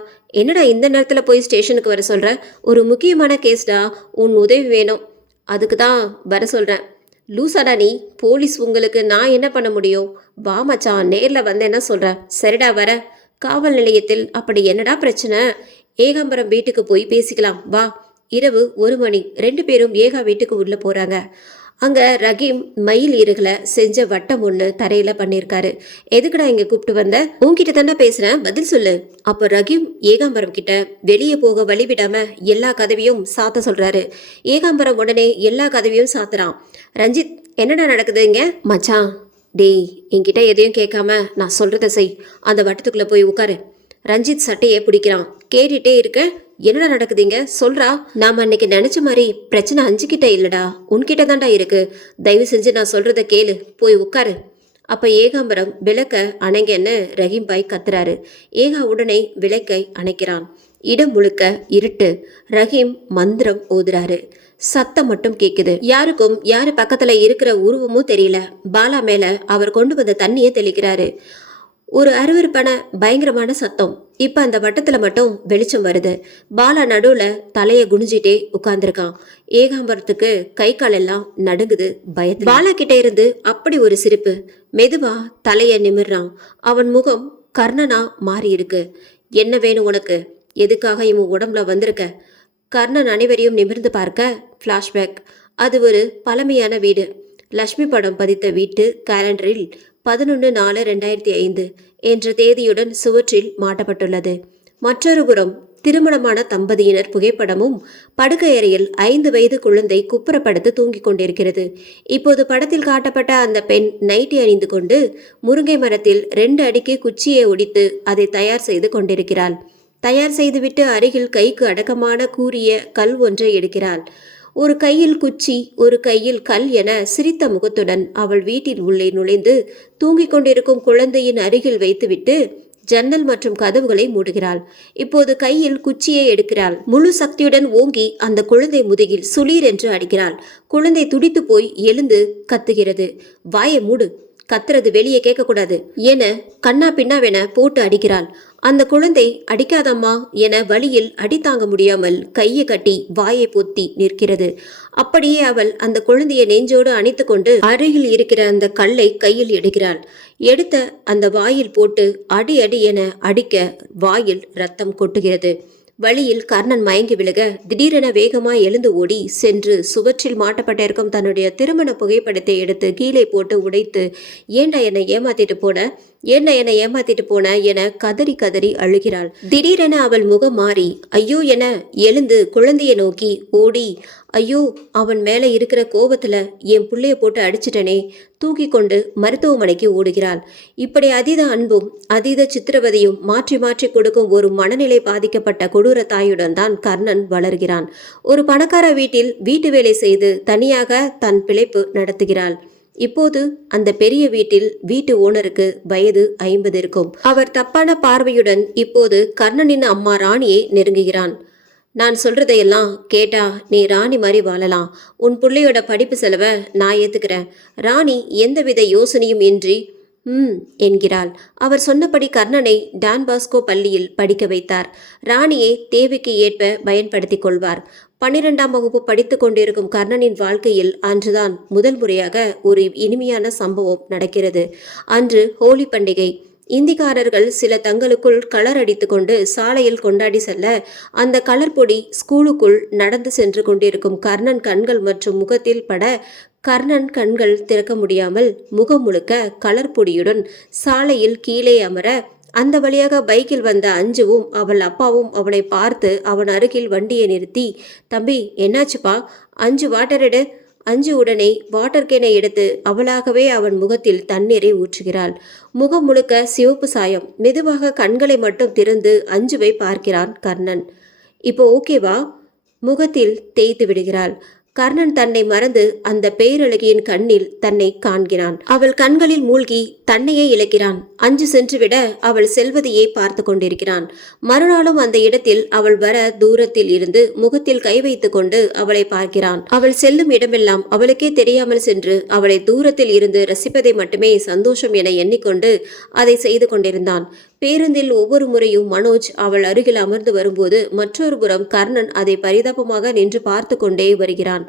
என்னடா இந்த நேரத்தில் போய் ஸ்டேஷனுக்கு வர சொல்கிற? ஒரு முக்கியமான கேஸ்டா, உன் உதவி வேணும். அதுக்கு தான் வர சொல்கிறேன். லூசாடா நீ? போலீஸ் உங்களுக்கு நான் என்ன பண்ண முடியும்? வா மச்சான், நேரில் வந்தேன்னா சொல்கிறேன். சரிடா வர. காவல் நிலையத்தில் அப்படி என்னடா பிரச்சனை? ஏகாம்பரம் வீட்டுக்கு போய் பேசிக்கலாம் வா. இரவு 1 மணி. 2 பேரும் ஏகா வீட்டுக்கு உள்ளே போகிறாங்க. அங்கே ரஹீம் மயில் இறகுல செஞ்ச வட்டம் ஒன்று தரையில் பண்ணியிருக்காரு. எதுக்குடா இங்கே கூப்பிட்டு வந்த? உன்கிட்ட தானே பேசுகிறேன், பதில் சொல்லு. அப்போ ரஹீம் ஏகாம்பரம் கிட்ட வெளியே போக வழி விடாம எல்லா கதவையும் சாத்த சொல்கிறாரு. ஏகாம்பரம் உடனே எல்லா கதவையும் சாத்துறான். ரஞ்சித், என்னடா நடக்குது இங்கே? மச்சான், டேய், என்கிட்ட எதையும் கேட்காம நான் சொல்கிறத செய். அந்த வட்டத்துக்குள்ளே போய் உட்காரு. ரஞ்சித் சட்டையை பிடிக்கிறான். கேட்டுட்டே இருக்க, என்னடா நடக்குதுங்க சொல்றா. நாம அன்னைக்கு நினைச்ச மாதிரி பிரச்சனை அஞ்சுக்கிட்ட இல்லடா, உன்கிட்ட தான்டா இருக்கு. தயவு செஞ்சு நான் சொல்றத கேளு, போய் உட்காரு. அப்ப ஏகாம்பரம் விளக்க அணைங்கன்னு ரஹீம் பாய் கத்துறாரு. ஏகா உடனே விளக்கை அணைக்கிறான். இடம் முழுக்க இருட்டு. ரஹீம் மந்திரம் ஓதுறாரு. சத்தம் மட்டும் கேக்குது. யாருக்கும் யாரு பக்கத்துல இருக்கிற உருவமும் தெரியல. பாலா மேல அவர் கொண்டு வந்த தண்ணியை தெளிக்கிறாரு. ஒரு அருவருப்பான பயங்கரமான சத்தம். இப்ப அந்த வட்டத்துல மட்டும் வெளிச்சம் வருது. பாலா நடுவுல தலைய குனிஞ்சிட்டே உட்கார்ந்துருக்கான். ஏகாம்பரத்துக்கு கை கால் எல்லாம் நடுங்குது பயத்துல. பாலா கிட்ட இருந்து அப்படி ஒரு சிரிப்பு. மெதுவா தலைய நிமிர்றான். அவன் முகம் கர்ணனா மாறி இருக்கு. என்ன வேணும் உனக்கு? எதுக்காக இவன் உடம்புல வந்திருக்க? கர்ணன் அனைவரையும் நிமிர்ந்து பார்க்க ஃப்ளாஷ்பேக். அது ஒரு பழமையான வீடு. லக்ஷ்மி படம் பதித்த வீட்டு கேலண்டரில் 11/4/2005 என்ற தேதியுடன் சுவற்றில் மாட்டப்பட்டுள்ளது. மற்றொரு புறம் திருமணமான தம்பதியினர் புகைப்படமும் படுக்கை அறையில் 5 வயது குழந்தை குப்புறப்படுத்து தூங்கிக் கொண்டிருக்கிறது. இப்போது படத்தில் காட்டப்பட்ட அந்த பெண் நைட்டி அணிந்து கொண்டு முருங்கை மரத்தில் 2 அடிக்கு குச்சியை ஒடித்து அதை தயார் செய்து கொண்டிருக்கிறாள். தயார் செய்துவிட்டு அருகில் கைக்கு அடக்கமான கூரிய கல் ஒன்றை எடுக்கிறாள். ஒரு கையில் குச்சி, ஒரு கையில் கல் என சிரித்த முகத்துடன் அவள் வீட்டில் உள்ளே நுழைந்து தூங்கிக் கொண்டிருக்கும் குழந்தையின் அருகில் வைத்துவிட்டு ஜன்னல் மற்றும் கதவுகளை மூடுகிறாள். இப்போது கையில் குச்சியை எடுக்கிறாள். முழு சக்தியுடன் ஓங்கி அந்த குழந்தை முதுகில் சுளீர் என்று அடிக்கிறாள். குழந்தை துடித்து போய் எழுந்து கத்துகிறது. வாயை மூடு, கத்துறது வெளியே கேட்கக்கூடாது என கண்ணா பின்னாவென போட்டு அடிக்கிறாள். அந்த குழந்தை அடிக்காதம்மா என வலியில் அடி தாங்க முடியாமல் கையை கட்டி வாயை பொத்தி நிற்கிறது. அப்படியே அவள் அந்த குழந்தையை நெஞ்சோடு அணைத்து கொண்டு அருகில் இருக்கிற அந்த கல்லை கையில் எடுக்கிறாள். எடுத்த அந்த வாயில் போட்டு அடி அடி என அடிக்க வாயில் ரத்தம் கொட்டுகிறது. வழியில் கர்ணன் மயங்கி விழுக திடீரென வேகமாய் எழுந்து ஓடி சென்று சுவற்றில் மாட்டப்பட்டிருக்கும் தன்னுடைய திருமண புகைப்படத்தை எடுத்து கீழே போட்டு உடைத்து, ஏண்டா என்னை ஏமாத்திட்டு போன என கதறி கதறி அழுகிறாள். திடீரென அவள் முகம் மாறி ஐயோ என எழுந்து குழந்தையை நோக்கி ஓடி, ஐயோ அவன் மேல இருக்கிற கோபத்துல என் புள்ளைய போட்டு அடிச்சிட்டனே, தூக்கி கொண்டு மருத்துவமனைக்கு ஓடுகிறாள். இப்படி அதீத அன்பும் அதீத சித்திரவதையும் மாற்றி மாற்றி கொடுக்கும் ஒரு மனநிலை பாதிக்கப்பட்ட கொடூர தாயுடன் தான் கர்ணன் வளர்கிறான். ஒரு பணக்கார வீட்டில் வீட்டு வேலை செய்து தனியாக தன் பிழைப்பு நடத்துகிறாள். இப்போது அந்த பெரிய வீட்டில் வீட்டு ஓனருக்கு வயது 50 இருக்கும். அவர் தப்பான பார்வையுடன் இப்போது கர்ணனின் அம்மா ராணியை நெருங்குகிறான். நான் சொல்றதையெல்லாம் கேட்டா நீ ராணி மாதிரி வாழலாம். உன் பிள்ளையோட படிப்பு செலவை நான் ஏத்துக்கிறேன். ராணி எந்தவித யோசனையும் இன்றி என்கிறாள். அவர் சொன்னபடி கர்ணனை டான் பாஸ்கோ பள்ளியில் படிக்க வைத்தார். ராணியை தேவைக்கு ஏற்ப பயன்படுத்தி கொள்வார். 12ஆம் வகுப்பு படித்து கொண்டிருக்கும் கர்ணனின் வாழ்க்கையில் அன்றுதான் முதல் முறையாக ஒரு இனிமையான சம்பவம் நடக்கிறது. அன்று ஹோலி பண்டிகை. இந்திக்காரர்கள் சில தங்களுக்குள் கலர் அடித்து கொண்டு சாலையில் கொண்டாடி செல்ல அந்த கலர் பொடி ஸ்கூலுக்குள் நடந்து சென்று கொண்டிருக்கும் கர்ணன் கண்கள் மற்றும் முகத்தில் பட கர்ணன் கண்கள் திறக்க முடியாமல் முகம் முழுக்க கலர் பொடியுடன் சாலையில் கீழே அமர அந்த வழியாக பைக்கில் வந்த அஞ்சுவும் அவள் அப்பாவும் அவனை பார்த்து அவன் அருகில் வண்டியை நிறுத்தி, தம்பி என்னாச்சுப்பா, அஞ்சு வாட்டர் எடு. அஞ்சு உடனே வாட்டர் கேனை எடுத்து அவளாகவே அவன் முகத்தில் தண்ணீரை ஊற்றுகிறாள். முகம் முழுக்க சிவப்பு சாயம். மெதுவாக கண்களை மட்டும் திறந்து அஞ்சுவை பார்க்கிறான் கர்ணன். இப்போ ஓகேவா? முகத்தில் தேய்த்து விடுகிறாள். கர்ணன் தன்னை மறந்து அந்த பேரழகியின் கண்ணில் தன்னை காண்கிறான். அவள் கண்களில் மூழ்கி தன்னையே இழக்கிறான். அஞ்சு சென்றுவிட அவள் செல்வதையே பார்த்து கொண்டிருக்கிறான். மறுநாளும் அந்த இடத்தில் அவள் வர தூரத்தில் இருந்து முகத்தில் கை வைத்து கொண்டு அவளை பார்க்கிறான். அவள் செல்லும் இடமெல்லாம் அவளுக்கே தெரியாமல் சென்று அவளை தூரத்தில் இருந்து ரசிப்பதை மட்டுமே சந்தோஷம் என எண்ணிக்கொண்டு அதை செய்து கொண்டிருந்தான். பேருந்தில் ஒவ்வொரு முறையும் மனோஜ் அவள் அருகில் அமர்ந்து வரும்போது மற்றொரு புறம் கர்ணன் அதை பரிதாபமாக நின்று பார்த்து கொண்டே வருகிறான்.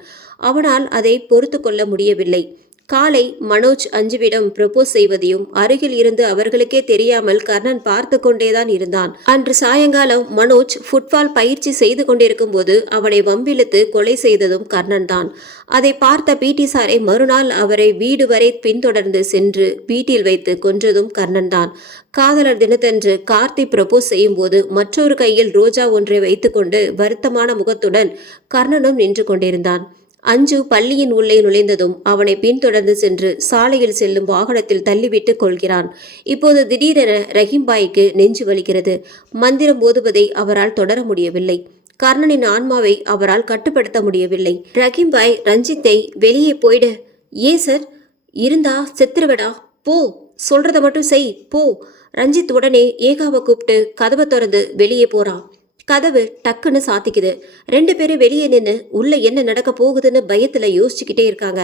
அவனால் அதை பொறுத்து கொள்ள முடியவில்லை. காலை மனோஜ் அஞ்சுவிடம் ப்ரப்போஸ் செய்வதையும் அருகில் இருந்து அவர்களுக்கே தெரியாமல் கர்ணன் பார்த்து கொண்டேதான் இருந்தான். அன்று சாயங்காலம் மனோஜ் ஃபுட்பால் பயிற்சி செய்து கொண்டிருக்கும் போது அவனை வம்பிழுத்து கொலை செய்ததும் கர்ணன் தான். அதை பார்த்த பிடி சாரை மறுநாள் அவரை வீடு வரை பின்தொடர்ந்து சென்று வீட்டில் வைத்து கொன்றதும் கர்ணன் தான். காதலர் தினத்தன்று கார்த்தி ப்ரப்போஸ் செய்யும் போது மற்றொரு கையில் ரோஜா ஒன்றை வைத்துக்கொண்டு வருத்தமான முகத்துடன் கர்ணனும் நின்று கொண்டிருந்தான். அஞ்சு பள்ளியின் உள்ளே நுழைந்ததும் அவனை பின்தொடர்ந்து சென்று சாலையில் செல்லும் வாகனத்தில் தள்ளிவிட்டு கொள்கிறான். இப்போது திடீரென ரஹீம்பாய்க்கு நெஞ்சு வலிக்கிறது. மந்திரம் ஓதுவதை அவரால் தொடர முடியவில்லை. கர்ணனின் ஆன்மாவை அவரால் கட்டுப்படுத்த முடியவில்லை. ரஹீம்பாய் ரஞ்சித்தை வெளியே போயிடு. ஏன் சார்? இருந்தா செத்துருவடா, போ, சொல்றத மட்டும் செய், போ. ரஞ்சித் உடனே ஏகாவை கூப்பிட்டு கதவை திறந்து வெளியே போறான். கதவு டக்குன்னு சாத்திக்குது. 2 பேரும் வெளியே நின்று உள்ள என்ன நடக்க போகுதுன்னு பயத்துல யோசிச்சுக்கிட்டே இருக்காங்க.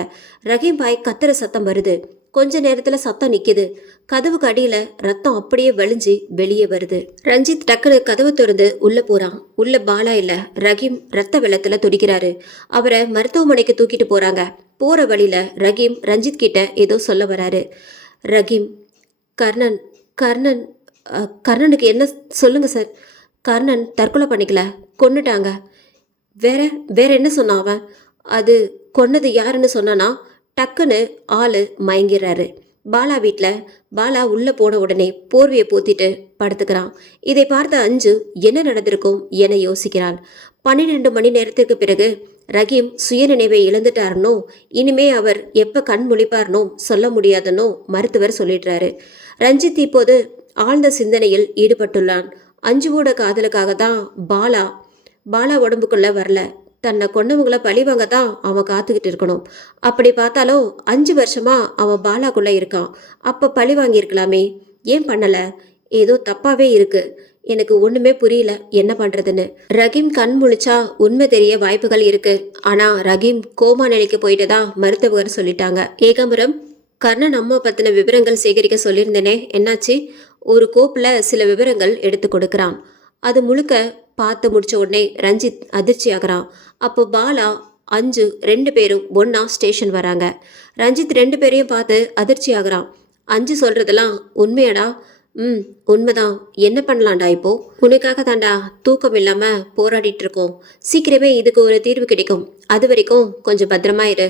ரஹீம் பாய் கத்துற சத்தம் வருது. கொஞ்ச நேரத்துல சத்தம் நிக்குது. கதவுக்கு அடியில ரத்தம் அப்படியே வழிஞ்சு வெளியே வருது. ரஞ்சித் டக்குன்னு கதவை திறந்து உள்ள போறான். உள்ள பாலா இல்ல, ரஹீம் ரத்த வெள்ளத்துல துடிக்கிறாரு. அவரை மருத்துவமனைக்கு தூக்கிட்டு போறாங்க. போற வழியில ரஹீம் ரஞ்சித் கிட்ட ஏதோ சொல்ல வராரு. ரஹீம், கர்ணன் கர்ணன் கர்ணனுக்கு என்ன சொல்லுங்க சார். கர்ணன் தற்கொலை பண்ணிக்கல, கொன்னுட்டாங்க. வேற வேற என்ன சொன்னான் அவன்? அது கொன்னது யாருன்னு சொன்னானா டக்குன்னு ஆளு மயங்கிடுறாரு. பாலா வீட்டில் பாலா உள்ளே போன உடனே போர்வையை போத்திட்டு படுத்துக்கிறான். இதை பார்த்த அஞ்சு என்ன நடந்திருக்கும் என யோசிக்கிறாள். 12 மணி நேரத்திற்கு பிறகு ரஹீம் சுயநினைவை இழந்துட்டாருனோ, இனிமே அவர் எப்போ கண் முழிப்பார்னோ சொல்ல முடியாதுன்னோ மருத்துவர் சொல்லிடுறாரு. ரஞ்சித் இப்போது ஆழ்ந்த சிந்தனையில் ஈடுபட்டுள்ளான். அஞ்சுவோட காதலுக்காக தான் பாலா உடம்புக்குள்ள வரல. தன்னை கொன்னவங்களை பழிவாங்க தான் அவன் காத்துக்கிட்டு இருக்கணும். அப்படி பார்த்தாலும் 5 வருஷமா அவன் பாலாக்குள்ள இருக்கான். அப்போ பழி வாங்கியிருக்கலாமே, ஏன் பண்ணல? ஏதோ தப்பாவே இருக்கு. எனக்கு ஒண்ணுமே புரியல என்ன பண்றதுன்னு. ரஹீம் கண் முழிச்சா உண்மை தெரிய வாய்ப்புகள் இருக்கு. ஆனா ரஹீம் கோமா நிலைக்கு போயிட்டு தான் மருத்துவர் சொல்லிட்டாங்க. ஏகாம்பரம், கர்ணன் அம்மா பத்தின விவரங்கள் சேகரிக்க சொல்லியிருந்தேனே, என்னாச்சு? ஒரு கோப்புல சில விவரங்கள் எடுத்து கொடுக்குறான். அது முழுக்க பார்த்து முடிச்ச உடனே ரஞ்சித் அதிர்ச்சி ஆகிறான். அப்போ பாலா, அஞ்சு 2 பேரும் ஒன்னா ஸ்டேஷன் வராங்க. ரஞ்சித் 2 பேரையும் பார்த்து அதிர்ச்சி ஆகிறான். அஞ்சு சொல்றதெல்லாம் உண்மையாடா? உண்மைதான். என்ன பண்ணலாம்டா இப்போ? உனக்காக தாண்டா தூக்கம் இல்லாம போராடிட்டு இருக்கோம். சீக்கிரமே இதுக்கு ஒரு தீர்வு கிடைக்கும். அது வரைக்கும் கொஞ்சம் பத்திரமா இரு.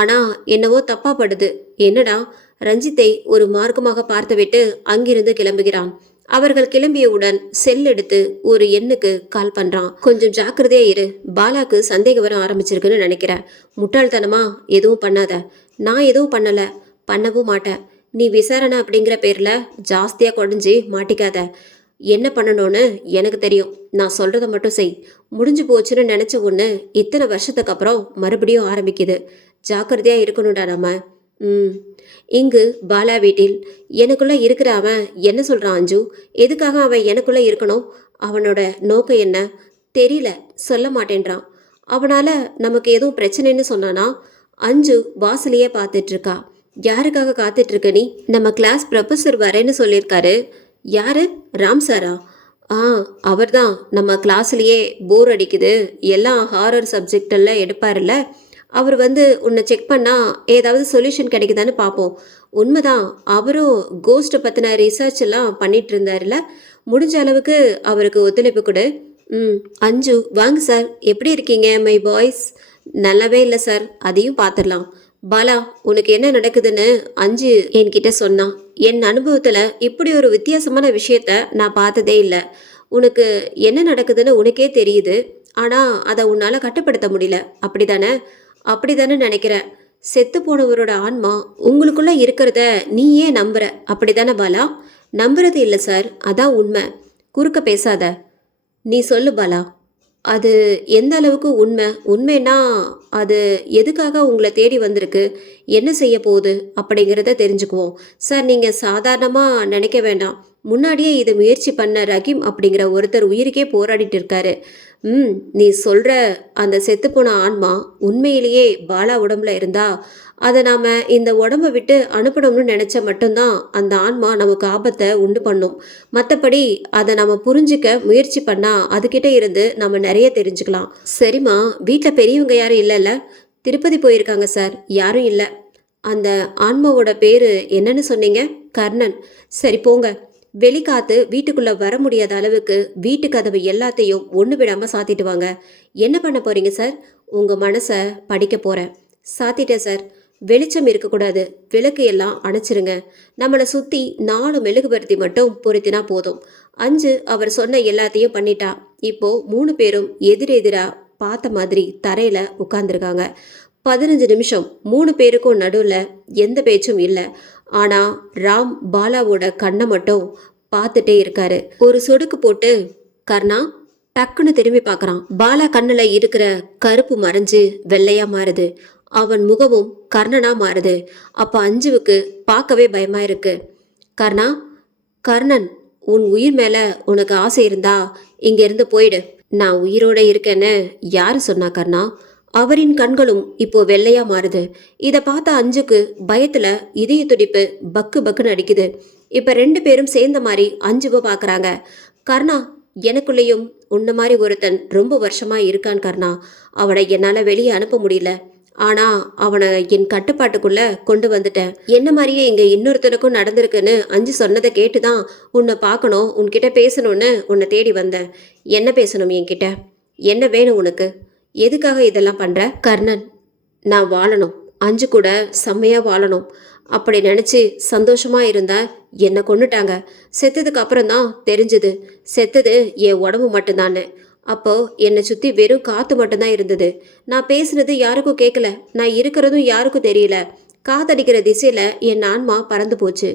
ஆனா என்னவோ தப்பா படுது. என்னடா? ரஞ்சித்தை ஒரு மார்க்கமாக பார்த்துவிட்டு அங்கிருந்து கிளம்புகிறான். அவர்கள் கிளம்பியவுடன் செல் எடுத்து ஒரு எண்ணுக்கு கால் பண்றான். கொஞ்சம் ஜாக்கிரதையா இரு. பாலாக்கு சந்தேகம் வர ஆரம்பிச்சிருக்குன்னு நினைக்கிறேன். முட்டாள்தனமா எதுவும் பண்ணாத. நான் எதுவும் பண்ணல, பண்ணவும் மாட்டேன். நீ விசாரணை அப்படிங்கிற பேர்ல ஜாஸ்தியா குறைஞ்சி மாட்டிக்காத. என்ன பண்ணணும்னு எனக்கு தெரியும். நான் சொல்றதை மட்டும் செய். முடிஞ்சு போச்சுன்னு நினைச்ச ஒன்று இத்தனை வருஷத்துக்கு அப்புறம் மறுபடியும் ஆரம்பிக்குது. ஜாக்கிரதையா இருக்கணும்டா நம்ம. இங்கு பாலா வீட்டில் எனக்குள்ள இருக்கிற அவன் என்ன சொல்றான் அஞ்சு? எதுக்காக அவன் எனக்குள்ள இருக்கணும்? அவனோட நோக்கம் என்ன தெரியல, சொல்ல மாட்டேன்றான். அவனால நமக்கு எதுவும் பிரச்சனைன்னு சொன்னானா? அஞ்சு வாசலையே பார்த்துட்டு இருக்கா. யாருக்காக காத்துட்டு இருக்க நீ? நம்ம கிளாஸ் ப்ரொஃபஸர் வரேன்னு சொல்லியிருக்காரு. யாரு? ராம் சாரா? அவர்தான். நம்ம கிளாஸ்லயே போர் அடிக்குது, எல்லாம் ஹாரர் சப்ஜெக்டெல்லாம் எடுப்பார்ல, அவர் உன்னை செக் பண்ணால் ஏதாவது சொல்யூஷன் கிடைக்குதான்னு பார்ப்போம். உண்மைதான், அவரும் கோஸ்ட்டை பற்றின ரிசர்ச் எல்லாம் பண்ணிட்டு இருந்தார்ல. முடிஞ்ச அளவுக்கு அவருக்கு ஒத்துழைப்பு கொடு. அஞ்சு, வாங்க சார். எப்படி இருக்கீங்க மை பாய்ஸ்? நல்லாவே இல்லை சார், அதையும் பார்த்துடலாம். பாலா, உனக்கு என்ன நடக்குதுன்னு அஞ்சு என்கிட்ட சொன்னான். என் அனுபவத்தில் இப்படி ஒரு வித்தியாசமான விஷயத்த நான் பார்த்ததே இல்லை. உனக்கு என்ன நடக்குதுன்னு உனக்கே தெரியுது, ஆனால் அதை உன்னால் கட்டுப்படுத்த முடியல. அப்படிதானே நினைக்கிறேன். செத்து போனவரோட ஆன்மா உங்களுக்குள்ள இருக்கிறத நீ ஏன் நம்புற? அப்படிதானே பாலா? நம்புறது இல்லை சார், அதான் உண்மை. குறுக்க பேசாத. நீ சொல்லு பாலா, அது எந்த அளவுக்கு உண்மைன்னா அது எதுக்காக உங்களை தேடி வந்திருக்கு, என்ன செய்ய போகுது அப்படிங்கிறத தெரிஞ்சுக்குவோம். சார், நீங்கள் சாதாரணமாக நினைக்க வேண்டாம். முன்னாடியே இதை முயற்சி பண்ண ரஹீம் அப்படிங்கிற ஒருத்தர் உயிருக்கே போராடிட்டு இருக்காரு. நீ சொல்கிற அந்த செத்துப்போன ஆன்மா உண்மையிலேயே பாலா உடம்புல இருந்தா அதை நாம் இந்த உடம்பை விட்டு அனுப்பணும்னு நினச்சா மட்டும்தான் அந்த ஆன்மா நமக்கு ஆபத்தை உண்டு பண்ணும். மற்றபடி அதை நம்ம புரிஞ்சிக்க முயற்சி பண்ணால் அதுக்கிட்ட இருந்து நம்ம நிறைய தெரிஞ்சுக்கலாம். சரிம்மா, வீட்டில் பெரியவங்க யாரும் இல்லைல்ல? திருப்பதி போயிருக்காங்க சார். யாரும் இல்லை. அந்த ஆன்மாவோட பேர் என்னன்னு சொன்னீங்க? கர்ணன். சரி, போங்க. வெளிக்காத்து வீட்டுக்குள்ளே வர முடியாத அளவுக்கு வீட்டு கதவு எல்லாத்தையும் ஒன்று விடாமல் சாத்திட்டு வாங்க. என்ன பண்ண போகிறீங்க சார்? உங்கள் மனசை படிக்க போகிறேன். சாத்திட்டேன் சார். வெளிச்சம் இருக்கக்கூடாது, விளக்கு எல்லாம் அணைச்சிருங்க. நம்மளை சுற்றி 4 மெழுகுபர்த்தி மட்டும் பொருத்தினா போதும். அஞ்சு அவர் சொன்ன எல்லாத்தையும் பண்ணிட்டா. இப்போ 3 பேரும் எதிரெதிராக பார்த்த மாதிரி தரையில் உட்கார்ந்துருக்காங்க. 15 நிமிஷம் 3 பேருக்கும் நடுவில் எந்த பேச்சும் இல்லை. ஆனால் ராம் பாலாவோட கண்ணை மட்டும் பார்த்துட்டே இருக்காரு. ஒரு சொடுக்கு போட்டு கர்ணா டக்குன்னு திரும்பி பார்க்குறான். பாலா கண்ணில் இருக்கிற கருப்பு மறைஞ்சு வெள்ளையாக மாறுது. அவன் முகமும் கர்ணனா மாறுது. அப்போ அஞ்சுவுக்கு பார்க்கவே பயமா இருக்கு. கர்ணன், உன் உயிர் மேல உனக்கு ஆசை இருந்தா இங்க இருந்து போயிடு. நான் உயிரோட இருக்கேன்னு யாரு சொன்னா கர்ணா? அவரின் கண்களும் இப்போ வெள்ளையா மாறுது. இதை பார்த்த அஞ்சுக்கு பயத்துல இதய துடிப்பு பக்கு பக்குன்னு அடிக்குது. இப்ப 2 பேரும் சேர்ந்த மாதிரி அஞ்சுவை பார்க்கறாங்க. கர்ணா, எனக்குள்ளேயும் உன்ன மாதிரி ஒருத்தன் ரொம்ப வருஷமா இருக்கான் கர்ணா. அவனை என்னால வெளியே அனுப்ப முடியல. ஆனா அவனை என் கட்டுப்பாட்டுக்குள்ள கொண்டு வந்துட்டேன். என்ன மாதிரியே இங்க இன்னொருத்தனுக்கும் நடந்திருக்குன்னு அஞ்சு சொன்னதை கேட்டுதான் உன்னை பார்க்கணும், உன்கிட்ட பேசணும்னு உன்னை தேடி வந்தேன். என்ன பேசணும் என்கிட்ட? என்ன வேணும் உனக்கு? எதுக்காக இதெல்லாம் பண்ற? கர்ணன், நான் வாழணும், அஞ்சு கூட செம்மையா வாழணும் அப்படி நினைச்சு சந்தோஷமா இருந்தா என்னை கொன்னுட்டாங்க. செத்ததுக்கு அப்புறம் தான் தெரிஞ்சது செத்தது என் உடம்பு மட்டும்தான்னு. அப்போ என்னை சுற்றி வெறும் காற்று மட்டும்தான் இருந்தது. நான் பேசுனது யாருக்கும் கேட்கல, நான் இருக்கிறதும் யாருக்கும் தெரியல. காத்தடிக்கிற திசையில் என் ஆன்மா பறந்து போச்சு.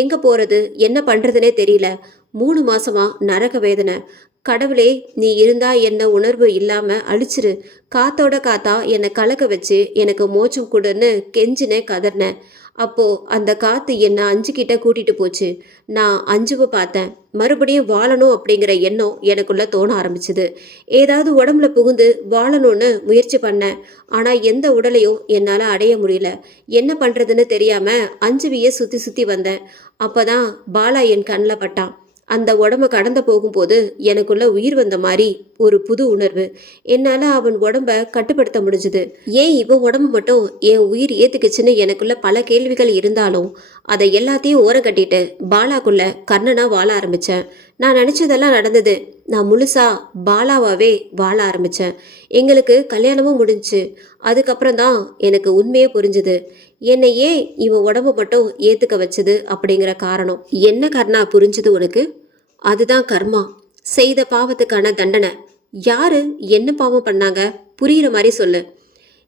எங்கே போகிறது என்ன பண்ணுறதுனே தெரியல. 3 மாசமா நரக வேதனை. கடவுளே, நீ இருந்தா என்ன உணர்வு இல்லாமல் அழிச்சிரு. காத்தோட காத்தா என்னை கலக்க வச்சு எனக்கு மோச்சம் கொடுன்னு கெஞ்சினே கதறினேன். அப்போ அந்த காத்து என்னை அஞ்சுக்கிட்ட கூட்டிட்டு போச்சு. நான் அஞ்சுவை பார்த்தேன். மறுபடியும் வாழணும் அப்படிங்கிற எண்ணம் எனக்குள்ள தோண ஆரம்பிச்சுது. ஏதாவது உடம்புல புகுந்து வாழணும்னு முயற்சி பண்ணேன். ஆனா எந்த உடலையும் என்னால் அடைய முடியல. என்ன பண்றதுன்னு தெரியாம அஞ்சுவியை சுத்தி சுத்தி வந்தேன். அப்பதான் பாலா என் கண்ணில் பட்டான். அந்த உடம்ப கடந்து போகும்போது எனக்குள்ள உயிர் வந்த மாதிரி ஒரு புது உணர்வு. என்னால் அவன் உடம்ப கட்டுப்படுத்த முடிஞ்சுது. ஏன் இவன் உடம்பு மட்டும் என் உயிர் ஏற்றுக்குச்சுன்னு எனக்குள்ள பல கேள்விகள் இருந்தாலும் அதை எல்லாத்தையும் ஓரம் கட்டிட்டு பாலாக்குள்ள கர்ணனா வாழ ஆரம்பித்தேன். நான் நினச்சதெல்லாம் நடந்தது. நான் முழுசா பாலாவாவே வாழ ஆரம்பித்தேன். எங்களுக்கு கல்யாணமும் முடிஞ்சுச்சு. அதுக்கப்புறம் தான் எனக்கு உண்மையே புரிஞ்சுது. என்னை ஏன் இவன் உடம்பு மட்டும் ஏற்றுக்க வச்சது அப்படிங்கிற காரணம். என்ன கர்ணா புரிஞ்சுது உனக்கு? அதுதான் கர்மா, செய்த பாவத்துக்கான தண்டனை. யாரு என்ன பாவம் பண்ணாங்க? புரியுற மாதிரி சொல்லு.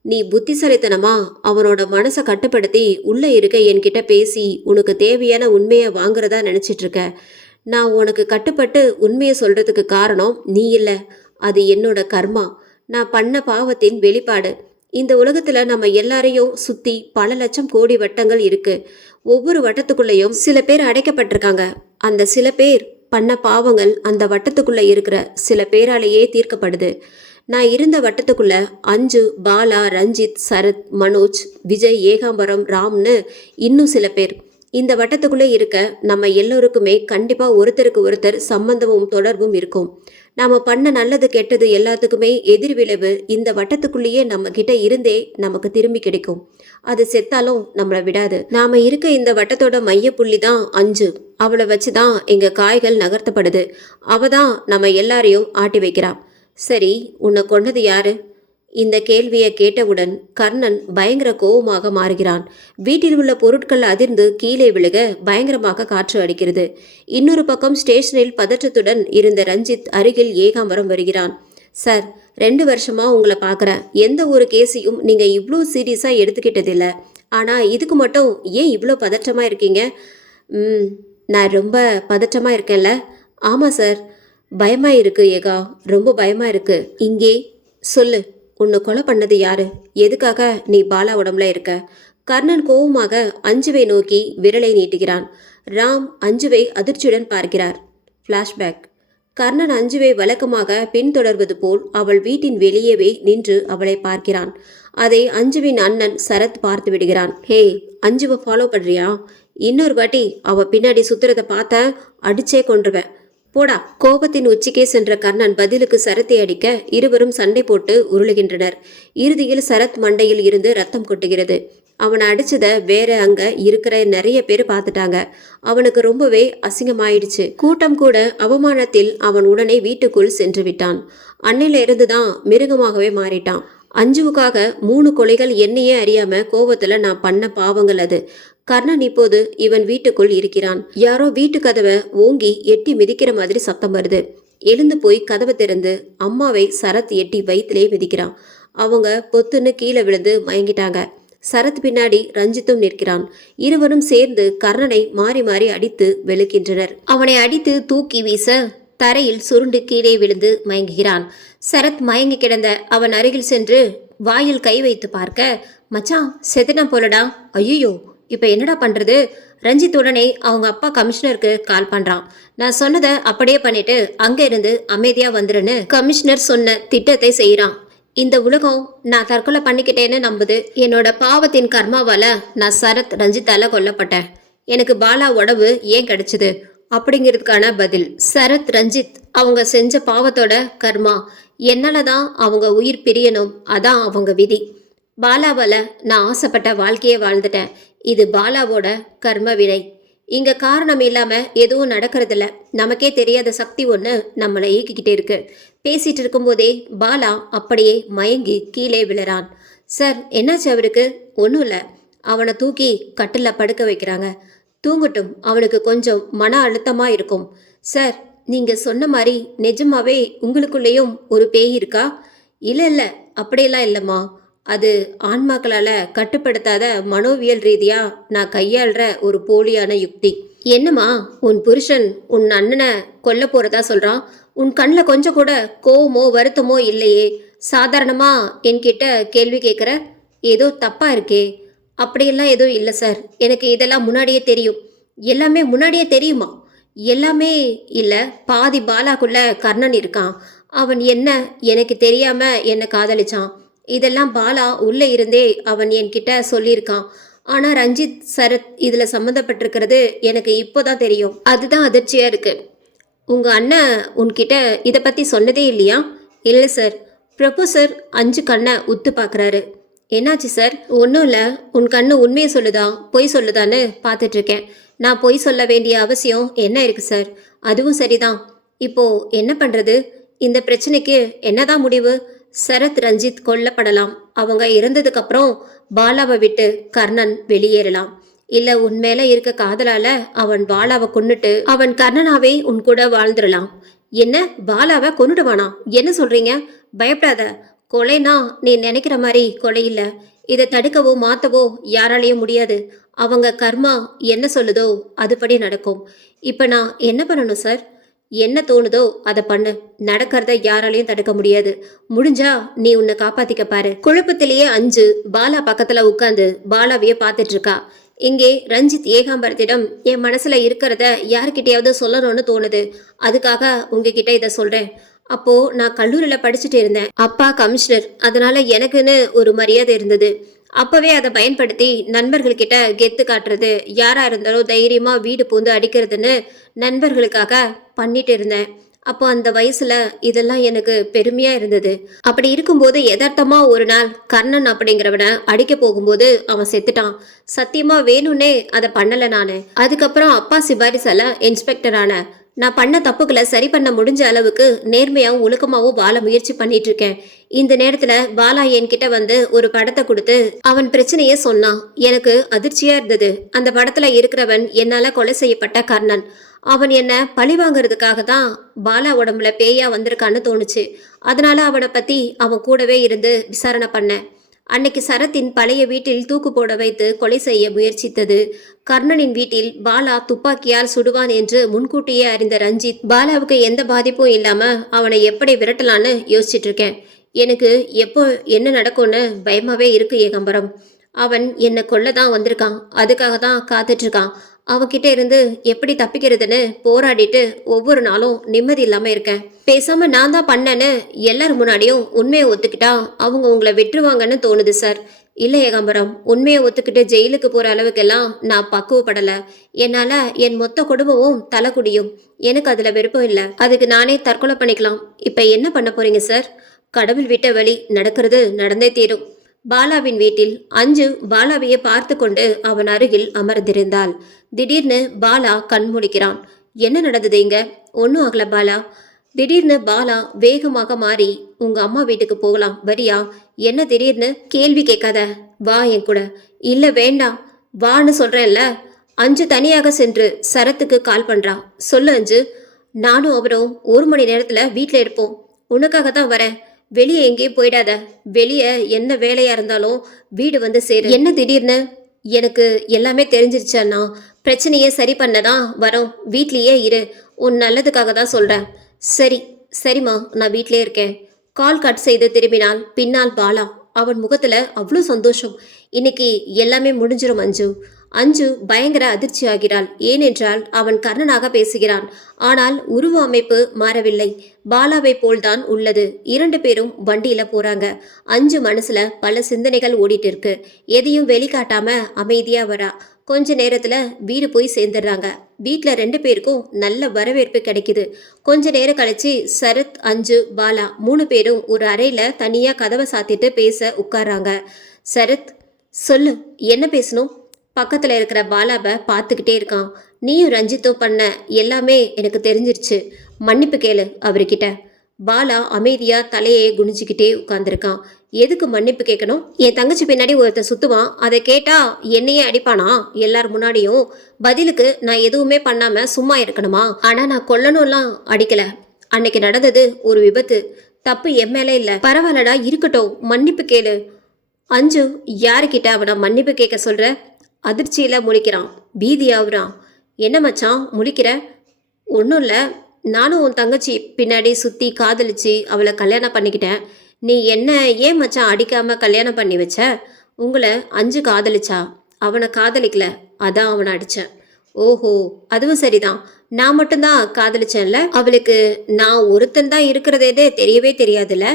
நீ புத்திசாலித்தனமா அவனோட மனசை கட்டுப்படுத்தி உள்ளே இருக்க என்கிட்ட பேசி உனக்கு தேவையான உண்மையை வாங்குறதா நினச்சிட்டு இருக்க. நான் உனக்கு கட்டுப்பட்டு உண்மையை சொல்றதுக்கு காரணம் நீ இல்லை, அது என்னோட கர்மா. நான் பண்ண பாவத்தின் வெளிப்பாடு. இந்த உலகத்துல நம்ம எல்லாரையும் சுத்தி பல லட்சம் கோடி வட்டங்கள் இருக்கு. ஒவ்வொரு வட்டத்துக்குள்ளேயும் சில பேர் அடைக்கப்பட்டிருக்காங்க. அந்த சில பேர் பண்ண பாவங்கள் அந்த வட்டத்துக்குள்ள இருக்கிற சில பேராலேயே தீர்க்கப்படுது. நான் இருந்த வட்டத்துக்குள்ள அஞ்சு, பாலா, ரஞ்சித், சரத், மனோஜ், விஜய், ஏகாம்பரம், ராம்னு இன்னும் சில பேர். இந்த வட்டத்துக்குள்ளே இருக்க நம்ம எல்லோருக்குமே கண்டிப்பாக ஒருத்தருக்கு ஒருத்தர் சம்பந்தமும் தொடர்பும் இருக்கும். நாம் பண்ண நல்லது கெட்டது எல்லாத்துக்குமே எதிர்விளைவு இந்த வட்டத்துக்குள்ளேயே நம்ம கிட்ட இருந்தே நமக்கு திரும்பி கிடைக்கும். அது செத்தாலும் நம்மளை விடாது. நாம இருக்க இந்த வட்டத்தோட மையப்புள்ளி தான் அஞ்சு. அவளை வச்சு தான் எங்கள் காய்கள் நகர்த்தப்படுது. அவ தான் நம்ம எல்லாரையும் ஆட்டி வைக்கிறான். சரி, உன்னை கொன்னது யாரு? இந்த கேள்வியை கேட்டவுடன் கர்ணன் பயங்கர கோபமாக மாறுகிறான். வீட்டில் உள்ள பொருட்கள் அதிர்ந்து கீழே விழுக பயங்கரமாக காற்று அடிக்கிறது. இன்னொரு பக்கம் ஸ்டேஷனில் பதற்றத்துடன் இருந்த ரஞ்சித் அருகில் ஏகாம்பரம் வருகிறான். சார், 2 வருஷமா உங்களை பார்க்குறேன். எந்த ஒரு கேஸையும் நீங்கள் இவ்வளோ சீரியஸாக எடுத்துக்கிட்டதில்லை. ஆனால் இதுக்கு மட்டும் ஏன் இவ்வளோ பதற்றமாக இருக்கீங்க? நான் ரொம்ப பதற்றமாக இருக்கேன்ல? ஆமாம் சார், பயமாக இருக்கு ஏகா, ரொம்ப பயமாக இருக்கு. இங்கே சொல்லு, உன்னை கொலை பண்ணது யாரு? எதுக்காக நீ பாலா உடம்புல இருக்க? கர்ணன் கோபமாக அஞ்சுவை நோக்கி விரலை நீட்டுகிறான். ராம் அஞ்சுவை அதிர்ச்சியுடன் பார்க்கிறார். ஃப்ளாஷ்பேக். கர்ணன் அஞ்சுவை வழக்கமாக பின்தொடர்வது போல் அவள் வீட்டின் வெளியவே நின்று அவளை பார்க்கிறான். அதை அஞ்சுவின் அண்ணன் சரத் பார்த்து விடுகிறான். ஹே, அஞ்சுவை ஃபாலோ பண்ணுறியா? இன்னொரு வாட்டி அவள் பின்னாடி சுத்துறதை பார்த்தா அடிச்சே கொன்றுவேன். போடா. கோபத்தின் உச்சிக்கே சென்ற கர்ணன் பதிலுக்கு சரத்தை அடிக்க இருவரும் சண்டை போட்டு உருளுகின்றனர். இறுதியில் சரத் மண்டையில் இருந்து ரத்தம் கொட்டுகிறது. அவனை அடிச்சத வேற அங்க இருக்கிற நிறைய பேர் பார்த்துட்டாங்க. அவனுக்கு ரொம்பவே அசிங்கமாயிடுச்சு. கூட்டம் கூட அவமானத்தில் அவன் உடனே வீட்டுக்குள் சென்று விட்டான். அன்னையில இருந்துதான் மிருகமாகவே மாறிட்டான். அஞ்சுவுக்காக 3 கொலைகள் என்னையே அறியாம கோபத்துல நான் பண்ண பாவங்கள் அது. கர்ணன் இப்போது இவன் வீட்டுக்குள் இருக்கிறான். யாரோ வீட்டு கதவை ஓங்கி எட்டி மிதிக்கிற மாதிரி சத்தம் வருது. எழுந்து போய் கதவை திறந்து அம்மாவை சரத் எட்டி வயிற்றிலே மிதிக்கிறான். அவங்க பொத்துன்னு கீழே விழுந்து மயங்கிட்டாங்க. சரத் பின்னாடி ரஞ்சித்தும் நிற்கிறான். இருவரும் சேர்ந்து கர்ணனை மாறி மாறி அடித்து வெளுக்கின்றனர். அவனை அடித்து தூக்கி வீச தரையில் சுருண்டு கீழே விழுந்து மயங்குகிறான். சரத் மயங்கி கிடந்த அவன் அருகில் சென்று வாயில் கை வைத்து பார்க்க, மச்சான் செத்துனா போலடா. ஐயோ, இப்போ என்னடா பண்றது? ரஞ்சித் உடனே அவங்க அப்பா கமிஷனருக்கு கால் பண்றான். நான் சொன்னதை அப்படியே பண்ணிட்டு அங்க இருந்து அமைதியா வந்துருன்னு கமிஷனர் சொன்ன திட்டத்தை செய்யறான். இந்த உலகம் நான் தற்கொலை பண்ணிக்கிட்டேன்னு நம்புது. என்னோட பாவத்தின் கர்மாவால நான் சரத் ரஞ்சித்தால கொல்லப்பட்டேன். எனக்கு பாலா உடம்பு ஏன் கிடைச்சது அப்படிங்கிறதுக்கான பதில் சரத் ரஞ்சித் அவங்க செஞ்ச பாவத்தோட கர்மா. என்னால தான் அவங்க உயிர் பிரியணும். அதான் அவங்க விதி. பாலாவால நான் ஆசைப்பட்ட வாழ்க்கையை வாழ்ந்துட்டேன். இது பாலாவோட கர்ம வினை. இங்க காரணம் இல்லாம எதுவும் நடக்கிறதில்ல. நமக்கே தெரியாத சக்தி ஒன்று நம்மளை இயக்கிக்கிட்டே இருக்கு. பேசிட்டு இருக்கும்போதே பாலா அப்படியே மயங்கி கீழே விழுறான். சார், என்னாச்சு அவருக்கு? ஒன்றும் இல்லை. அவனை தூக்கி கட்டில் படுக்க வைக்கிறாங்க. தூங்கட்டும், அவனுக்கு கொஞ்சம் மன அழுத்தமாக இருக்கும். சார், நீங்கள் சொன்ன மாதிரி நிஜமாவே உங்களுக்குள்ளேயும் ஒரு பேய் இருக்கா? இல்லை இல்லை, அப்படியெல்லாம் இல்லைம்மா. அது ஆன்மாக்களால் கட்டுப்படுத்தாத மனோவியல் ரீதியாக நான் கையாளுற ஒரு போலியான யுக்தி. என்னம்மா, உன் புருஷன் உன் அண்ணனை கொல்ல போகிறதா சொல்கிறான். உன் கண்ணில் கொஞ்சம் கூட கோவமோ வருத்தமோ இல்லையே. சாதாரணமாக என்கிட்ட கேள்வி கேட்குற. ஏதோ தப்பாக இருக்கே. அப்படியெல்லாம் எதுவும் இல்லை சார். எனக்கு இதெல்லாம் முன்னாடியே தெரியும். எல்லாமே முன்னாடியே தெரியுமா? எல்லாமே இல்லை. பாதி பாலாக்குள்ள கர்ணன் இருக்கான். அவன் என்ன எனக்கு தெரியாமல் என்னை காதலிச்சான். இதெல்லாம் பாலா உள்ளே இருந்தே அவன் என்கிட்ட சொல்லியிருக்கான். ஆனால் ரஞ்சித் சரத் இதில் சம்மந்தப்பட்டிருக்கிறது எனக்கு இப்போதான் தெரியும். அதுதான் அதிர்ச்சியாக இருக்குது. உங்கள் அண்ணன் உன்கிட்ட இதை பற்றி சொன்னதே இல்லையா? இல்லை சார். ப்ரொஃபஸர் 5 கண்ணை உத்து பார்க்குறாரு. என்னாச்சு சார்? ஒன்றும் இல்லை. உன் கண்ணு உண்மையை சொல்லுதா பொய் சொல்லுதான்னு பார்த்துட்ருக்கேன். நான் பொய் சொல்ல வேண்டிய அவசியம் என்ன இருக்குது சார்? அதுவும் சரிதான். இப்போது என்ன பண்ணுறது? இந்த பிரச்சனைக்கு என்னதான் முடிவு? சரத் ரஞ்சித் கொல்லப்படலாம். அவங்க இறந்ததுக்கப்புறம் பாலாவை விட்டு கர்ணன் வெளியேறலாம். இல்லை, உன் மேலே இருக்க காதலால் அவன் பாலாவை கொன்னுட்டு அவன் கர்ணனாவே உன் கூட வாழ்ந்துடலாம். என்ன, பாலாவை கொன்னுடுவானா? என்ன சொல்கிறீங்க? பயப்படாத. கொலைனா நீ நினைக்கிற மாதிரி கொலை இல்லை. இதை தடுக்கவோ மாற்றவோ யாராலையும் முடியாது. அவங்க கர்மா என்ன சொல்லுதோ அதுபடி நடக்கும். இப்போ நான் என்ன பண்ணணும் சார்? என்ன தோணுதோ அதை பண்ணு. நடக்கிறத யாராலையும் தடுக்க முடியாது. முடிஞ்சா நீ உன்னை காப்பாத்திக்க பாரு. குழப்பத்திலேயே 5 பாலா பக்கத்துல உட்காந்து பாலாவையே பார்த்துட்டு இருக்கா. இங்கே ரஞ்சித் ஏகாம்பரத்திடம் என் மனசுல இருக்கிறத யாருக்கிட்டையாவது சொல்லணும்னு தோணுது. அதுக்காக உங்ககிட்ட இதை சொல்றேன். அப்போ நான் கல்லூரியில் படிச்சுட்டு இருந்தேன். அப்பா கமிஷனர், அதனால எனக்குன்னு ஒரு மரியாதை இருந்தது. அப்பவே அதை பயன்படுத்தி நண்பர்கள்கிட்ட கெத்து காட்டுறது, யாரா இருந்தாலும் தைரியமா வீடு பூந்து அடிக்கிறதுன்னு நண்பர்களுக்காக பண்ணிட்டு இருந்தேன். அப்போ அந்த வயசுல இதெல்லாம் எனக்கு பெருமையா இருந்தது. அப்படி இருக்கும்போது யதார்த்தமா ஒரு நாள் கர்ணன் அப்படிங்கிறவனை அடிக்க போகும்போது அவன் செத்துட்டான். சத்தியமா வேணும்னே அதை பண்ணல நானு. அதுக்கப்புறம் அப்பா சிபாரிசால இன்ஸ்பெக்டர் ஆன. நான் பண்ண தப்புகளை சரி பண்ண முடிஞ்ச அளவுக்கு நேர்மையாகவும் ஒழுக்கமாகவும் வாழ முயற்சி பண்ணிட்டு இருக்கேன். இந்த நேரத்துல பாலா என்கிட்ட வந்து ஒரு படத்தை கொடுத்து அவன் பிரச்சனையே சொன்னான். எனக்கு அதிர்ச்சியா இருந்தது. அந்த படத்துல இருக்கிறவன் என்னால கொலை செய்யப்பட்ட கர்ணன். அவன் என்ன பழி வாங்கிறதுக்காக தான் பாலா உடம்புல பேயா வந்திருக்கான்னு தோணுச்சு. அதனால அவனை பத்தி அவன் கூடவே இருந்து விசாரணை பண்ணேன். அன்னைக்கு சரத்தின் பழைய வீட்டில் தூக்கு போட வைத்து கொலை செய்ய முயற்சித்தது. கர்ணனின் வீட்டில் பாலா துப்பாக்கியால் சுடுவான் என்று முன்கூட்டியே அறிந்த ரஞ்சித் பாலாவுக்கு எந்த பாதிப்பும் இல்லாம அவனை எப்படி விரட்டலான்னு யோசிச்சுட்டு இருக்கேன். எனக்கு எப்போ என்ன நடக்கும்னு பயமாவே இருக்கு ஏகாம்பரம். அவன் என்னை கொல்ல தான் வந்திருக்கான். அதுக்காக தான் காத்துட்டு இருக்கான். அவன்கிட்ட இருந்து எப்படி தப்பிக்கிறதுன்னு போராடிட்டு ஒவ்வொரு நாளும் நிம்மதி இல்லாம இருக்கேன். பேசாம நான் தான் பண்ணேன்னு எல்லாரும் முன்னாடியும் உண்மையை ஒத்துக்கிட்டா அவங்க உங்களை விட்டுருவாங்கன்னு தோணுது சார். இல்லை ஏகாம்பரம், உண்மையை ஒத்துக்கிட்டு ஜெயிலுக்கு போற அளவுக்கெல்லாம் நான் பக்குவப்படல. என்னால என் மொத்த குடும்பமும் தலை குடியும். எனக்கு அதுல விருப்பம் இல்லை. அதுக்கு நானே தற்கொலை பண்ணிக்கலாம். இப்ப என்ன பண்ண போறீங்க சார்? கடவுள் விட்ட வழி நடக்கிறது நடந்தே தீரும். பாலாவின் வீட்டில் 5 பாலாவையே பார்த்து கொண்டு அவன் அருகில் அமர்ந்திருந்தாள். திடீர்னு பாலா கண் முடிக்கிறான். என்ன நடந்தது இங்க? ஒன்றும் ஆகல பாலா. திடீர்னு பாலா வேகமாக மாறி, உங்க அம்மா வீட்டுக்கு போகலாம் வரியா? என்ன திடீர்னு? கேள்வி கேட்காத, வா என் கூட. இல்லை வேண்டாம், வான்னு சொல்றேன்ல. 5 தனியாக சென்று சரத்துக்கு கால் பண்றா. சொல்லு 5. நானும் அவரும் 1 மணி நேரத்துல வீட்டில் இருப்போம். உனக்காக தான் வரேன். வெளியே எங்கேயும் போயிடாத. வெளியே என்ன வேலையா இருந்தாலும் வீடு வந்து சேரு. என்ன திடீர்னு? எனக்கு எல்லாமே தெரிஞ்சிருச்சாண்ணா. பிரச்சனையே சரி பண்ணதான் வரோம். வீட்லேயே இரு. உன் நல்லதுக்காக தான் சொல்கிறேன். சரி சரிம்மா, நான் வீட்டிலே இருக்கேன். கால் கட் செய்து திரும்பினால் பின்னால் பாலா. அவன் முகத்தில் அவ்வளோ சந்தோஷம். இன்னைக்கு எல்லாமே முடிஞ்சிடும் 5. அஞ்சு பயங்கர அதிர்ச்சியாகிறாள். ஏனென்றால் அவன் கர்ணனாக பேசுகிறான். ஆனால் உருவ அமைப்பு மாறவில்லை. பாலாவை போல்தான் உள்ளது. 2 பேரும் வண்டியில போறாங்க. அஞ்சு மனசுல பல சிந்தனைகள் ஓடிட்டு இருக்கு. எதையும் வெளிக்காட்டாம அமைதியா வரா. கொஞ்ச நேரத்துல வீடு போய் சேர்ந்துடுறாங்க. வீட்டுல 2 பேருக்கும் நல்ல வரவேற்பு கிடைக்குது. கொஞ்ச நேரம் கழிச்சு சரத், அஞ்சு, பாலா 3 பேரும் ஒரு அறையில தனியா கதவை சாத்திட்டு பேச உட்கார்றாங்க. சரத், சொல்லு, என்ன பேசணும்? பக்கத்துல இருக்கிற பாலாவை பார்த்துக்கிட்டே இருக்கான். நீயும் ரஞ்சித்தும் பண்ண எல்லாமே எனக்கு தெரிஞ்சிருச்சு. மன்னிப்பு கேளு அவர்கிட்ட. பாலா அமைதியா தலையை குனிஞ்சுக்கிட்டே உட்கார்ந்துருக்கான். எதுக்கு மன்னிப்பு கேட்கணும்? என் தங்கச்சி பின்னாடி ஒருத்தர் சுத்துவான், அதை கேட்டா என்னையே அடிப்பானா எல்லார் முன்னாடியும்? பதிலுக்கு நான் எதுவுமே பண்ணாம சும்மா இருக்கணுமா? ஆனா நான் கொல்லணும்லாம் அடிக்கல. அன்னைக்கு நடந்தது ஒரு விபத்து. தப்பு என் மேல இல்ல. பரவாயில்லடா, இருக்கட்டும், மன்னிப்பு கேளு. அஞ்சு யாருக்கிட்ட அவனை மன்னிப்பு கேட்க சொல்ற? அதிர்ச்சியில முழிக்கிறான். பீதியாவுறான். என்ன மச்சான் முழிக்கிற? ஒன்றும் இல்லை, நானும் உன் தங்கச்சி பின்னாடி சுற்றி காதலிச்சு அவளை கல்யாணம் பண்ணிக்கிட்டேன். நீ என்ன ஏன் மச்சான் அடிக்காமல் கல்யாணம் பண்ணி வச்ச? உங்களை அஞ்சு காதலிச்சா? அவனை காதலிக்கல, அதான் அவனை அடித்தேன். ஓஹோ, அதுவும் சரிதான். நான் மட்டும்தான் காதலிச்சேன்ல. அவளுக்கு நான் ஒருத்தன் தான் இருக்கிறதே தெரியவே தெரியாதுல்ல.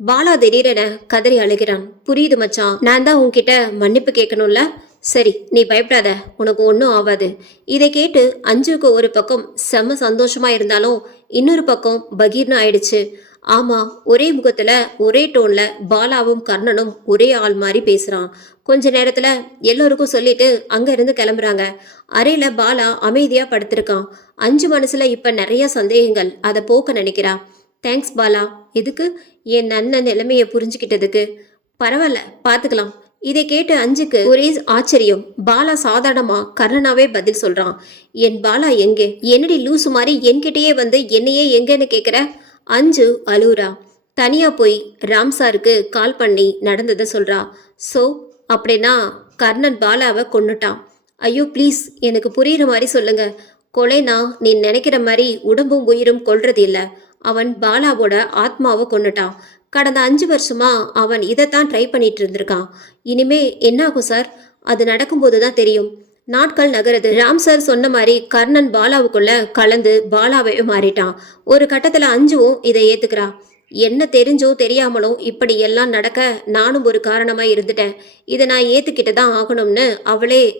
பாலா திடீரென கதறி அழுகிறான். புரியுது மச்சான், நான் தான் உன்கிட்ட மன்னிப்பு கேட்கணும்ல. சரி, நீ பயப்படாத, உனக்கு ஒன்றும் ஆகாது. இதை கேட்டு அஞ்சுக்கு ஒரு பக்கம் செம்ம சந்தோஷமா இருந்தாலும் இன்னொரு பக்கம் பகீர்னு ஆயிடுச்சு. ஆமா, ஒரே முகத்துல ஒரே டோன்ல பாலாவும் கர்ணனும் ஒரே ஆள் மாதிரி பேசுறான். கொஞ்ச நேரத்துல எல்லோருக்கும் சொல்லிட்டு அங்க இருந்து கிளம்புறாங்க. அறையில பாலா அமைதியா படுத்திருக்கான். அஞ்சு மனசுல இப்ப நிறைய சந்தேகங்கள். அதை போக்க நினைக்கிறா. தேங்க்ஸ் பாலா. எதுக்கு? என் அண்ணன் நிலைமையை புரிஞ்சுக்கிட்டதுக்கு. பரவாயில்ல, பாத்துக்கலாம். இதை கேட்டு அஞ்சுக்கு ஒரே ஆச்சரியம். பாலா சாதாரணமா கர்ணனாவே பதில் சொல்றான். என் பாலா எங்கே? என்னடி லூசு மாதிரி என்கிட்டயே வந்து என்னையே எங்கன்னு கேட்குற? அஞ்சு அழுவுறா. தனியா போய் ராம் சாருக்கு கால் பண்ணி நடந்ததை சொல்றா. ஸோ அப்படின்னா கர்ணன் பாலாவை கொன்னுட்டான். ஐயோ ப்ளீஸ், எனக்கு புரியுற மாதிரி சொல்லுங்க. கொலைனா நீ நினைக்கிற மாதிரி உடம்பும் உயிரும் கொல்றது இல்லை. அவன் பாலாவோட ஆத்மாவை கொன்னுட்டான். கடந்த 5 வருஷமா அவன் இதைத்தான் ட்ரை பண்ணிட்டு இருந்திருக்கான். இனிமே என்ன ஆகும் சார்? அது நடக்கும்போது தான் தெரியும். நாட்கள் நகருது. ராம் சார் சொன்ன மாதிரி கர்ணன் பாலாவுக்குள்ள கலந்து பாலாவே மாறிட்டான். ஒரு கட்டத்துல அஞ்சுவும் இதை ஏத்துக்கிறா. என்ன தெரிஞ்சோ தெரியாமலும் இப்படி எல்லாம் நடக்க நானும் ஒரு காரணமா இருந்துட்டேன். இதை நான் ஏத்துக்கிட்டு தான் ஆகணும்னு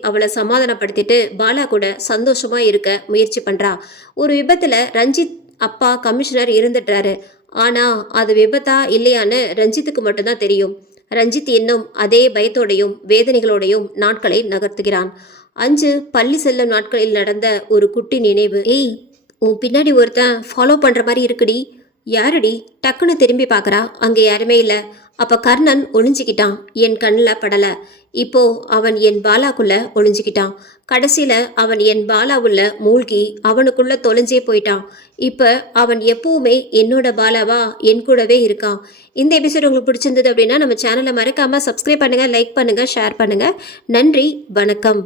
அவளை சமாதானப்படுத்திட்டு பாலா கூட சந்தோஷமா இருக்க முயற்சி பண்றா. ஒரு விபத்துல ரஞ்சித் அப்பா கமிஷனர் இருந்துட்டாரு. ஆனா அது விபத்தா இல்லையான்னு ரஞ்சித்துக்கு மட்டும்தான் தெரியும். ரஞ்சித் இன்னும் அதே பயத்தோடையும் வேதனைகளோடையும் நாட்களை நகர்த்துகிறான். அஞ்சு பள்ளி செல்லும் நாட்களில் நடந்த ஒரு குட்டி நினைவு. ஏய், உன் பின்னாடி ஒருத்தன் ஃபாலோ பண்ற மாதிரி இருக்குடி. யாருடி? டக்குன்னு திரும்பி பார்க்கறா. அங்கே யாருமே இல்லை. அப்ப கர்ணன் ஒளிஞ்சிக்கிட்டான். என் கண்ணில் படல. இப்போ அவன் என் பாலாக்குள்ள ஒளிஞ்சிக்கிட்டான். கடைசியில அவன் என் பாலாவுள்ள மூழ்கி அவனுக்குள்ள தொலைஞ்சே போயிட்டான். இப்ப அவன் எப்பவுமே என்னோட பாலாவா என் கூடவே இருக்கான். இந்த எபிசோட் உங்களுக்கு பிடிச்சிருந்தது அப்படின்னா நம்ம சேனலை மறக்காம சப்ஸ்கிரைப் பண்ணுங்க, லைக் பண்ணுங்க, ஷேர் பண்ணுங்க. நன்றி, வணக்கம்.